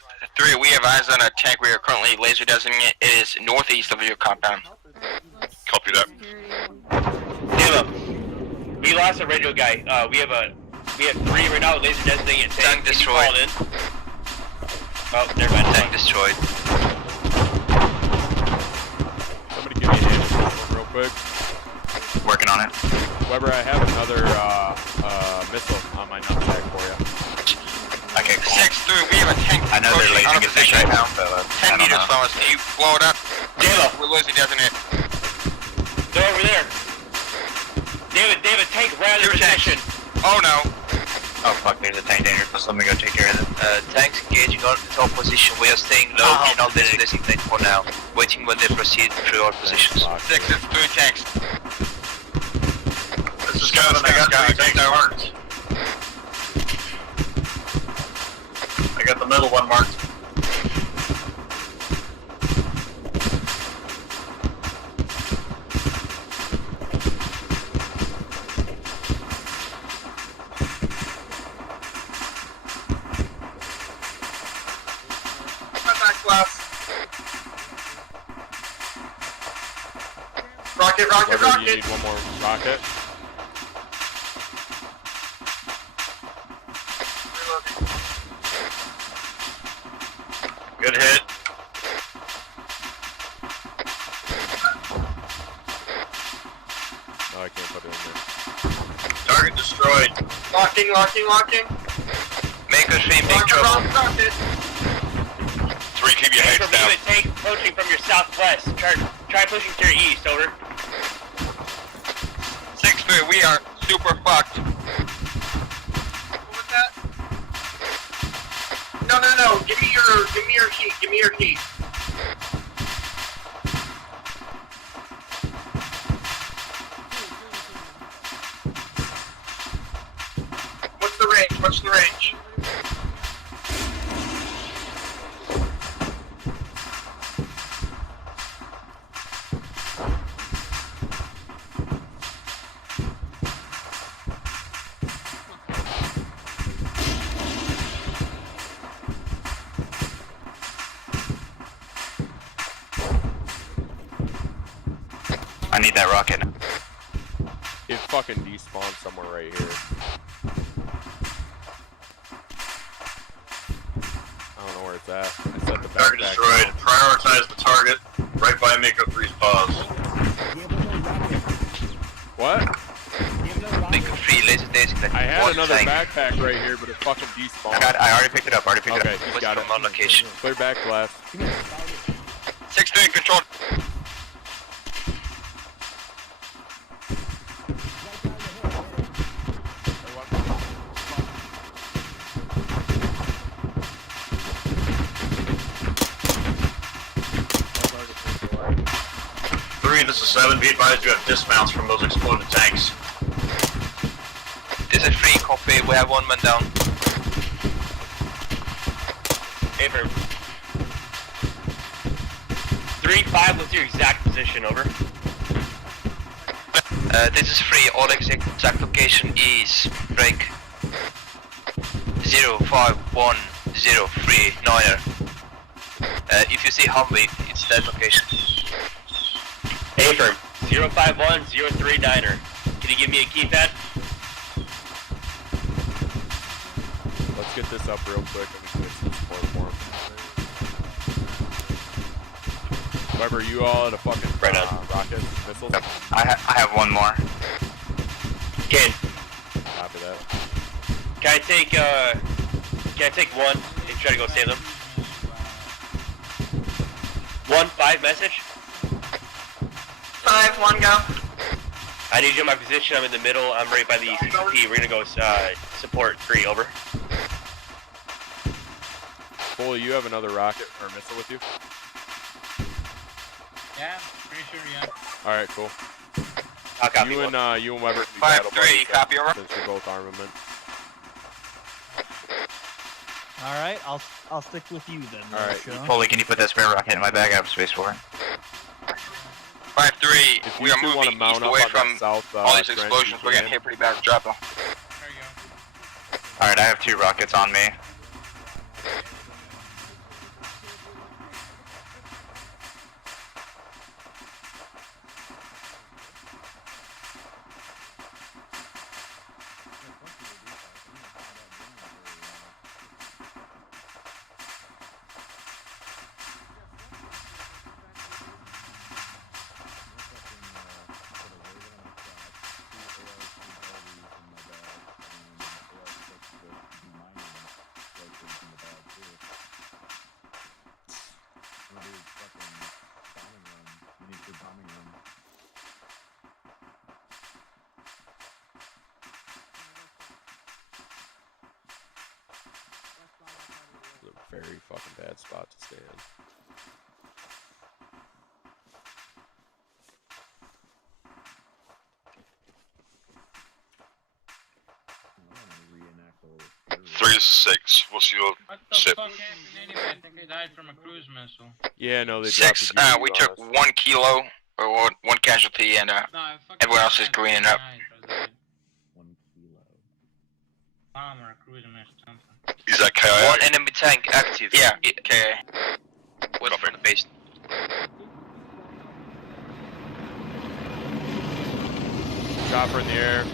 we have eyes on a tank. We are currently laser designated. It is northeast of your compound. Copy that. Damn, we lost a radio guy. We have 3 right now. Laser designated. Tank destroyed. Can you call it in? Oh, never mind. Tank destroyed. Somebody give me an answer real quick. Working on it. Weber, I have another missile on my nutsack for you. Okay, 6-3, we have a tank. I know they're lasing at this right now, but 10 meters from us. Can you blow it up? Dalo. We're laser designated. They're over there. David, tank right in position. Oh no. Oh fuck, there's a tank danger. Let me go take care of it. Tanks engaging our top position. We are staying low and all this designate for now. Waiting when they proceed through our positions. 6-3 tanks. This is Kevin. I got 3 tanks marked. I got the middle one marked. Rocket, Weber, you need one more rocket. Good hit. No, I can't put it in there. Target destroyed. Locking. Mako 3, big trouble. 3, keep your heads down. From tank approaching from your southwest. Try pushing to your east. Over. 6-3, we are super fucked. What was that? No. Give me your key. What's the range? I need that rocket. It fucking despawned somewhere right here. I don't know where it's at. I set the Target backpack destroyed. down. Prioritize the target right by Mako 3's paws. What? Mako 3, laser designate. I had one another tank. backpack right here, but it fucking despawned. I already picked it up. Okay, he's got it. On location. Clear back left. 6-3, control. This is 7. Be advised you have dismounts from those exploded tanks. This is 3, copy. We have 1 man down. Over. 3-5, what's your exact position? Over. This is 3, all exact location is break 05103 if you see Humvee, it's that location. Affirm. 05103 Diner. Can you give me a keypad? Let's get this up real quick and we can get some support for him. Weber, you all at a fucking rocket missiles? Yep. I have one more. Ken. Copy that. Can I take one and try to go save them? 1-5 message. 5-1 go. I need you in my position. I'm in the middle. I'm right by the CCP. We're gonna go support 3. Over. Foley, you have another rocket or missile with you? Yeah, pretty sure, yeah. All right, cool. I'll copy You and Weber can be 5-3, battle buddies, copy, over. since you're both armament. All right, I'll stick with you then. All right. Sean. Foley, can you put that spare rocket in my bag? I have space for it. 5-3, If we you are two want to moving mount east up away on from that south all these trench, explosions. you We're getting can. hit pretty bad with drop though. There you go. Alright, I have 2 rockets on me. It's a very fucking bad spot to stay in. Three to 6. What's your What the ship? fuck happened anyway? I think I died from a cruise missile. Yeah, no, they 6, dropped a we GU took on us. 1 kilo, or 1 casualty, and No, I fucking everyone else is died. greening up. Bomb or a cruise missile, something. Is that KIA? One enemy tank active. Yeah, okay. What's from the base? Chopper in the air.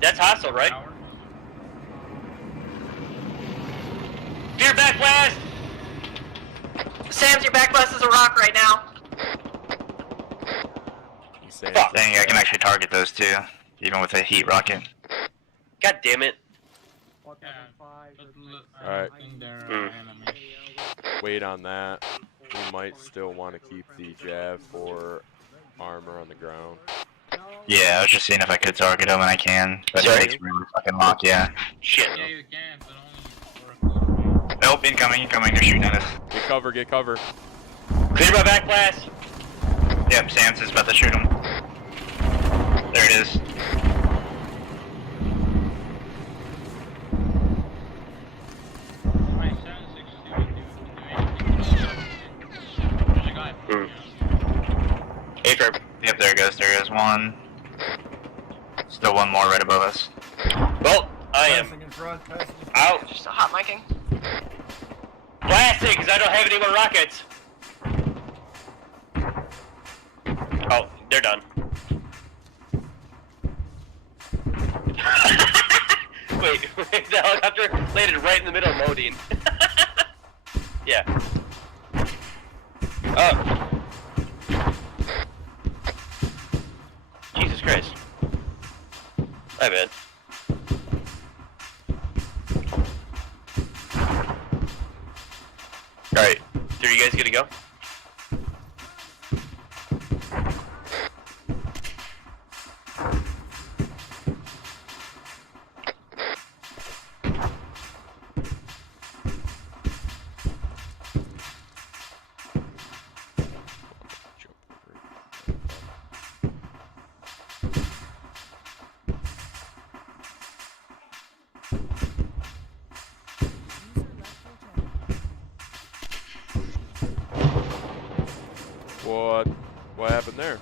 That's hostile, right? Fear back west! Sam's, your back west is a rock right now. Fuck. Dang, I can actually target those too, even with a heat rocket. God damn it. Alright. Mm. Wait on that. We might still want to keep the Jav for armor on the ground. Yeah, I was just seeing if I could target them, and I can. But Sorry? it takes really fucking long, yeah. Shit. Yeah, you can, but only Nope, incoming, they're shooting at us. Get cover, get cover. Clear my back west. Yep, Sam's is about to shoot him. There it is. Affirm. Yep, there it goes. There is one. Still one more right above us. Well, I am out. Just a hot micing. Blasting, because I don't have any more rockets. Oh, they're done. Wait, the helicopter landed right in the middle of Modine. Yeah. Oh. Jesus Christ. My bad. Alright, are you guys good to go? What happened there?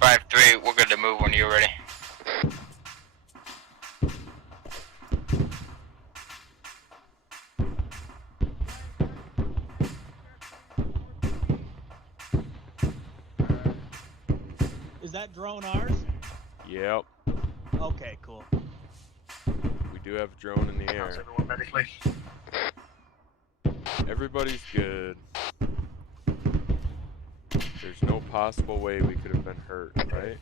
5-3, we're good to move when you're ready. Is that drone ours? Yep. Okay, cool. We do have a drone in the air. How's everyone medically? Everybody's good. There's no possible way we could have been hurt, right?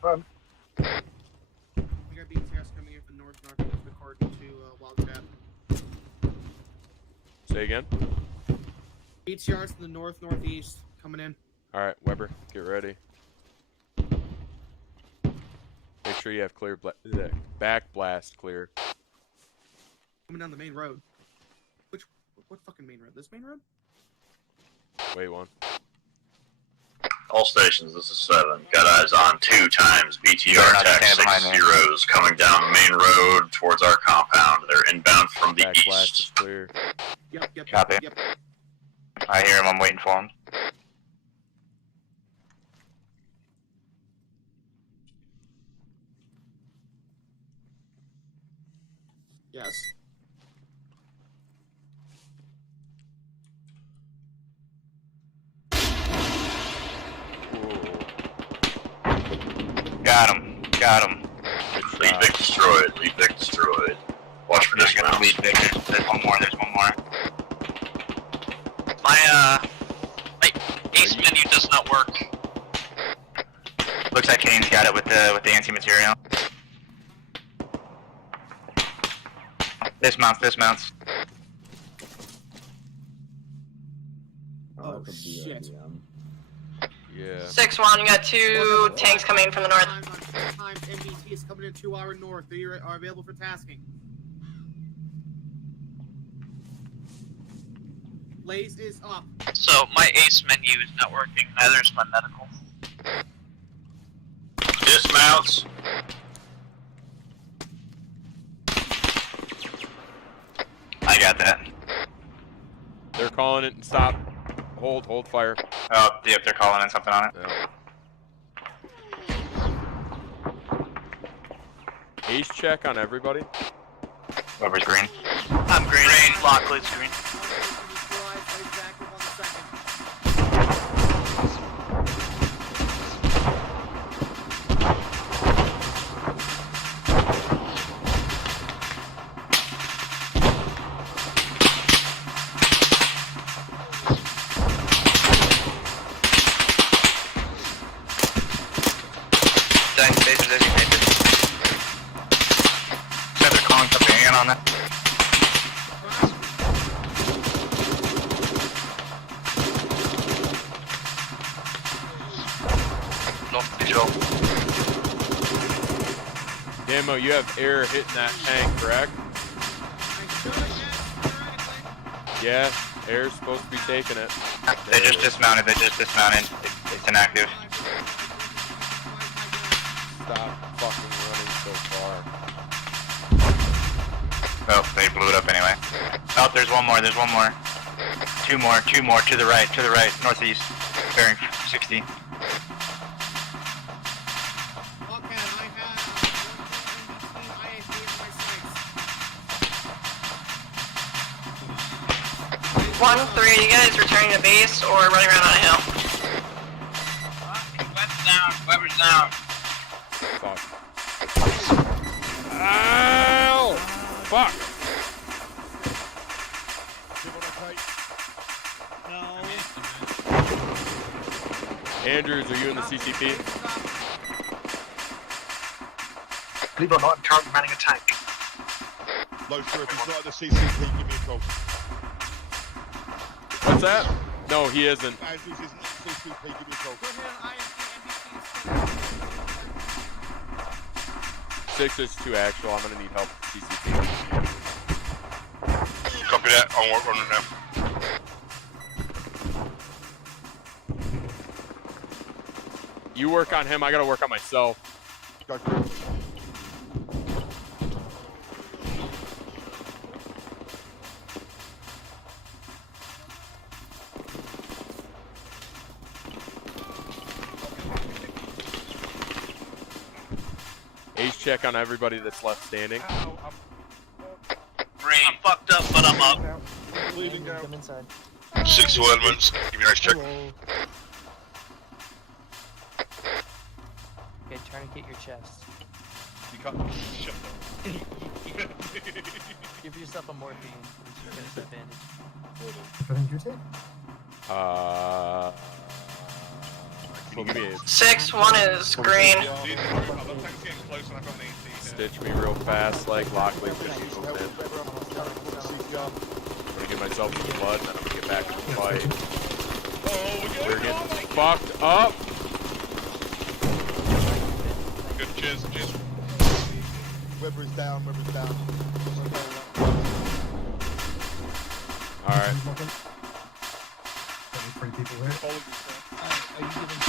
We got BTS coming in from north northeast according to Wildcat. Say again? BTRs to the north northeast coming in. Alright, Weber, get ready. Make sure you have clear back blast clear. Coming down the main road. What fucking main road? This main road? Wait, one. All stations, this is 7. Got eyes on 2 times BTR not attack standing behind 6 me. zeros coming down the main road towards our compound. They're inbound from the Back blast is east. clear. Yep. Copy. Yep. I hear him. I'm waiting for him. Yes. Got him. Got him. Lead Vic destroyed. Lead Vic destroyed. Watch for Just gonna dismounts. lead Victor. There's one more. There's one more. My ace menu does not work. Looks like Kane's got it with the anti-material. Dismounts. Oh shit. Yeah. 6-1, you got 2 tanks coming in from the north. Times MBT is coming in 2 hour north. They are available for tasking. Blaze is up. So my ace menu is not working. Neither is my medical. Dismounts. I got that. They're calling it. Stop. Hold fire. Oh, yep, they're calling in something on it. Yeah. Ace check on everybody. Whoever's green. I'm green. Lockwood's green. Stations designated. Said they're calling something in on that. Lost visual. Demo, you have air hitting that tank, correct? Yeah, air's supposed to be taking it. They just dismounted. It's inactive. Stop fucking running so far. Oh, they blew it up anyway. Oh, there's one more. Two more to the right, northeast, bearing 60. One, 3, you guys returning to base or running around on a hill? Weber's down. Weber's down. Fuck. Ow! Fuck! Andrews, are you in the CCP? Cleveland, I'm currently manning a tank. Low sir, if he's not at the CCP, give me a call. What's that? No, he isn't. Andrews isn't at the CCP, give me a call. 6 is 2 actual. I'm gonna need help with CCP. Copy that. I'll work on it now. You work on him. I gotta work on myself. Go for it. Ace check on everybody that's left standing. Green. I'm fucked up, but I'm up. Bleeding down. Come inside. 6 elements. Give me a nice check. Okay, tourniquet your chest. You can't shut up. Give yourself a morphine once you finish that bandage. Can you give me a 6, 1 is green. stitch me real fast, like Lockley just moved in. I'm gonna give myself some blood, and then I'm gonna get back to the fight. We're getting fucked up. Good, cheers. Weber is down, Weber is down. Alright. Only 3 people here. Are you giving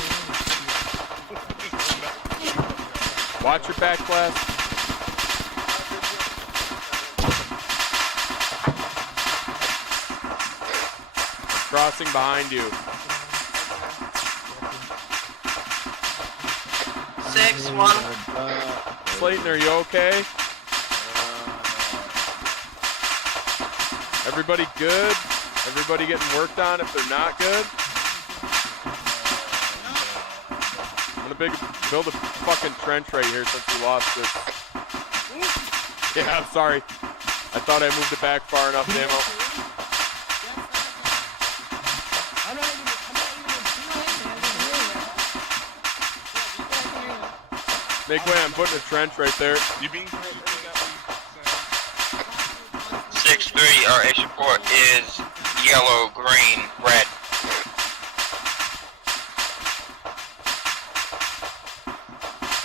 Watch your back, class. I'm crossing behind you. 6-1. Slayton, are you okay? Everybody good? Everybody getting worked on if they're not good? I'm gonna build a fucking trench right here since we lost this. Yeah, I'm sorry. I thought I moved it back far enough, Damo. Make way, I'm putting a trench right there. You being 6-3, our air support is yellow, green, red.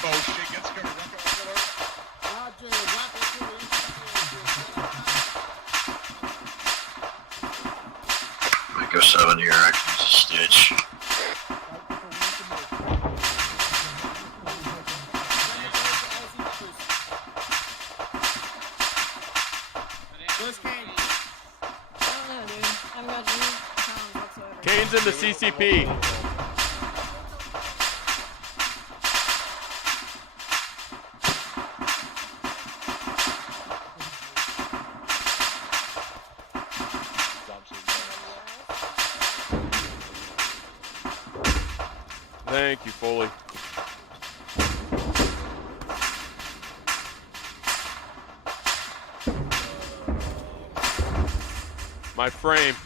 Oh shit, get scared of rocket Mako 7 here, acting as a stitch. Kane's in the CCP. Thank you, Foley. My frames.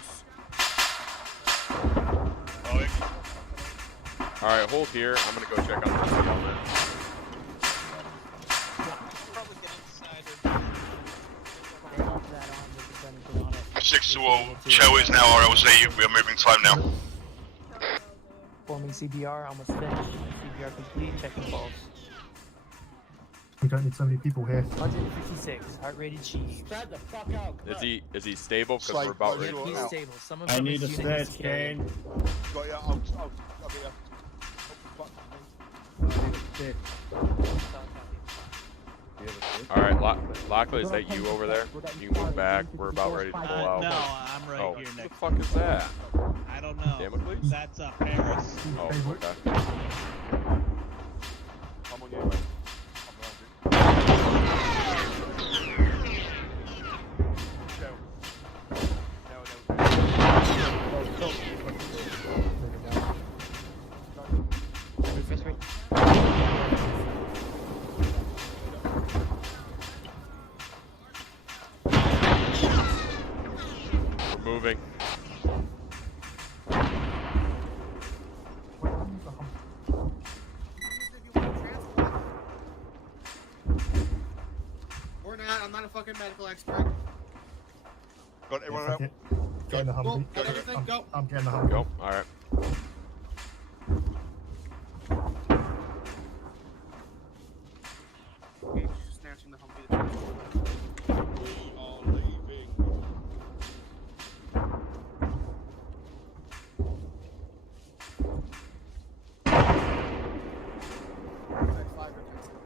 Alright, hold here. I'm gonna go check out this element. Six to all. Cho is now RLZ. We are moving time now. Forming CPR, almost finished. CPR complete, checking pulse. We don't need so many people here. 156, heart rate achieved. Spread the fuck out. Is he stable? Because we're about ready to He's go. stable. Some of I them need a is unit stitch, Kane. Got ya, I'll get ya. Alright, Lockley, is that you over there? You can move back. We're about ready to pull out. No, I'm right here What next. the fuck is that? I don't know. Damocles? That's Paris. Oh, okay. I'm on your way. We're moving. Or not, I'm not a fucking medical expert. Got everyone out? Getting the Humvee. Got everything? Go. I'm getting the Humvee. Go. Alright. Snatching the Humvee. We are leaving.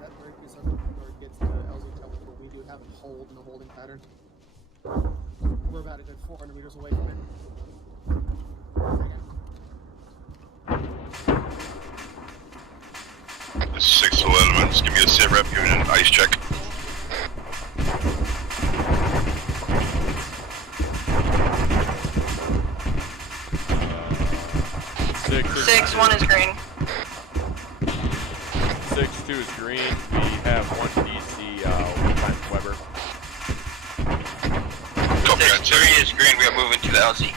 That break is something where it gets to LZ Tower, but we do have a hold in the holding pattern. We're about a good 400 meters away from it. This is 6 to elements. Give me a sit rep, give me an ice check. Six, 1 is green. 6-2 is green. We have 1 DC, 1 times Weber. 6-3 is green, we are moving to the LZ.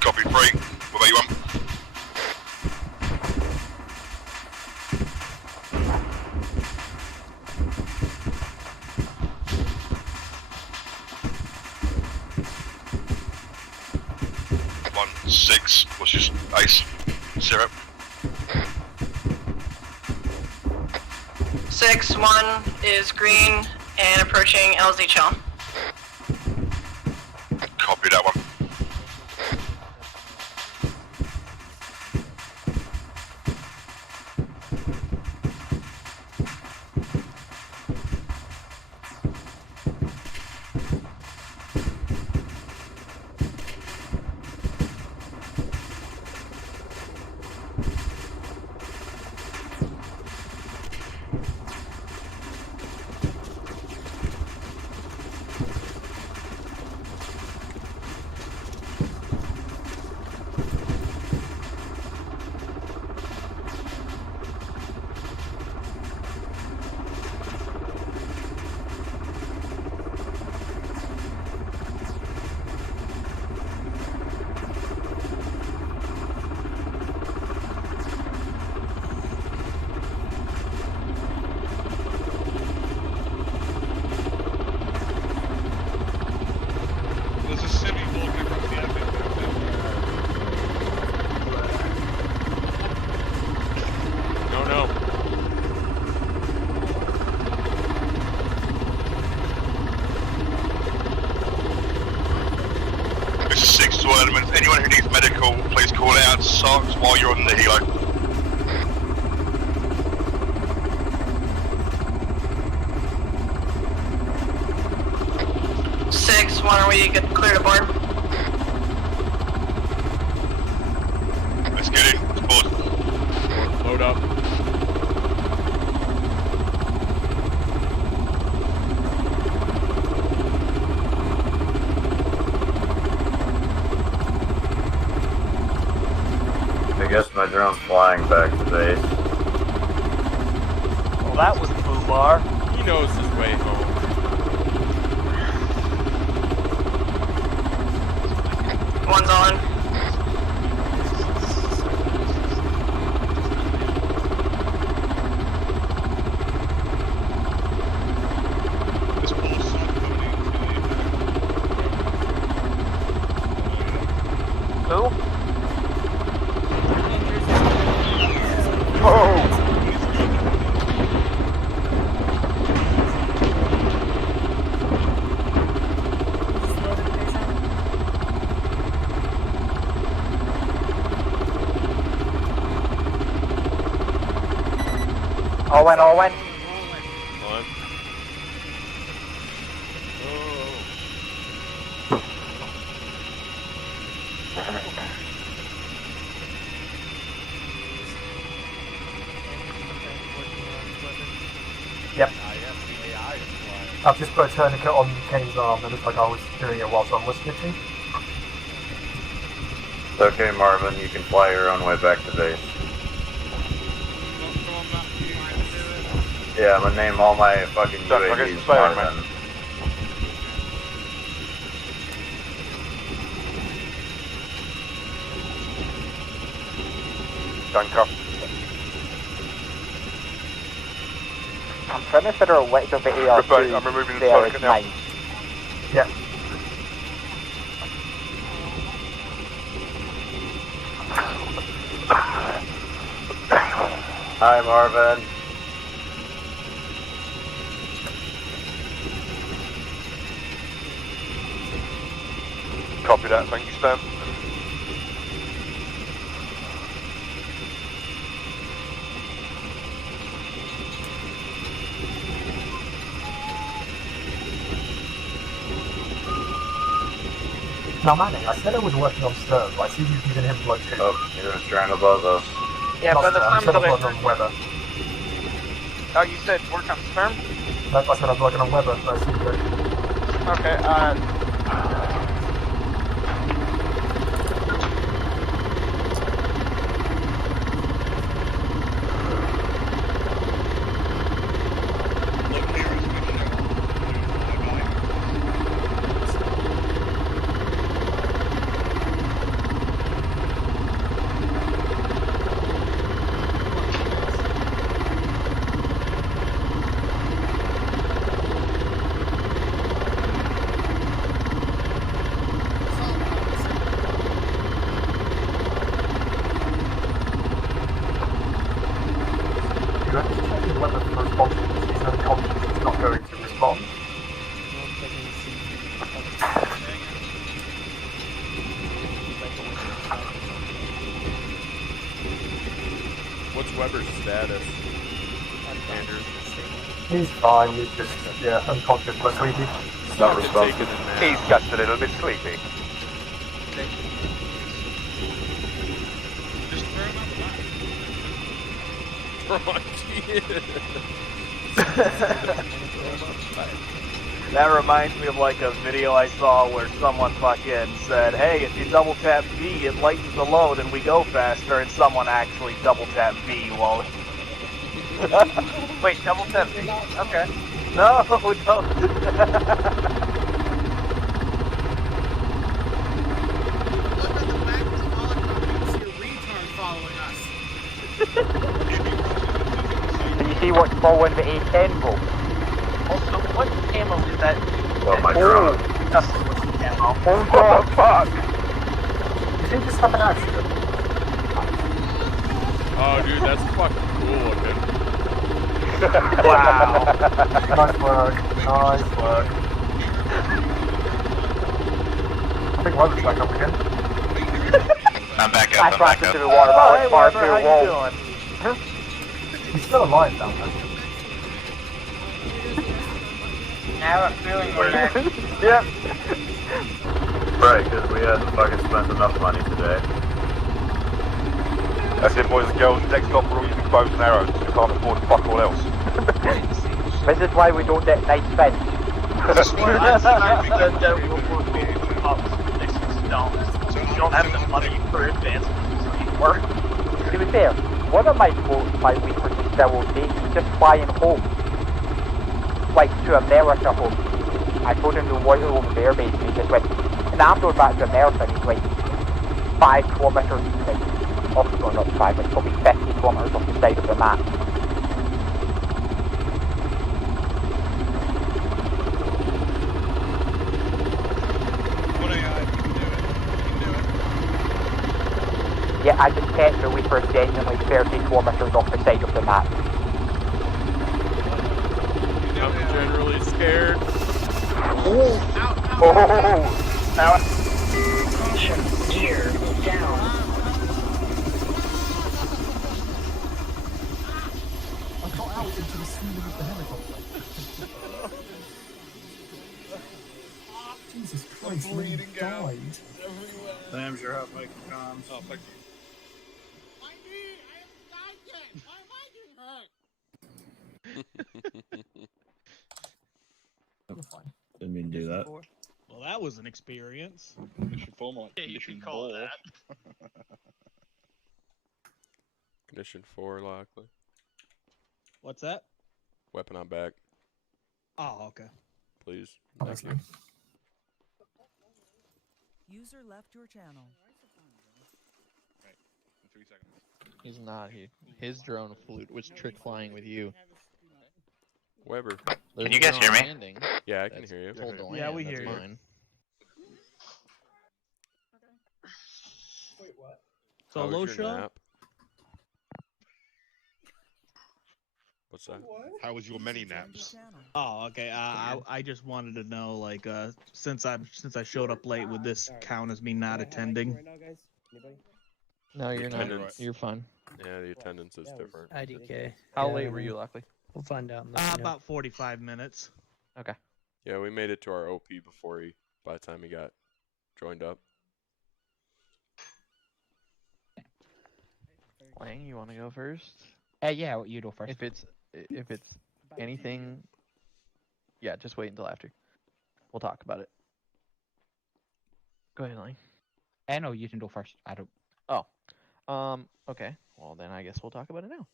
Copy, 3. What about you, one? One, 6, what's just ice, syrup. 6-1 is green and approaching LZ Chill. Copy that one. There's a civvy walking across the airfield. No. This is 6 to elements. Anyone who needs medical, please call it out to SOCs while you're on the helo. Six, why don't we get clear to board? Let's get in. Let's board. Load up. I guess my drone's flying back to base. Well, that was Boobar. He knows his way home. One's on. This poor son coming in Who? Oh! Owen. One. Yep. I've just put a tourniquet on Kane's arm. It looks like I was doing it whilst I was snitching. It's okay, Marvin. You can fly your own way back to base. Yeah, I'm gonna name all my fucking UAVs Marvin. Dunkirk. I'm trying to figure out which of the AR2 I'm removing the there is tourniquet now. mine. Yeah. Hi, Marvin. Copy that. Thank you, Stan. Now, Manny, I said I was working on Stern, but I see you've given him blood too. Oh, you're trying above us. Yeah, Not but the Stern, I Sperm said I was delivered. working on Weather. Oh, you said work on Sperm? No, I said I was working on Weather, but I see you. Okay, You have to check his weapon for response because he's unconscious, he's not going to respond. What's Weber's status? Andrew. He's fine, he's just, yeah, unconscious but sleepy. Not responsive. he's just a little bit sleepy. Just throw him out the back. That reminds me of like a video I saw where someone fucking said, hey, if you double tap B, it lightens the load and we go faster, and someone actually double tap B while... Wait, double tap B? Okay. No, don't. Can you see what's following the A10 volt? Also, what camo is that? Oh my god. Custom camo. Oh god, fuck! Did he just have an accident? Oh, dude, that's fucking cool looking. Wow. Nice work. Nice work. I think Weber's back up again. I'm back up. I I'm back crashed up. into the water by like far Weber, too how you wall. doing? He's still alive down there. Now I'm feeling relaxed. Yep. Right, because we hadn't fucking spent enough money today. That's it, boys and girls. Next stop, we're all using bows and arrows. We can't afford fuck all else. This is why we don't get nice fins. You don't have the money for advanced work. To be fair, one of my weaknesses still okay, he's just flying home. Like, to America home. I told him to avoid the home air base, and he just went, and I'm going back to America, and he's like, 5 kilometers, like, off, no, not 5, like, probably 50 kilometers off the side of the map. Yeah, I just checked the Weaver is genuinely 30 kilometers off the side of the map. I'm generally scared. Oh! Now, gear down. I got out into the ceiling of the helicopter. Jesus Christ, Lee died. Sam's your hot mic and comms. Oh, thank you. Didn't mean to do that. Well, that was an experience. Condition 4, more like condition 4. Condition 4, Lockley. What's that? Weapon on back, Oh, okay. please. Thanks, Thank you. User left your channel. Right, in 3 seconds. He's not. His drone was trick flying with you. Weber. Can you guys hear me? Yeah, I can hear you. Told to land, Yeah, we that's hear you. mine. How was Solo your show? nap? What's that? How was your many naps? Oh, okay. I just wanted to know, like, since I showed up late, would this count as me not attending? No, you're not. Attendance. You're fine. Yeah, the attendance is different. IDK. How late were you, Lockley? We'll find out. About 45 minutes. Okay. Yeah, we made it to our OP by the time he got joined up. Lang, you want to go first? Yeah, you go first. If it's anything, yeah, just wait until after. We'll talk about it. Go ahead, Lang. No, you can go first. I don't. Oh. Okay. Well, then I guess we'll talk about it now.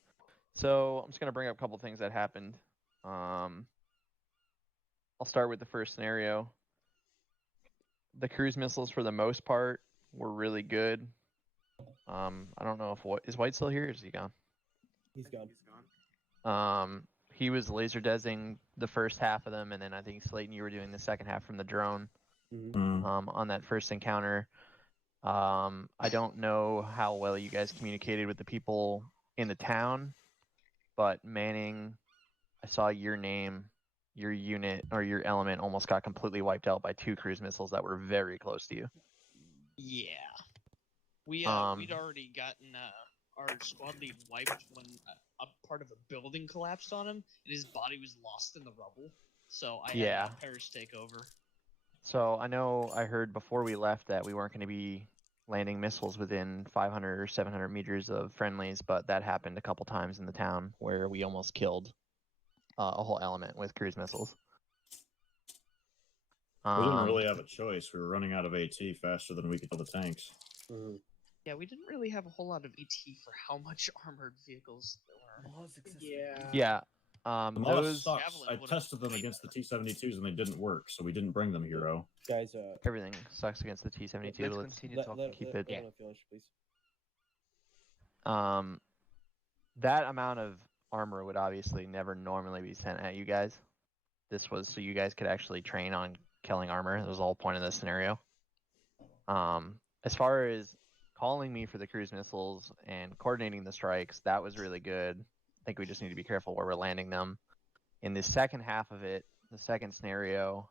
So I'm just gonna bring up a couple things that happened. I'll start with the first scenario. The cruise missiles, for the most part, were really good. I don't know if is White still here? Or is he gone? He's gone. He was laser desing the first half of them, and then I think Slayton, you were doing the second half from the drone. On that first encounter. I don't know how well you guys communicated with the people in the town, but Manning, I saw your name, your unit, or your element almost got completely wiped out by 2 cruise missiles that were very close to you. Yeah. We'd already gotten our squad lead wiped when a part of a building collapsed on him, and his body was lost in the rubble. So I had Paris take over. So I know I heard before we left that we weren't going to be landing missiles within 500 or 700 meters of friendlies, but that happened a couple times in the town where we almost killed a whole element with cruise missiles. We didn't really have a choice. We were running out of AT faster than we could kill the tanks. Yeah, we didn't really have a whole lot of AT for how much armored vehicles there were. Yeah. The Moss sucks. I tested them against the T-72s and they didn't work, so we didn't bring them, Hero. Guys, everything sucks against the T-72. Let's keep it. Let finish, please. That amount of armor would obviously never normally be sent at you guys. This was so you guys could actually train on killing armor. That was the whole point of this scenario. As far as calling me for the cruise missiles and coordinating the strikes, that was really good. I think we just need to be careful where we're landing them. In the second half of it, the second scenario,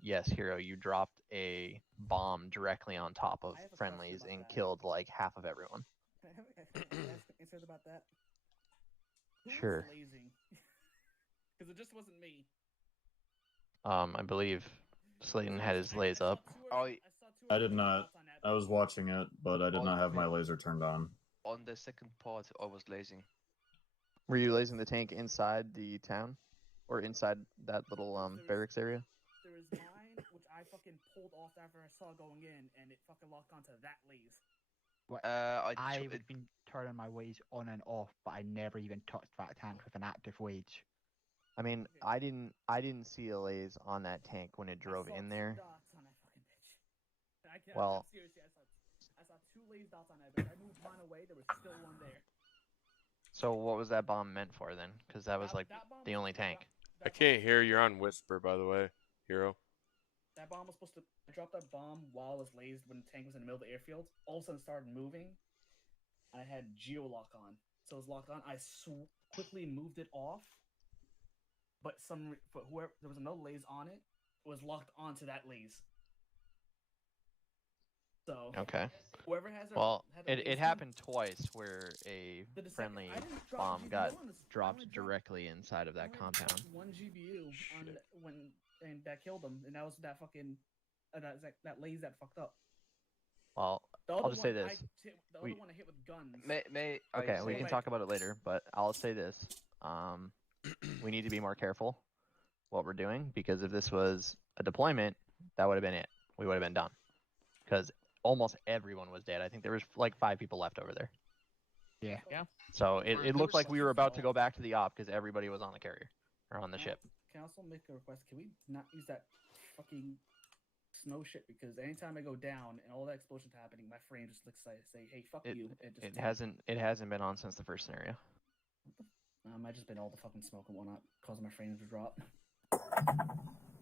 yes, Hero, you dropped a bomb directly on top of friendlies and killed like half of everyone. Can I ask answers about that? Sure. Because it just wasn't me. I believe Slayton had his lays up. I did not. I was watching it, but I did not have my laser turned on. On the second part, I was lasing. Were you lasing the tank inside the town? Or inside that little barracks area? There was mine, which I fucking pulled off after I saw going in, and it fucking locked onto that laze. I've been turning my ways on and off, but I never even touched that tank with an active wage. I mean, I didn't see a laze on that tank when it drove in there. Well, Seriously, I saw 2 laze dots on that bitch. I moved mine away, there was still one there. so what was that bomb meant for then? Because that was like the only tank. I can't hear. You're on whisper, by the way, Hero. That bomb was supposed to... I dropped that bomb while it was lazed when the tank was in the middle of the airfield. All of a sudden started moving. I had geolock on. So it was locked on. I quickly moved it off. But whoever there was another laze on it. It was locked onto that laze. So Okay. Whoever has it happened twice where a friendly bomb got dropped directly inside of that compound. 1 GBU and that killed him, and that was that fucking that laze that fucked up. Well, I'll just say this. The other one I hit with guns. Okay, we can talk about it later, but I'll say this. We need to be more careful what we're doing, because if this was a deployment, that would have been it. We would have been done. Because almost everyone was dead. I think there was like 5 people left over there. Yeah. So it looked like we were about to go back to the op because everybody was on the carrier or on the ship. Can I also make a request? Can we not use that fucking snow shit? Because anytime I go down and all that explosions happening, my frame just looks like say, "Hey, fuck you." It hasn't been on since the first scenario. Might just been all the fucking smoke and whatnot causing my frames to drop.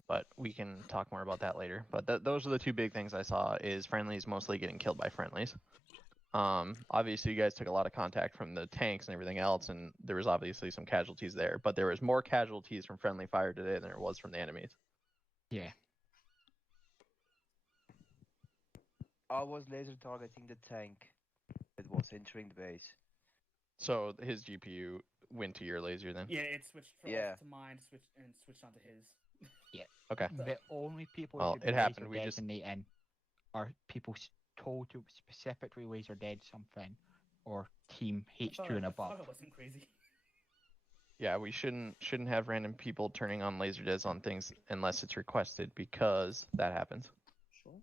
But we can talk more about that later. But those are the 2 big things I saw: is friendlies mostly getting killed by friendlies. Obviously, you guys took a lot of contact from the tanks and everything else, and there was obviously some casualties there. But there was more casualties from friendly fire today than there was from the enemies. Yeah. I was laser targeting the tank that was entering the base. So his GPU went to your laser then? Yeah, it switched from off to mine, switched onto his. Yeah. Okay. The only people Well, who it happened. We just designating are people told to specifically laser dead something, or team H2 and above. I thought it wasn't crazy. Yeah, we shouldn't have random people turning on laser deads on things unless it's requested, because that happens. Sure.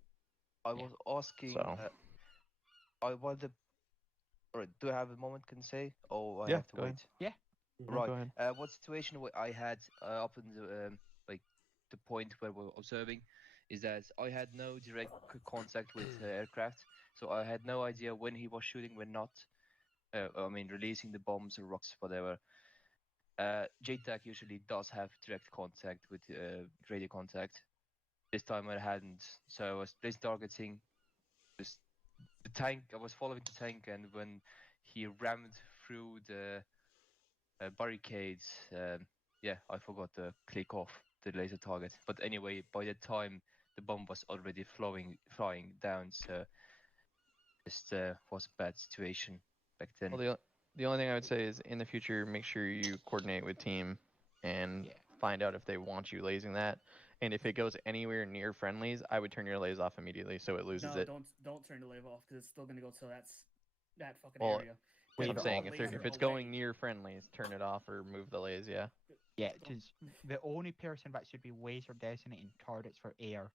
I was asking. So. I wanted. Alright, do I have a moment? Can say? Oh, I Yeah, have to go wait. ahead. Yeah. Right. Go ahead. What situation I had up in the like the point where we're observing is that I had no direct contact with aircraft, so I had no idea when he was shooting, when not. I mean, releasing the bombs or rocks, whatever. JTAC usually does have direct contact with radio contact. This time I hadn't, so I was place targeting the tank. I was following the tank, and when he rammed through the barricades, yeah, I forgot to click off the laser target. But anyway, by the time the bomb was already flying down, so just was a bad situation back then. Well, the only thing I would say is in the future, make sure you coordinate with team and find out if they want you lasing that. and if it goes anywhere near friendlies, I would turn your lays off immediately so it loses No, it. don't turn the lave off because it's still gonna go to that fucking Well, area. I'm saying All if laser it's away. going near friendlies, turn it off or move the lays. Yeah. Yeah, because the only person that should be laser designating targets for air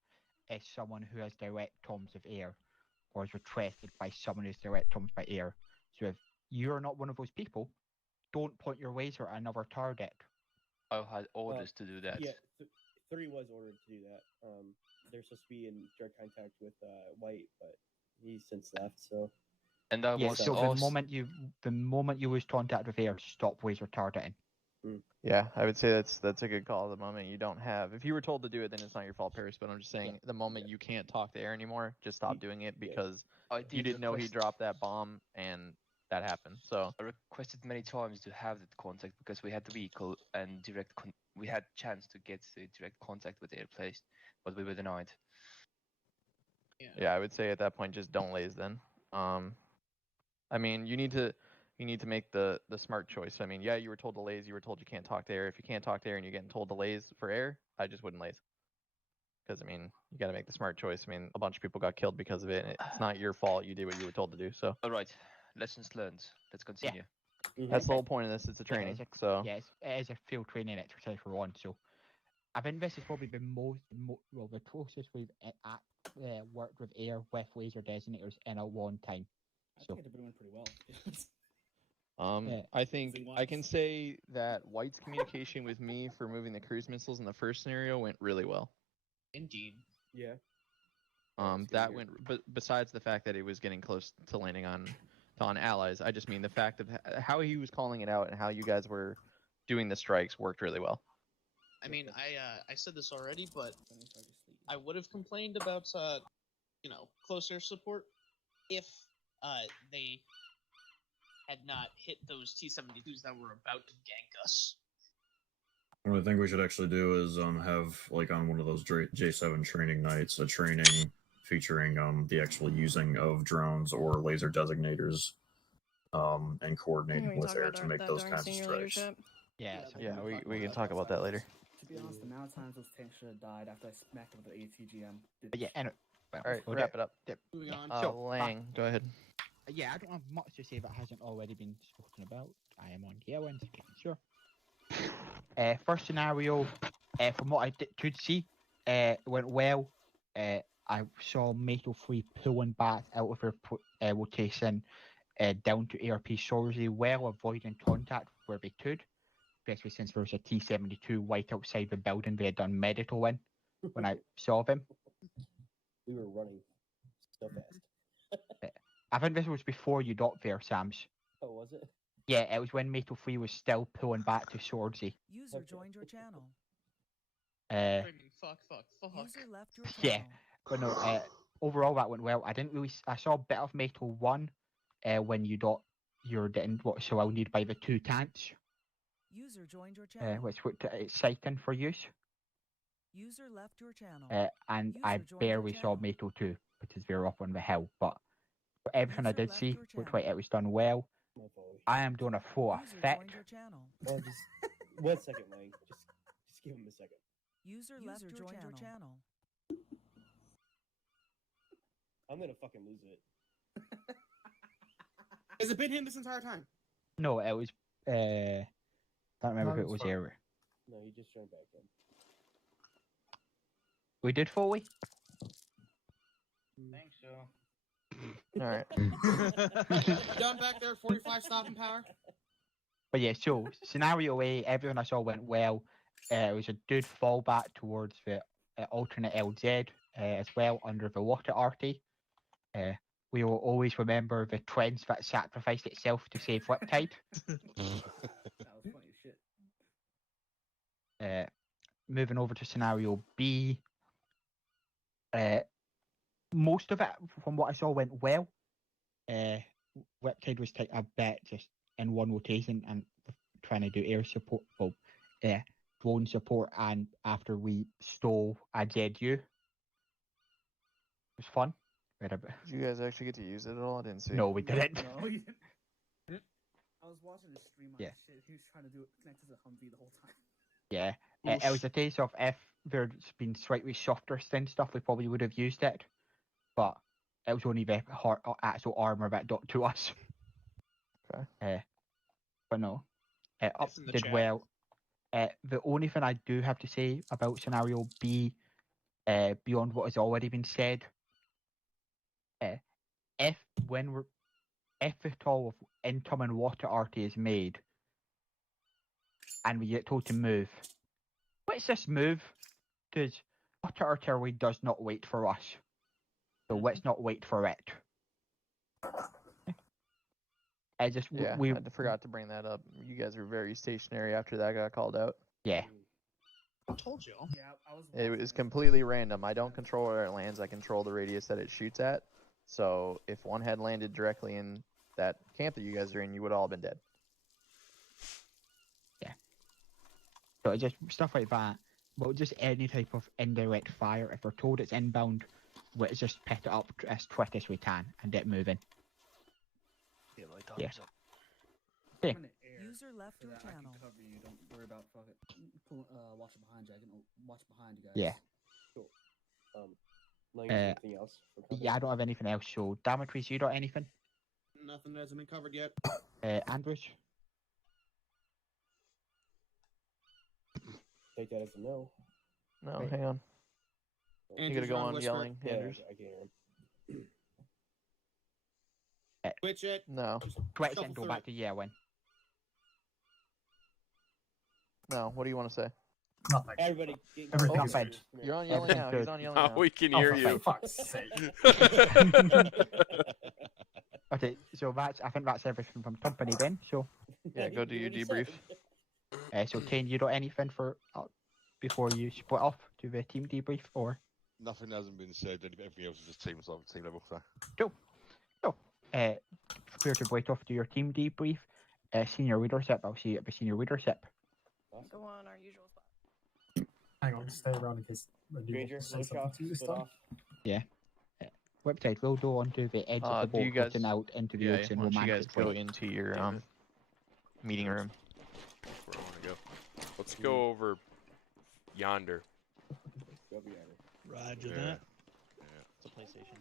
is someone who has direct comms of air, or is requested by someone who's direct comms by air. So if you're not one of those people, don't point your laser at another target. I had orders to do that. Yeah, 3 was ordered to do that. They're supposed to be in direct contact with White, but he's since left. So. And that Yeah, was so also... the moment you lose contact with air, stop laser targeting. Yeah, I would say that's a good call. The moment you don't have, if you were told to do it, then it's not your fault, Paris. But I'm just saying, the moment you can't talk to air anymore, just stop doing it because you didn't know he dropped that bomb and that happened. So I requested many times to have that contact because we had the vehicle and we had chance to get the direct contact with air placed, but we were denied. yeah, I would say at that point just don't laze then. I mean, you need to make the smart choice. I mean, yeah, you were told to laze, you were told you can't talk to air. If you can't talk to air and you're getting told to laze for air, I just wouldn't laze. Because I mean, you got to make the smart choice. I mean, a bunch of people got killed because of it. And it's not your fault. You did what you were told to do. So. All right, lessons learned. Let's continue. That's the whole point of this. It's a training. So. Yeah, it is a field training exercise for one. So I think this is probably the the closest we've worked with air with laser designators in a long time. I think they've been doing pretty well. I think I can say that White's communication with me for moving the cruise missiles in the first scenario went really well. Indeed. Yeah. That went, but besides the fact that it was getting close to landing on allies, I just mean the fact of how he was calling it out and how you guys were doing the strikes worked really well. I mean, I said this already, but I would have complained about close air support if they had not hit those T-72s that were about to gank us. What I think we should actually do is have, like, on one of those J7 training nights, a training featuring the actual using of drones or laser designators and coordinating with air to make those kinds of strikes. Yeah, we can talk about that later. To be honest, the amount of times those tanks should have died after I smacked them with the ATGM. But yeah, anyway. All right, wrap it up. Moving on. Lang, go ahead. Yeah, I don't have much to say that hasn't already been spoken about. I am on Yellow, sure. First scenario, from what I could see, went well. I saw Metal 3 pulling back out of her rotation down to ARP Sorsey, well avoiding contact where they could, especially since there was a T-72 right outside the building they had done medical in when I saw them. We were running so fast. I think this was before you got there, Sams. Oh, was it? Yeah, it was when Metal 3 was still pulling back to Swordsy. User joined your channel. Fuck. User left your channel. Yeah, but no, overall that went well. I saw a bit of Metal 1 when you got your getting what surrounded by the 2 tanks. User joined your channel. Which looked exciting for use. User left your channel. And User I joined barely your saw channel. Metal 2 because we were up on the hill, but for everything I User did left see your looked like channel. it was done well. I am doing a full User effect. joined your channel. Well, just 1 second, Wayne. Just give him a second. User left your channel. I'm gonna fucking lose it. Has it been him this entire time? No, it was can't remember who it was here. No, he just joined back in. We did fully? I think so. Alright. Done back there, 45 stopping power. But yeah, so scenario A, everything I saw went well. It was a good fallback towards the alternate LZ as well under the water RT. We will always remember the trends that sacrificed itself to save Riptide. That was funny as shit. Moving over to scenario B. Most of it, from what I saw, went well. Riptide was a bit just in one rotation and trying to do air support, drone support, and after we stole a ZU. It was fun. Did you guys actually get to use it at all? I didn't see. No, we didn't. No, you didn't. I was watching the stream on Yeah. shit. He was trying to do it connected to the Humvee the whole time. Yeah, It was a case of if there'd been slightly softer skin stuff, we probably would have used it, but it was only the actual armor that got to us. Okay. But no, up in the did chat. well. The only thing I do have to say about scenario B, beyond what has already been said, if at all incoming water arty is made, and we get told to move, let's just move, because water artillery does not wait for us. So let's not wait for it. I just Yeah, we I forgot to bring that up. You guys were very stationary after that got called out. yeah. I told you. Yeah, I was. It was completely random. I don't control where it lands. I control the radius that it shoots at. So if one had landed directly in that camp that you guys are in, you would all have been dead. Yeah. So it's just stuff like that. But just any type of indirect fire, if we're told it's inbound, let's just pick it up as quick as we can and get moving. Yeah, my time's Yeah. up. Yeah. I'm in the air, User left so your that I can channel. cover you. Don't worry about fuck it. Watch it behind you. I can watch behind you guys. Yeah. Cool. Like anything else? Yeah, I don't have anything else. So, Damocles, you got anything? Nothing hasn't been covered yet. Andrews? Take that as a no. No, Right. hang on. You gotta go on Whisper. yelling, Yeah, Andrews. I can hear him. Switch it. No. Twitch shuffle and go through back it. to yelling. No, what do you want to say? Nothing. Everybody. Everything Oh, is fine. You're on yelling now. He's on yelling Now now. we can Oh, hear for you. fuck's sake. Okay, so I think that's everything from company then. So, Yeah, go do your debrief. so Kane, you got anything for before you split off to the team debrief, or? Nothing hasn't been said. Everything else is just team level. So. Cool. So, clear to break off to your team debrief. Senior leadership, I'll see you at the senior leadership. Go on our usual spot. Hang on, stay around in case I do Granger, say low something shock, to you this split time. off. Yeah. Website will go onto the edge of the Do you boat, guys looking out into the yeah, ocean. why don't you romantic guys go way. into your meeting room? That's where I want to go. Let's go over yonder. Roger Yeah. that. It's a PlayStation.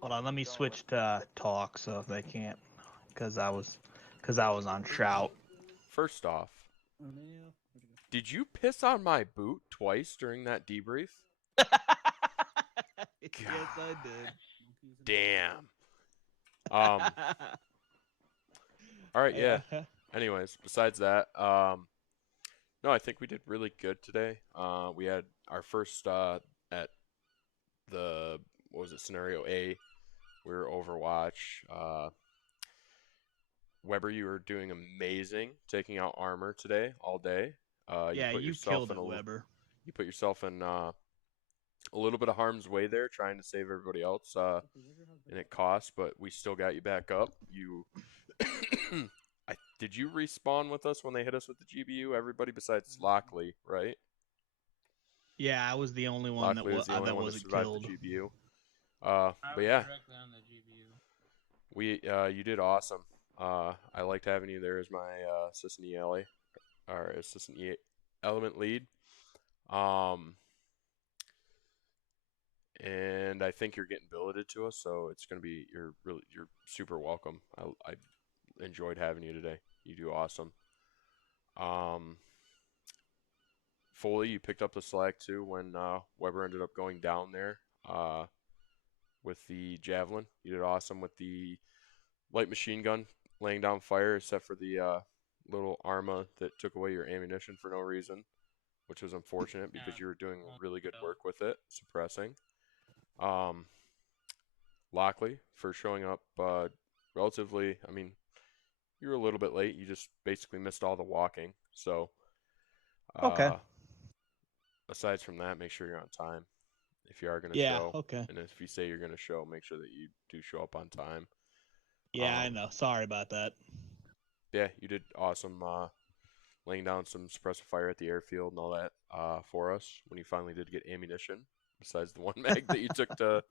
Hold on, let me switch to talk so if they can't, cause I was on shout. First off, did you piss on my boot twice during that debrief? Yes, I did. Damn. All right, yeah. Anyways, besides that, no, I think we did really good today. We had our first at the scenario A. We were Overwatch. Weber, you were doing amazing, taking out armor today all day. Yeah, put you yourself killed in it, Weber. You put yourself in a little bit of harm's way there, trying to save everybody else, and it cost, but we still got you back up. You, did you respawn with us when they hit us with the GBU? Everybody besides Lockley, right? Yeah, I was the only one Lockley was the only that one that wasn't survived killed. the GBU. But yeah, you did awesome. I liked having you there as my assistant ELA, or assistant element lead. And I think you're getting billeted to us, so it's gonna be you're super welcome. I enjoyed having you today. You do awesome. Foley, you picked up the slack too when Weber ended up going down there with the javelin. You did awesome with the light machine gun, laying down fire, except for the little Arma that took away your ammunition for no reason, which was unfortunate because you were doing really good work with it, suppressing. Lockley for showing up relatively. I mean, you were a little bit late. You just basically missed all the walking. So, Okay. Aside from that, make sure you're on time if you are going to Yeah, show. okay. And if you say you're going to show, make sure that you do show up on time. Yeah, I know. Sorry about that. Yeah, you did awesome laying down some suppressive fire at the airfield and all that for us when you finally did get ammunition, besides the one mag that you took to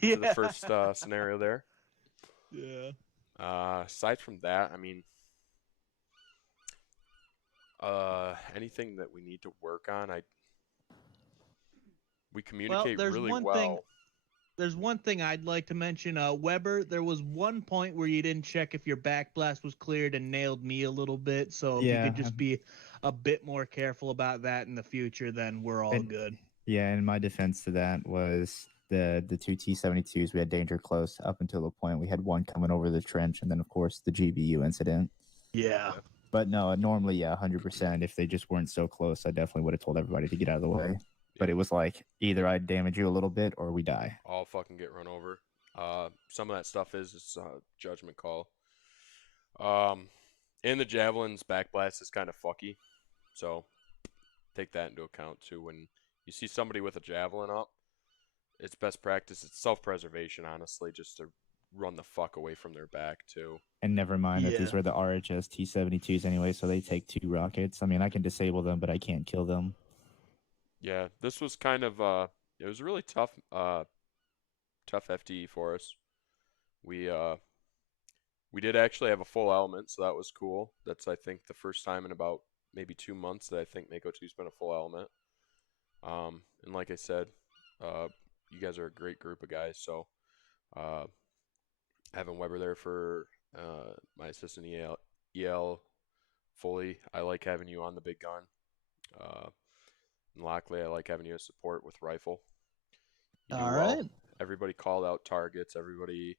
the first scenario there. Yeah. Aside from that, I mean, Anything that we need to work on, we Well, communicate there's really one well. thing. There's one thing I'd like to mention, Weber. There was one point where you didn't check if your backblast was cleared and nailed me a little bit. So if you Yeah, could just be a bit more careful about that in the future, then we're all good. Yeah, and my defense to that was the two T-72s. We had danger close up until the point we had one coming over the trench, and then of course the GBU incident. Yeah. But no, normally, yeah, 100%. If they just weren't so close, I definitely would have told everybody to get out of the way. But it was like either I damage you a little bit or we die. All fucking get run over. Some of that stuff is a judgment call. In the javelins, backblast is kind of fucky, so take that into account too. When you see somebody with a javelin up, it's best practice. It's self-preservation, honestly, just to run the fuck away from their back too. And never mind that these were the RHS T-72s anyway, so they take 2 rockets. I mean, I can disable them, but I can't kill them. Yeah, this was kind of it was really tough FTE for us. We did actually have a full element, so that was cool. That's, I think, the first time in about maybe 2 months that I think Mako 2's been a full element. And like I said, you guys are a great group of guys, so having Weber there for my assistant EL fully, I like having you on the big gun. And Lockley, I like having you as support with rifle. You do All well. right. Everybody called out targets. Everybody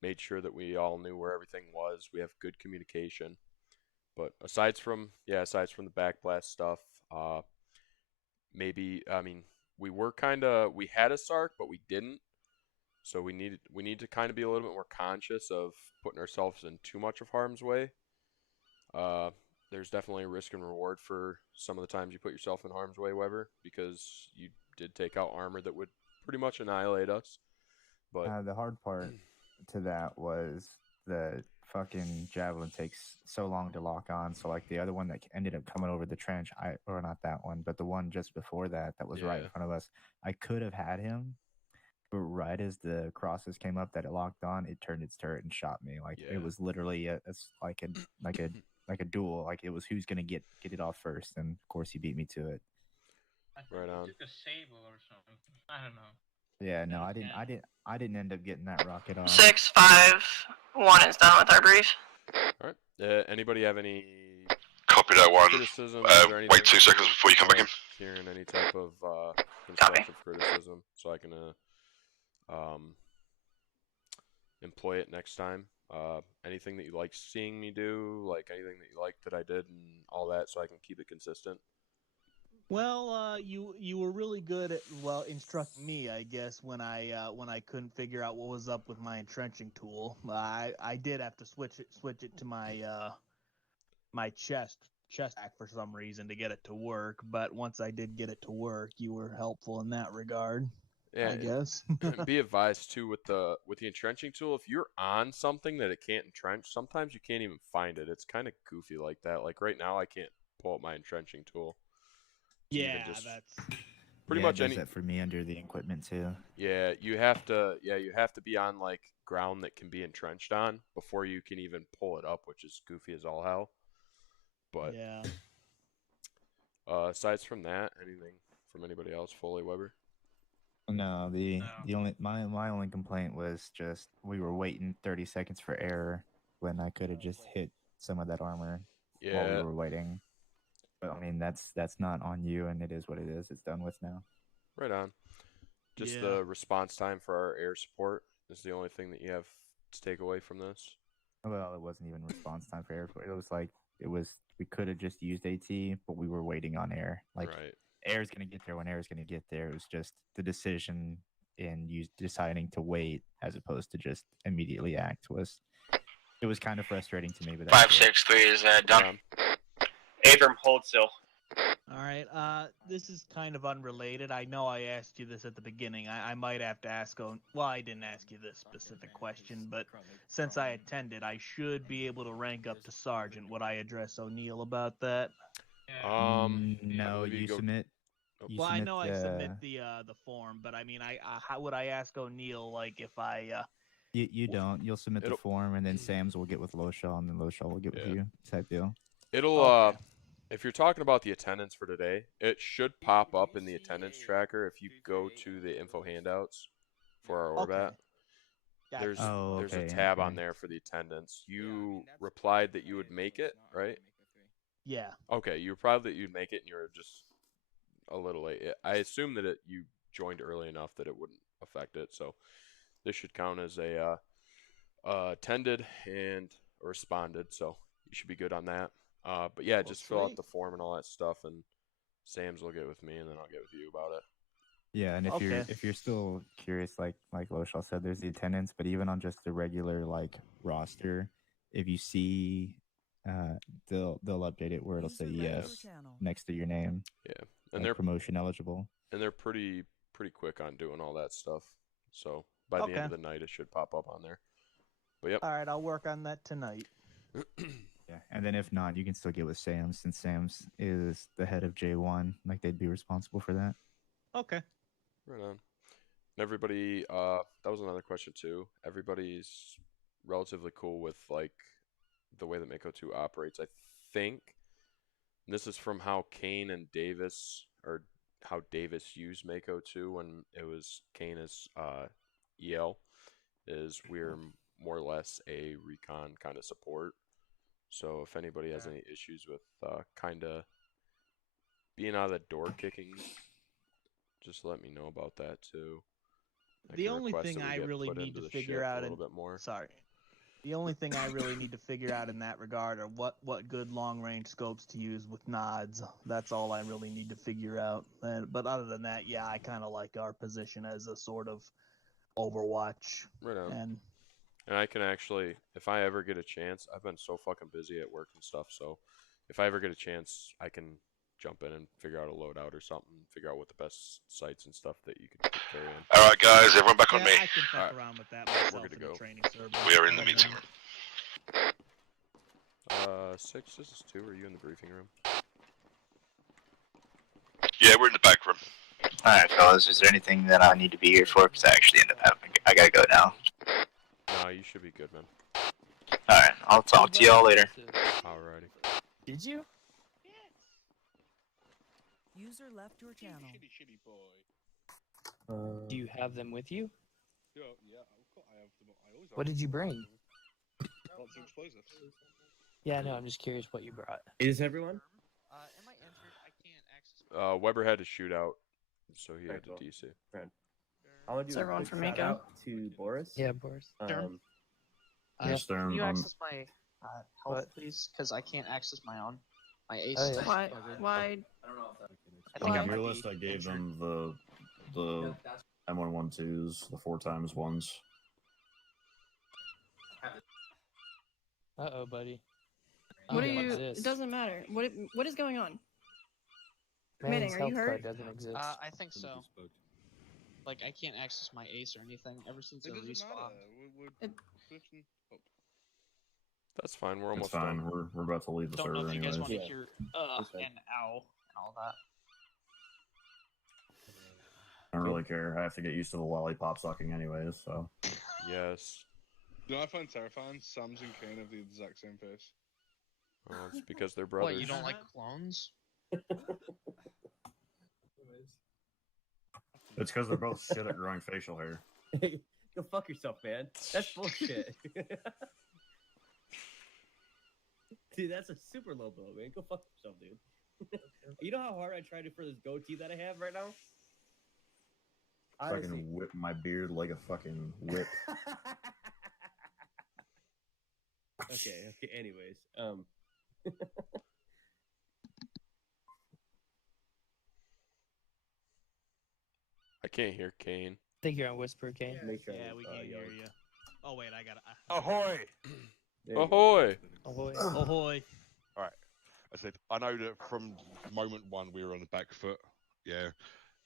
made sure that we all knew where everything was. We have good communication. But aside from the backblast stuff, maybe, I mean, we had a SARC, but we didn't. So we need to kind of be a little bit more conscious of putting ourselves in too much of harm's way. There's definitely a risk and reward for some of the times you put yourself in harm's way, Weber, because you did take out armor that would pretty much annihilate us. But the hard part to that was the fucking javelin takes so long to lock on. So like the other one that ended up coming over the trench, or not that one, but the one just before that was right in front of us. I could have had him, but right as the crosses came up that it locked on, it turned its turret and shot me. Like it was literally like a duel. Like it was who's gonna get it off first, and of course he beat me to it. Right on. Took a sable or something. I don't know. Yeah, no, I didn't end up getting that rocket off. 651 is done with our brief. All right. Anybody have any Copy that one. criticism? Wait 2 seconds before you come back in. Hearing any type of constructive criticism, so I can employ it next time. Anything that you like seeing me do, like anything that you like that I did and all that, so I can keep it consistent. Well, you were really good at instructing me, I guess, when I couldn't figure out what was up with my entrenching tool. I did have to switch it to my my chest hack for some reason to get it to work. But once I did get it to work, you were helpful in that regard. Yeah, I guess. And be advised too with the entrenching tool. If you're on something that it can't entrench, sometimes you can't even find it. It's kind of goofy like that. Like right now, I can't pull up my entrenching tool. Yeah, that's pretty much it does that for me under the equipment too. Yeah, you have to be on like ground that can be entrenched on before you can even pull it up, which is goofy as all hell. But yeah. Aside from that, anything from anybody else, Foley, Weber? No, the only my only complaint was just we were waiting 30 seconds for error when I could have just hit some of that armor while we were waiting. But I mean that's not on you, and it is what it is. It's done with now. Right on. Just the response time for our air support is the only thing that you have to take away from this. Well, it wasn't even response time for air. It was like we could have just used AT, but we were waiting on air. Like air's gonna get there when air's gonna get there. It was just the decision in you deciding to wait as opposed to just immediately act was kind of frustrating to me. But 563 is done. Abram, hold still. All right. This is kind of unrelated. I know I asked you this at the beginning. I might have to ask. Well, I didn't ask you this specific question, but since I attended, I should be able to rank up to sergeant. Would I address O'Neill about that? No, you submit. Well, I know I submit the form, but I mean, how would I ask O'Neill like if I? You don't. You'll submit the form, and then Sam's will get with Loshaw, and then Loshaw will get with you. Type deal. If you're talking about the attendance for today, it should pop up in the attendance tracker if you go to the info handouts for our Orbat. Gotcha. There's a tab on there for the attendance. You replied that you would make it, right? Yeah. Okay, you replied that you'd make it, and you were just a little late. I assume that you joined early enough that it wouldn't affect it, so this should count as a attended and responded, so you should be good on that. But yeah, just fill out the form and all that stuff, and Sam's will get with me, and then I'll get with you about it. Yeah, and if you're still curious, like Loshal said, there's the attendance, but even on just the regular like roster, if you see, they'll update it where it'll say yes next to your name. Yeah, and like they're promotion eligible. And they're pretty quick on doing all that stuff. So by the end of the night, it should pop up on there. But yep. All right, I'll work on that tonight. Yeah, and then if not, you can still get with Sam, since Sam's is the head of J1. Like they'd be responsible for that. Okay. Right on. And everybody, that was another question too. Everybody's relatively cool with like the way that Mako 2 operates. I think this is from how Kane and Davis, or how Davis used Mako 2 when it was Kane as EL, is we're more or less a recon kind of support. So if anybody has any issues with kind of being out of the door kicking, just let me know about that too. The only thing I really need to figure out a little bit more. Sorry. The only thing I really need to figure out in that regard are what good long-range scopes to use with nods. That's all I really need to figure out. But other than that, yeah, I kind of like our position as a sort of Overwatch. Right on. And I can actually, if I ever get a chance, I've been so fucking busy at work and stuff, so if I ever get a chance, I can jump in and figure out a loadout or something, figure out what the best sites and stuff that you could carry in. All right, guys, everyone back on me. I can fuck around with that myself. We're good to go. We are in the meeting room. 6, this is 2. Are you in the briefing room? Yeah, we're in the back room. Alright, fellas, is there anything that I need to be here for? Because I actually end up having, I gotta go now. No, you should be good, man. Alright, I'll talk to y'all later. Alrighty. Did you? User left your channel. Shitty boy. Do you have them with you? Yeah, I have them. I always have What did you bring? Lots of explosives. Yeah, no, I'm just curious what you brought. Is everyone? Am I entered? I can't access. Weber had to shoot out, so he had to DC. I want to do a quick shout out to Boris. Yeah, Boris. Yes, Can you Stern, access my health, please? Because I can't access my own. My ace. Oh, yeah. is Why? buggered. Why? I think I on your might list, be I gave injured. them the M112s, the 4x ones. Uh-oh, buddy. What are don't you? exist. It doesn't matter. What is going on? Man's Manning, are health you card hurt? doesn't exist. I think so. Like, I can't access my ace or anything ever since It it doesn't respawned. matter. We're switching up. That's fine. We're It's almost fine. done. We're about to leave the Don't know server if you guys anyways. want to hear and ow and all that. I don't really care. I have to get used to the lollipop sucking anyways, so. Yes. You know what I find terrifying? Sam's and Kane have the exact same face. Well, it's because they're brothers. What, you don't like clones? It's because they're both shit at growing facial hair. Go fuck yourself, man. That's bullshit. Dude, that's a super low blow, man. Go fuck yourself, dude. You know how hard I tried for this goatee that I have right now? Honestly. Fucking whip my beard like a fucking whip. Okay, anyways. I can't hear Kane. I think you're on Whisper, Kane. Yeah, we can hear you. Oh wait, I gotta. Ahoy! Ahoy! Ahoy! Ahoy! All right. I said, I know that from moment one we were on the back foot. Yeah,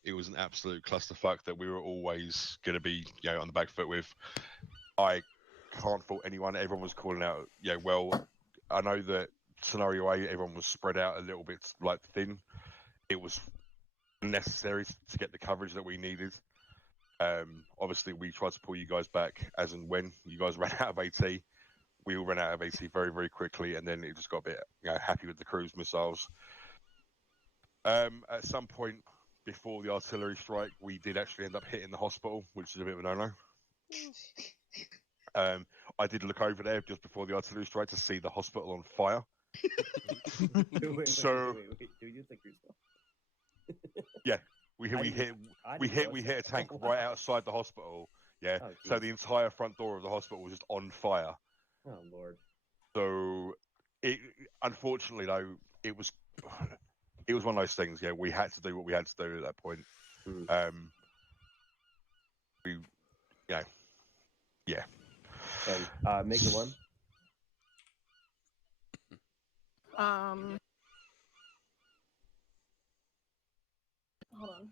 it was an absolute clusterfuck that we were always going to be, on the back foot with. I can't fault anyone. Everyone was calling out. Yeah, well, I know that scenario A, everyone was spread out a little bit like thin. It was necessary to get the coverage that we needed. Obviously, we tried to pull you guys back as and when you guys ran out of AT. We all ran out of AT very, very quickly, and then it just got a bit happy with the cruise missiles. At some point before the artillery strike, we did actually end up hitting the hospital, which is a bit of a no-no. I did look over there just before the artillery strike to see the hospital on fire. Wait, So do you think you're yeah, we hit a tank right outside the hospital. Yeah, Oh, so jeez. the entire front door of the hospital was just on fire. Oh lord. So it unfortunately though it was one of those things. Yeah, we had to do what we had to do at that point. We, yeah. And Maker One. Hold on.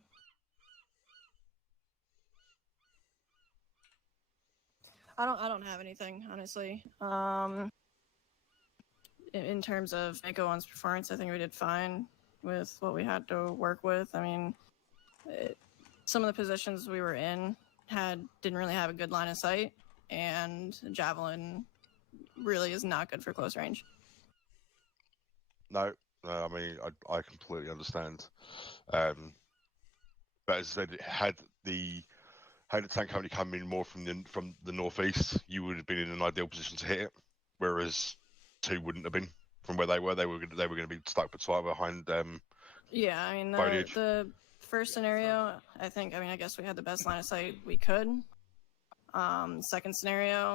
I don't have anything, honestly. In terms of Mako One's performance, I think we did fine with what we had to work with. I mean, some of the positions we were in didn't really have a good line of sight, and Javelin really is not good for close range. No, I mean I completely understand. But as I said, had the tank company come in more from the northeast, you would have been in an ideal position to hit it. Whereas 2 wouldn't have been from where they were. They were going to be stuck behind. Yeah, I mean the first scenario, I guess we had the best line of sight we could. Second scenario,